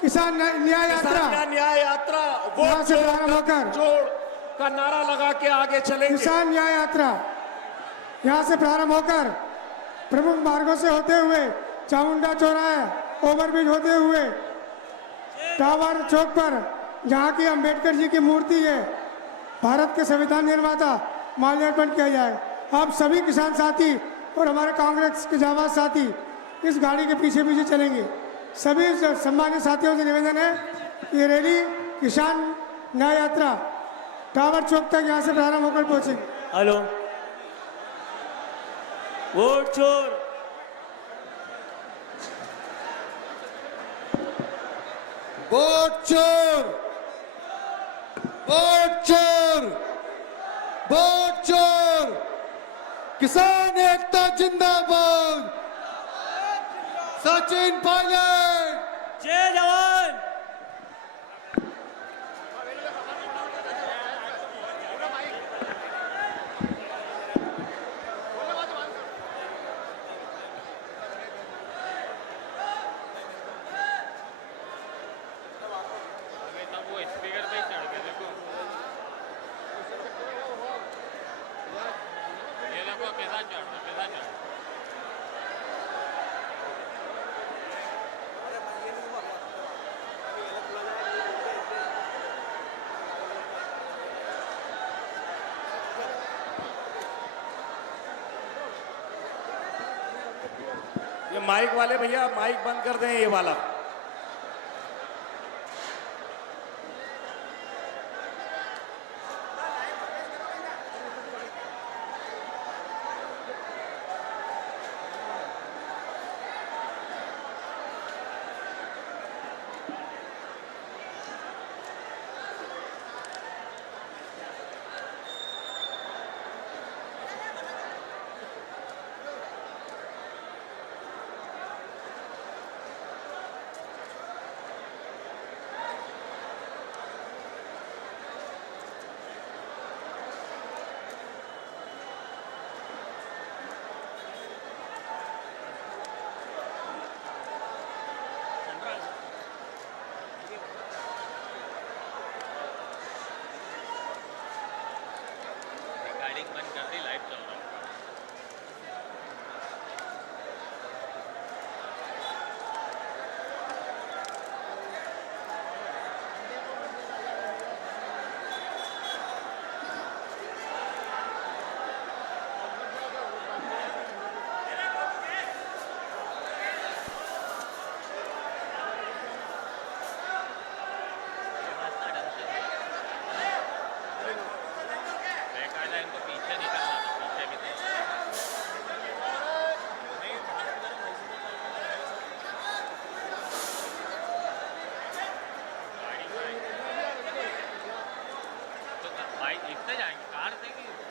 किसान न्याय यात्रा, न्याय यात्रा यहाँ से प्रारंभ होकर जोड़ का नारा लगा के आगे चलेंगे। किसान न्याय यात्रा यहाँ से प्रारंभ होकर प्रमुख मार्गों से होते हुए चामुंडा चौराहे, ओवरब्रिज होते हुए टावर चौक पर जहाँ की अंबेडकर जी की मूर्ति है, भारत के संविधान निर्माता, माल्यार्पण किया जाए। आप सभी किसान साथी और हमारे कांग्रेस के जाबाज साथी इस गाड़ी के पीछे पीछे चलेंगे। सभी सम्मानित साथियों से निवेदन है, ये रैली किसान न्याय यात्रा टावर चौक तक यहाँ से प्रारंभ होकर पहुंचेगी। हेलो, वोट चोर, वोट चोर, वोट चोर, वोट चोर, किसान एकता जिंदाबाद, सचिन पायलट, जय जवान। ये माइक वाले भैया माइक बंद कर दें, ये वाला। इतने जाएंगे कार देंगे